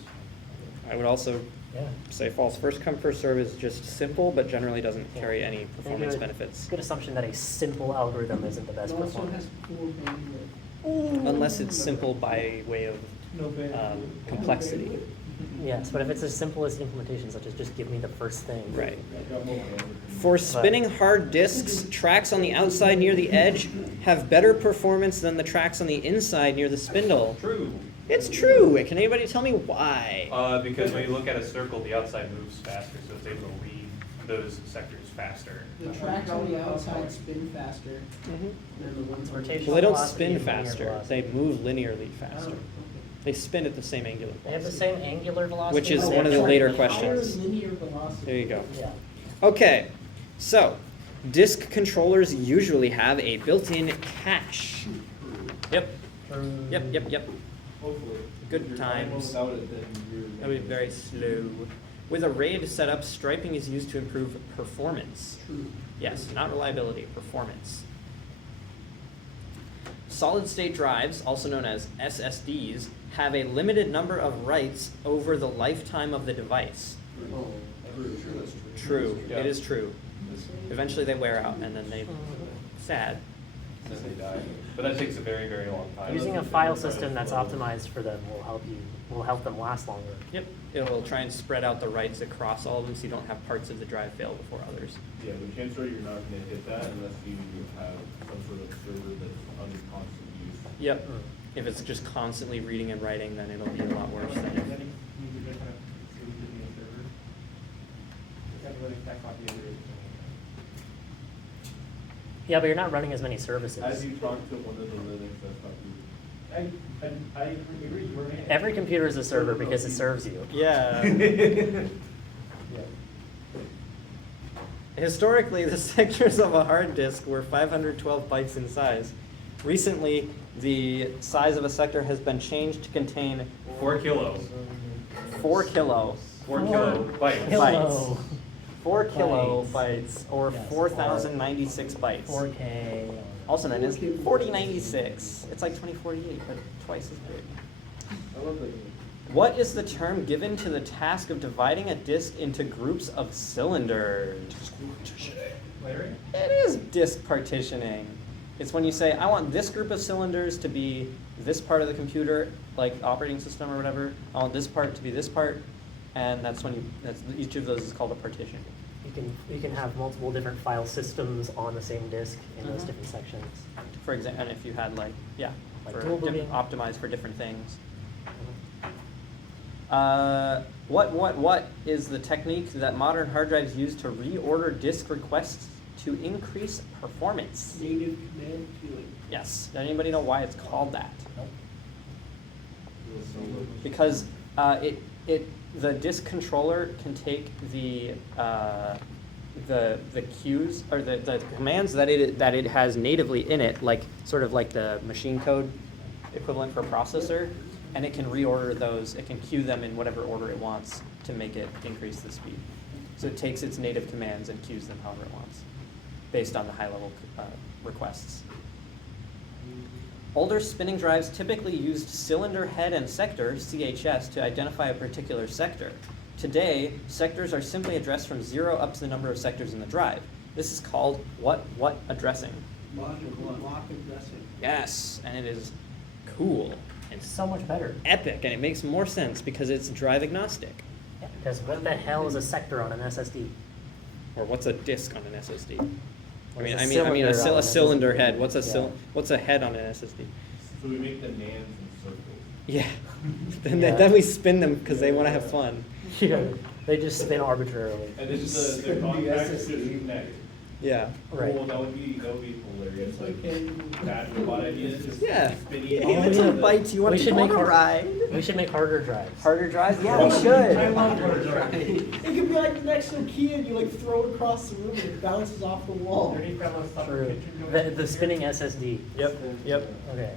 I would also Yeah. say false. First come, first serve is just simple, but generally doesn't Yeah. carry any I think performance it- benefits. Good assumption that a simple algorithm isn't the It best also performance. has poor bandwidth. Unless it's simple by way of No bandwidth. complexity. Yes, but if it's as simple as implementation, such as just give me the first thing. Right. I got more bandwidth. For spinning hard disks, tracks on the outside near the edge have better performance than the tracks on the inside near the spindle. True. It's true. Can anybody tell me why? Because when you look at a circle, the outside moves faster, so it's able to read those sectors faster. The tracks on the outside spin faster Mhm. than the ones on the Rotation. Well, they don't Velocity spin and linear faster. velocity. They move linearly Oh, faster. okay. They spin at the same angular They have the velocity. same angular velocity. Which is but they one of have the later linear questions. Higher linear velocity. There you go. Yeah. Okay, so disk controllers usually have a built-in cache. Yep, yep. Hopefully. Good If you're trying one times. without it, then you're. That would be very slow. With a RAID setup, striping is used to improve performance. True. Yes, not reliability, performance. Solid-state drives, also known as SSDs, have a limited number of writes over the lifetime of the device. Oh, sure that's true. True, Yeah. it is true. Eventually they wear out and then they, sad. Then they die. But that takes a very, very long time. Using a file system that's optimized for them will help them last longer. Yep, it will try and spread out the writes across all of them so you don't have parts of the drive fail before others. Yeah, the chances are you're not gonna hit that unless you have some sort of server that's under constant use. Yep, if it's just constantly reading and writing, then it'll be a lot worse than if. That means you're kind of exclusive in the server. It's not really that copy of it. Yeah, but you're not running as many services. As you talk to one of the Linux desktop users. I agree, we're in. Every computer is a server because it serves you. Yeah. Historically, the sectors of a hard disk were 512 bytes in size. Recently, the size of a sector has been changed to contain 4 kilos. 4 kilo. 4 kilo bytes. Kilo. 4 kilobytes, Bytes. or Yes, 4,096 bytes. 4K. Also known as 4096. It's like 2048, but twice as big. I love that game. What is the term given to the task of dividing a disk into groups of cylinders? Larry? It is disk partitioning. It's when you say, I want this group of cylinders to be this part of the computer, like operating system or whatever. I want this part to be this part. And that's when each of those is called a partition. You can have multiple different file systems on the same disk in those Mhm. different sections. For example, and if you had like Like for dual booting. optimized for different things. Mhm. What is the technique that modern hard drives use to reorder disk requests to increase performance? Native command queuing. Yes. Does anybody know why it's called that? Nope. Because the disk controller can take the queues or the commands that it has natively in it, like sort of like the machine code equivalent for a processor, and it can reorder those. It can queue them in whatever order it wants to make it increase the speed. So it takes its native commands and queues them however it wants, based on the high-level requests. Older spinning drives typically used cylinder head and sector, CHS, to identify a particular sector. Today, sectors are simply addressed from 0 up to the number of sectors in the drive. This is called what addressing? Block aggressive. Yes, and it is cool and It's so much better. epic, and it makes more sense because it's drive agnostic. Yeah, because what the hell is a sector on an SSD? Or what's a disk on an SSD? What is I a mean a cylinder on an cylinder SSD? head. What's a Yeah. what's a head on an SSD? So we make the nans in circles. Yeah. then, Yeah. then we spin them because they want to have fun. Yeah, they just spin arbitrarily. And this is the contacts just connect. Yeah. Right. Well, that would be hilarious. Like, Okay. bad robot ideas, just Yeah. spinning. Oh, yeah. You want We to should go make on a hard- ride? We should make harder drives. Harder drives? Yeah, we I should. love it. It could be like the next Nokia, and you like throw it across the room and it bounces off the wall. Already found out stuff in True. the kitchen. The spinning SSD. Yep. Yep. Okay.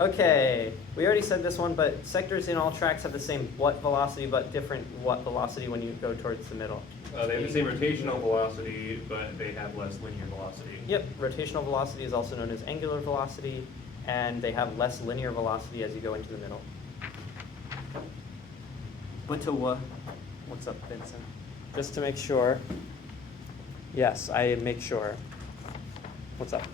Okay, we already said this one, but sectors in all tracks have the same what velocity, but different what velocity when you go towards the middle. They have the same rotational velocity, but they have less linear velocity. Yep, rotational velocity is also known as angular velocity, and they have less linear velocity as you go into the middle. What's up, Vincent? Just to make sure. Yes, I make sure. What's up?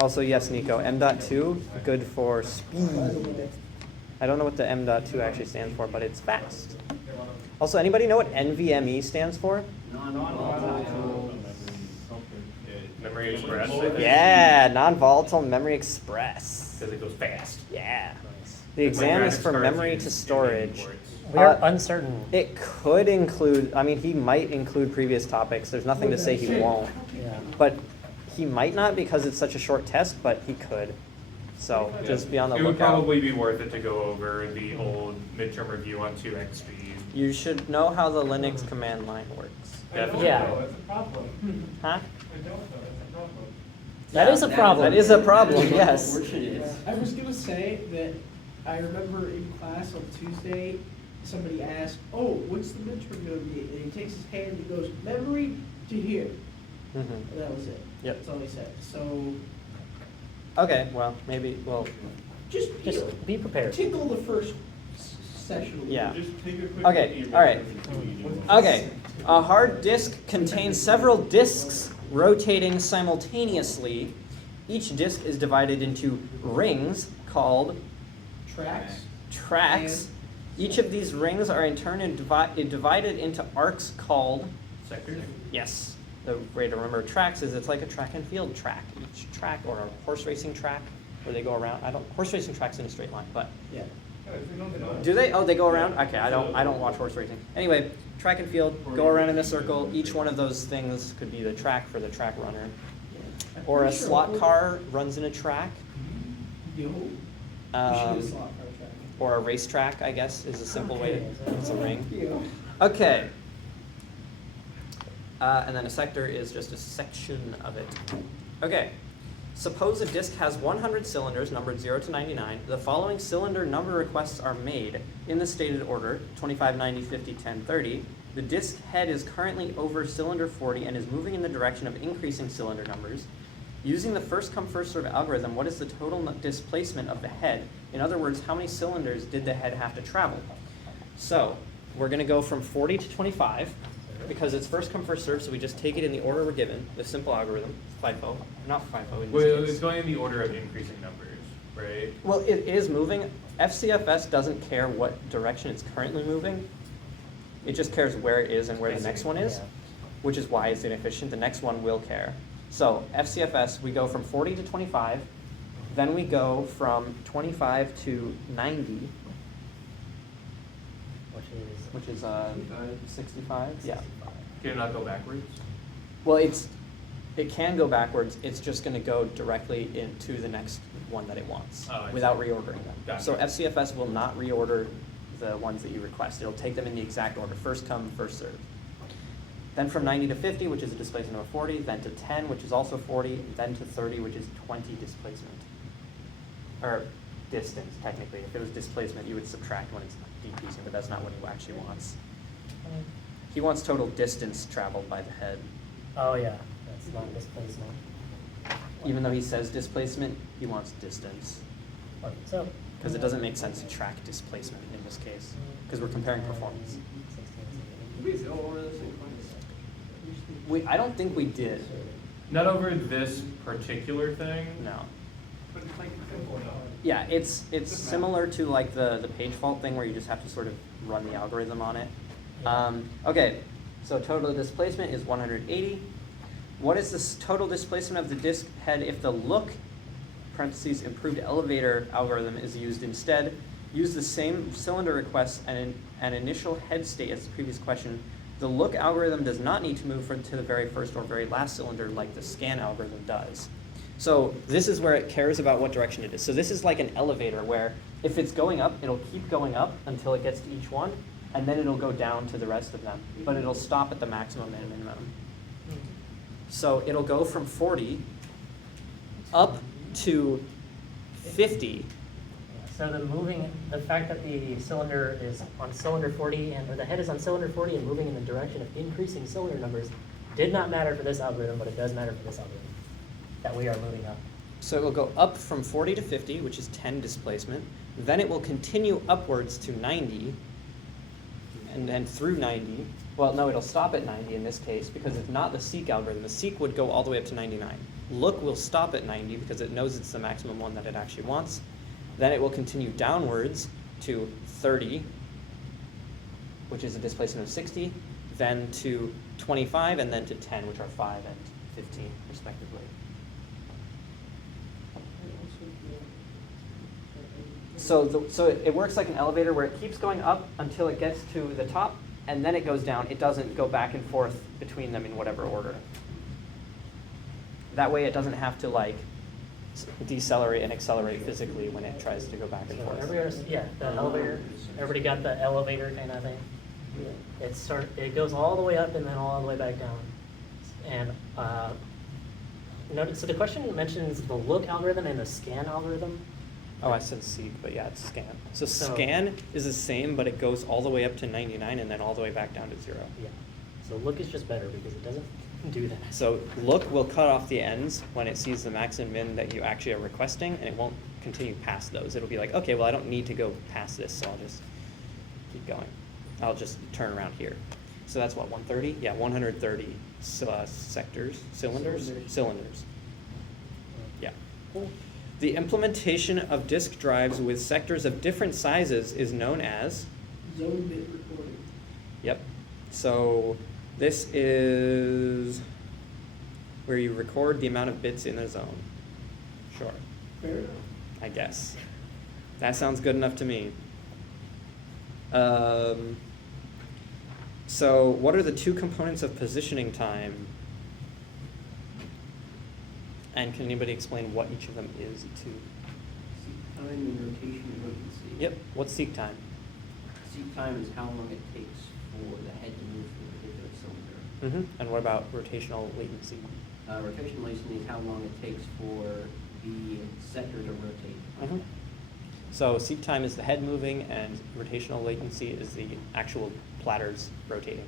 Also, yes, Nico, M.2, good for speed. I don't know what the M.2 actually stands for, but it's fast. Also, anybody know what NVMe stands for? Memory express, I think. Yeah, non-volatile memory express. Because it goes fast. Yeah. The exam is for memory to storage. We are uncertain. It could include, I mean, he might include previous topics. There's nothing to say he won't. Yeah. But he might not because it's such a short test, but he could. So just be on the It would lookout. probably be worth it to go over the old midterm review on 2x speed. You should know how the Linux command line works. Definitely. Yeah. That's a problem. Huh? I don't know, that's a problem. That is a problem. That is a problem, yes. Unfortunate. I was gonna say that I remember in class on Tuesday, somebody asked, "Oh, what's the midterm gonna be?" And he takes his hand and he goes, "Memory to here," Mhm. and that was it. Yep. That's all he said. So Okay, well, maybe, well, just Be prepared. tickle the first session. yeah. Just take a quick Okay, look at your all right. memory. Okay, a hard disk contains several disks rotating simultaneously. Each disk is divided into rings called Tracks. tracks. Each of these rings are in turn divided into arcs called Sectors? yes. The way to remember tracks is it's like a track and field track. Each track, or a horse racing track, where they go around. Horse racing track's in a straight line, but Yeah. do they? Oh, they go around. Okay, I don't watch horse racing. Anyway, track and field go around in a circle. Each one of those things could be the track for the track runner, or a slot car runs in a track, Yo. We should do a slot car track. or a racetrack. I guess is a simple way to. It's a ring. Yo. Okay. And then a sector is just a section of it. Okay. Suppose a disk has 100 cylinders numbered 0 to 99. The following cylinder number requests are made in the stated order, 25, 90, 50, 10, 30. The disk head is currently over cylinder 40 and is moving in the direction of increasing cylinder numbers. Using the first come first serve algorithm, what is the total displacement of the head? In other words, how many cylinders did the head have to travel? So we're going to go from 40 to 25 because it's first come first serve, so we just take it in the order we're given, the simple algorithm, FIFO, not FIFO in this Well, case. it's going in the order of increasing numbers, right? Well, it is moving. FCFS doesn't care what direction it's currently moving. It just cares where it is and where the next one is, Yeah. which is why it's inefficient. The next one will care. So FCFS, we go from 40 to 25, then we go from 25 to 90, which is 65. Yeah. Can it not go backwards? Well, it can go backwards. It's just going to go directly into the next one that it wants Oh, I without see. reordering them. Gotcha. So FCFS will not reorder the ones that you request. It'll take them in the exact order, first come, first served. Then from 90 to 50, which is a displacement of 40, then to 10, which is also 40, then to 30, which is 20 displacement. Or distance, technically. If it was displacement, you would subtract when it's decreasing, but that's not what he actually wants. He wants total distance traveled by the head. Oh, yeah, that's not displacement. Even though he says displacement, he wants distance. So, because it doesn't make sense to track displacement in this case, because we're comparing performance. I don't think we did. Not over this particular thing. No. But it's like simple enough. Yeah, it's similar to like the page fault thing where you just have to sort of run the algorithm on it. Okay, so total displacement is 180. What is this total displacement of the disk head if the look, parentheses, improved elevator algorithm is used instead? Use the same cylinder request and an initial head state as the previous question. The look algorithm does not need to move to the very first or very last cylinder like the scan algorithm does. So this is where it cares about what direction it is. So this is like an elevator where if it's going up, it'll keep going up until it gets to each one, and then it'll go down to the rest of them. But it'll stop at the maximum and minimum. So it'll go from 40 up to 50. So the fact that the cylinder is on cylinder 40 or the head is on cylinder 40 and moving in the direction of increasing cylinder numbers did not matter for this algorithm, but it does matter for this algorithm that we are moving up. So it will go up from 40 to 50, which is 10 displacement. Then it will continue upwards to 90, and then through 90. Well, no, it'll stop at 90 in this case because it's not the seek algorithm. The seek would go all the way up to 99. Look will stop at 90 because it knows it's the maximum one that it actually wants. Then it will continue downwards to 30, which is a displacement of 60, then to 25, and then to 10, which are 5 and 15, respectively. So it works like an elevator where it keeps going up until it gets to the top, and then it goes down. It doesn't go back and forth between them in whatever order. That way it doesn't have to like decelerate and accelerate physically when it tries to go back and forth. The elevator. Everybody got the elevator kind of thing. It goes all the way up and then all the way back down. And notice, so the question mentions the look algorithm and the scan algorithm. Oh, I said seek, but yeah, it's scan. So scan is the same, but it goes all the way up to 99 and then all the way back down to 0. Yeah. So look is just better because it doesn't do that. So look will cut off the ends when it sees the max and min that you actually are requesting, and it won't continue past those. It'll be like, okay, well, I don't need to go past this, so I'll just keep going. I'll just turn around here. So that's what, 130? Yeah, 130 sectors, cylinders? Cylinders. Yeah. Cool. The implementation of disk drives with sectors of different sizes is known as? Zone bit recording. Yep. So this is where you record the amount of bits in a zone. Sure. Fair enough. I guess. That sounds good enough to me. So what are the two components of positioning time? And can anybody explain what each of them is to? Seek time and rotation and latency. Yep. What's seek time? Seek time is how long it takes for the head to move through a particular cylinder. And what about rotational latency? Rotation latency is how long it takes for the sector to rotate. So seek time is the head moving, and rotational latency is the actual platters rotating.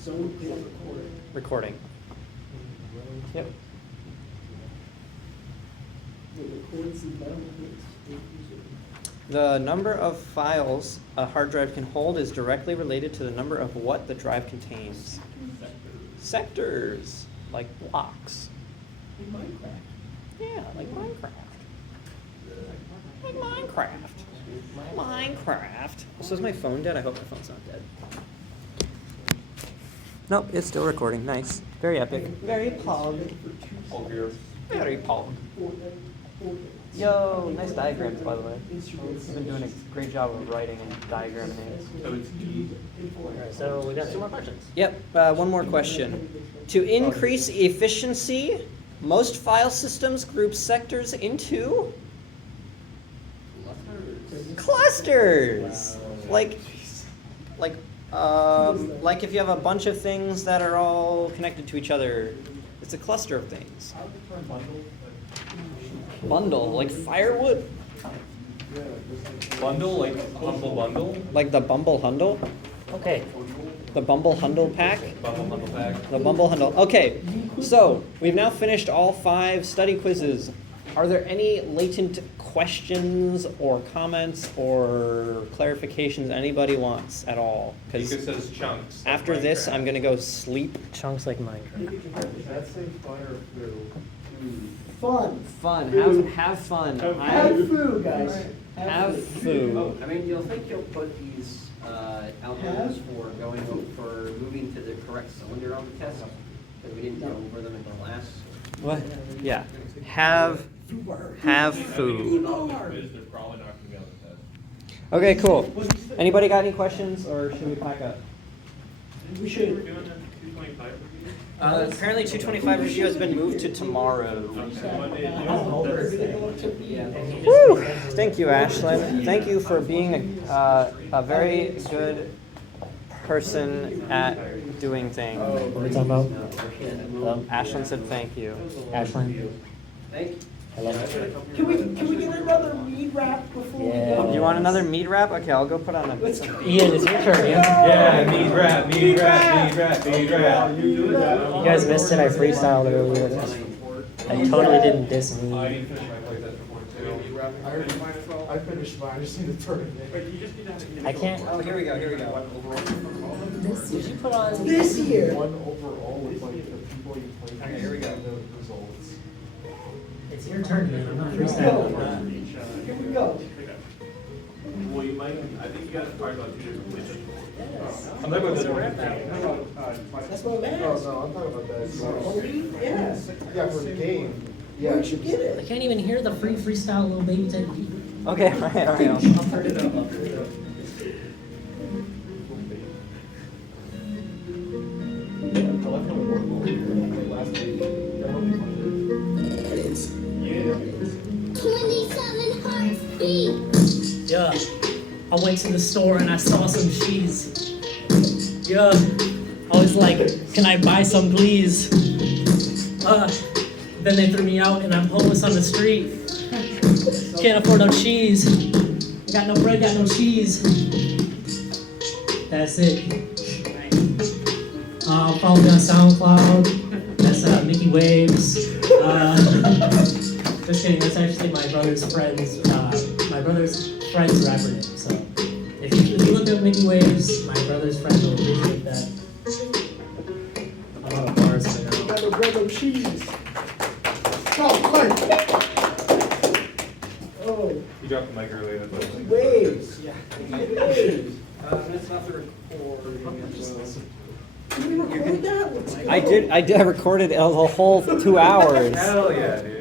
Zone bit recording. Recording. Yep. It records the amount of bits. The number of files a hard drive can hold is directly related to the number of what the drive contains. Sectors, like blocks. In Minecraft. Yeah, like Minecraft. Like Minecraft. Minecraft. So is my phone dead? I hope my phone's not dead. Nope, it's still recording. Nice. Very epic. Very pog. Very pog. Yo, nice diagrams, by the way. You've been doing a great job of writing and diagramming it. So it's E. Alright, so we got two more questions. Yep, one more question. To increase efficiency, most file systems group sectors into clusters. Like if you have a bunch of things that are all connected to each other, it's a cluster of things. Bundle, like firewood? Bundle, like humble bundle? Like the Bumble Hundle? Okay. The Bumble Hundle pack? Bumble Bundle Pack. The Bumble Hundle. Okay, so we've now finished all 5 study quizzes. Are there any latent questions or comments or clarifications anybody wants at all? Because Because it says chunks. like after this, Minecraft. I'm gonna go sleep. Chunks like Minecraft. Does that say fun or foo? Fun. Fun. Have fun. Have food, guys. Have food. I mean, you'll think you'll put these algorithms for moving to the correct cylinder on the test, because we didn't go over them in the last. What? Yeah. Have I think food. if all the quiz, they're probably not gonna be on the test. Okay, cool. Anybody got any questions, or should we pack up? We should. We're doing the 225 review? Apparently 225 review has been moved to tomorrow. Woo! Thank you, Ashlyn. Thank you for being a very good person at doing things. What are we talking about? Ashlyn said thank you. Ashlyn? Thank you. Hello? Can we get another mead wrap before we Yeah. go? You want another meat wrap? Okay, I'll go put on a. Ian, it's your turn, Ian. Yeah, meat wrap, meat wrap, meat wrap, meat wrap. You guys missed it, I freestyled earlier. I totally didn't diss I me. didn't finish my playtest before too. I finished mine, I just need to turn it in. But you just need to have an I individual. can't. Oh, here we go, here we go. Did you put on? This year. One overall with like the people you played. Okay, here we go. and the results. It's your turn, man. I'm not Here we freestyling. go. Here we go. Well, you might, I think you guys are talking about 2 different places. I'm not going What's to the rap now? That's what I'm No, asking. no, I'm talking about that. Oh, weed? Yeah. Yeah, for the game. Yeah. Where'd you get I it? can't even hear the free freestyle little baby Ted. Okay, all right. I'll turn it up, I'll turn it up. I left my work like last week. That helped me find it. 27 hearts beat. Yeah. I went to the store and I saw some cheese. Yeah. I was like, can I buy some please? Then they threw me out and I'm homeless on the street. Can't afford no cheese. Got no bread, got no cheese. That's it. Follow me on SoundCloud. That's Mickey Waves. Just kidding. That's actually my brother's friend's rapper name. So if you look up Mickey Waves, my brother's friend will appreciate that. I'm out of bars right now. Got no bread, no cheese. Oh, Mike. Oh, You dropped the mic earlier. That's what- waves. Yeah. Waves. That's not the recording. Can we record that? Let's go. I recorded a whole 2 hours. Hell yeah, dude.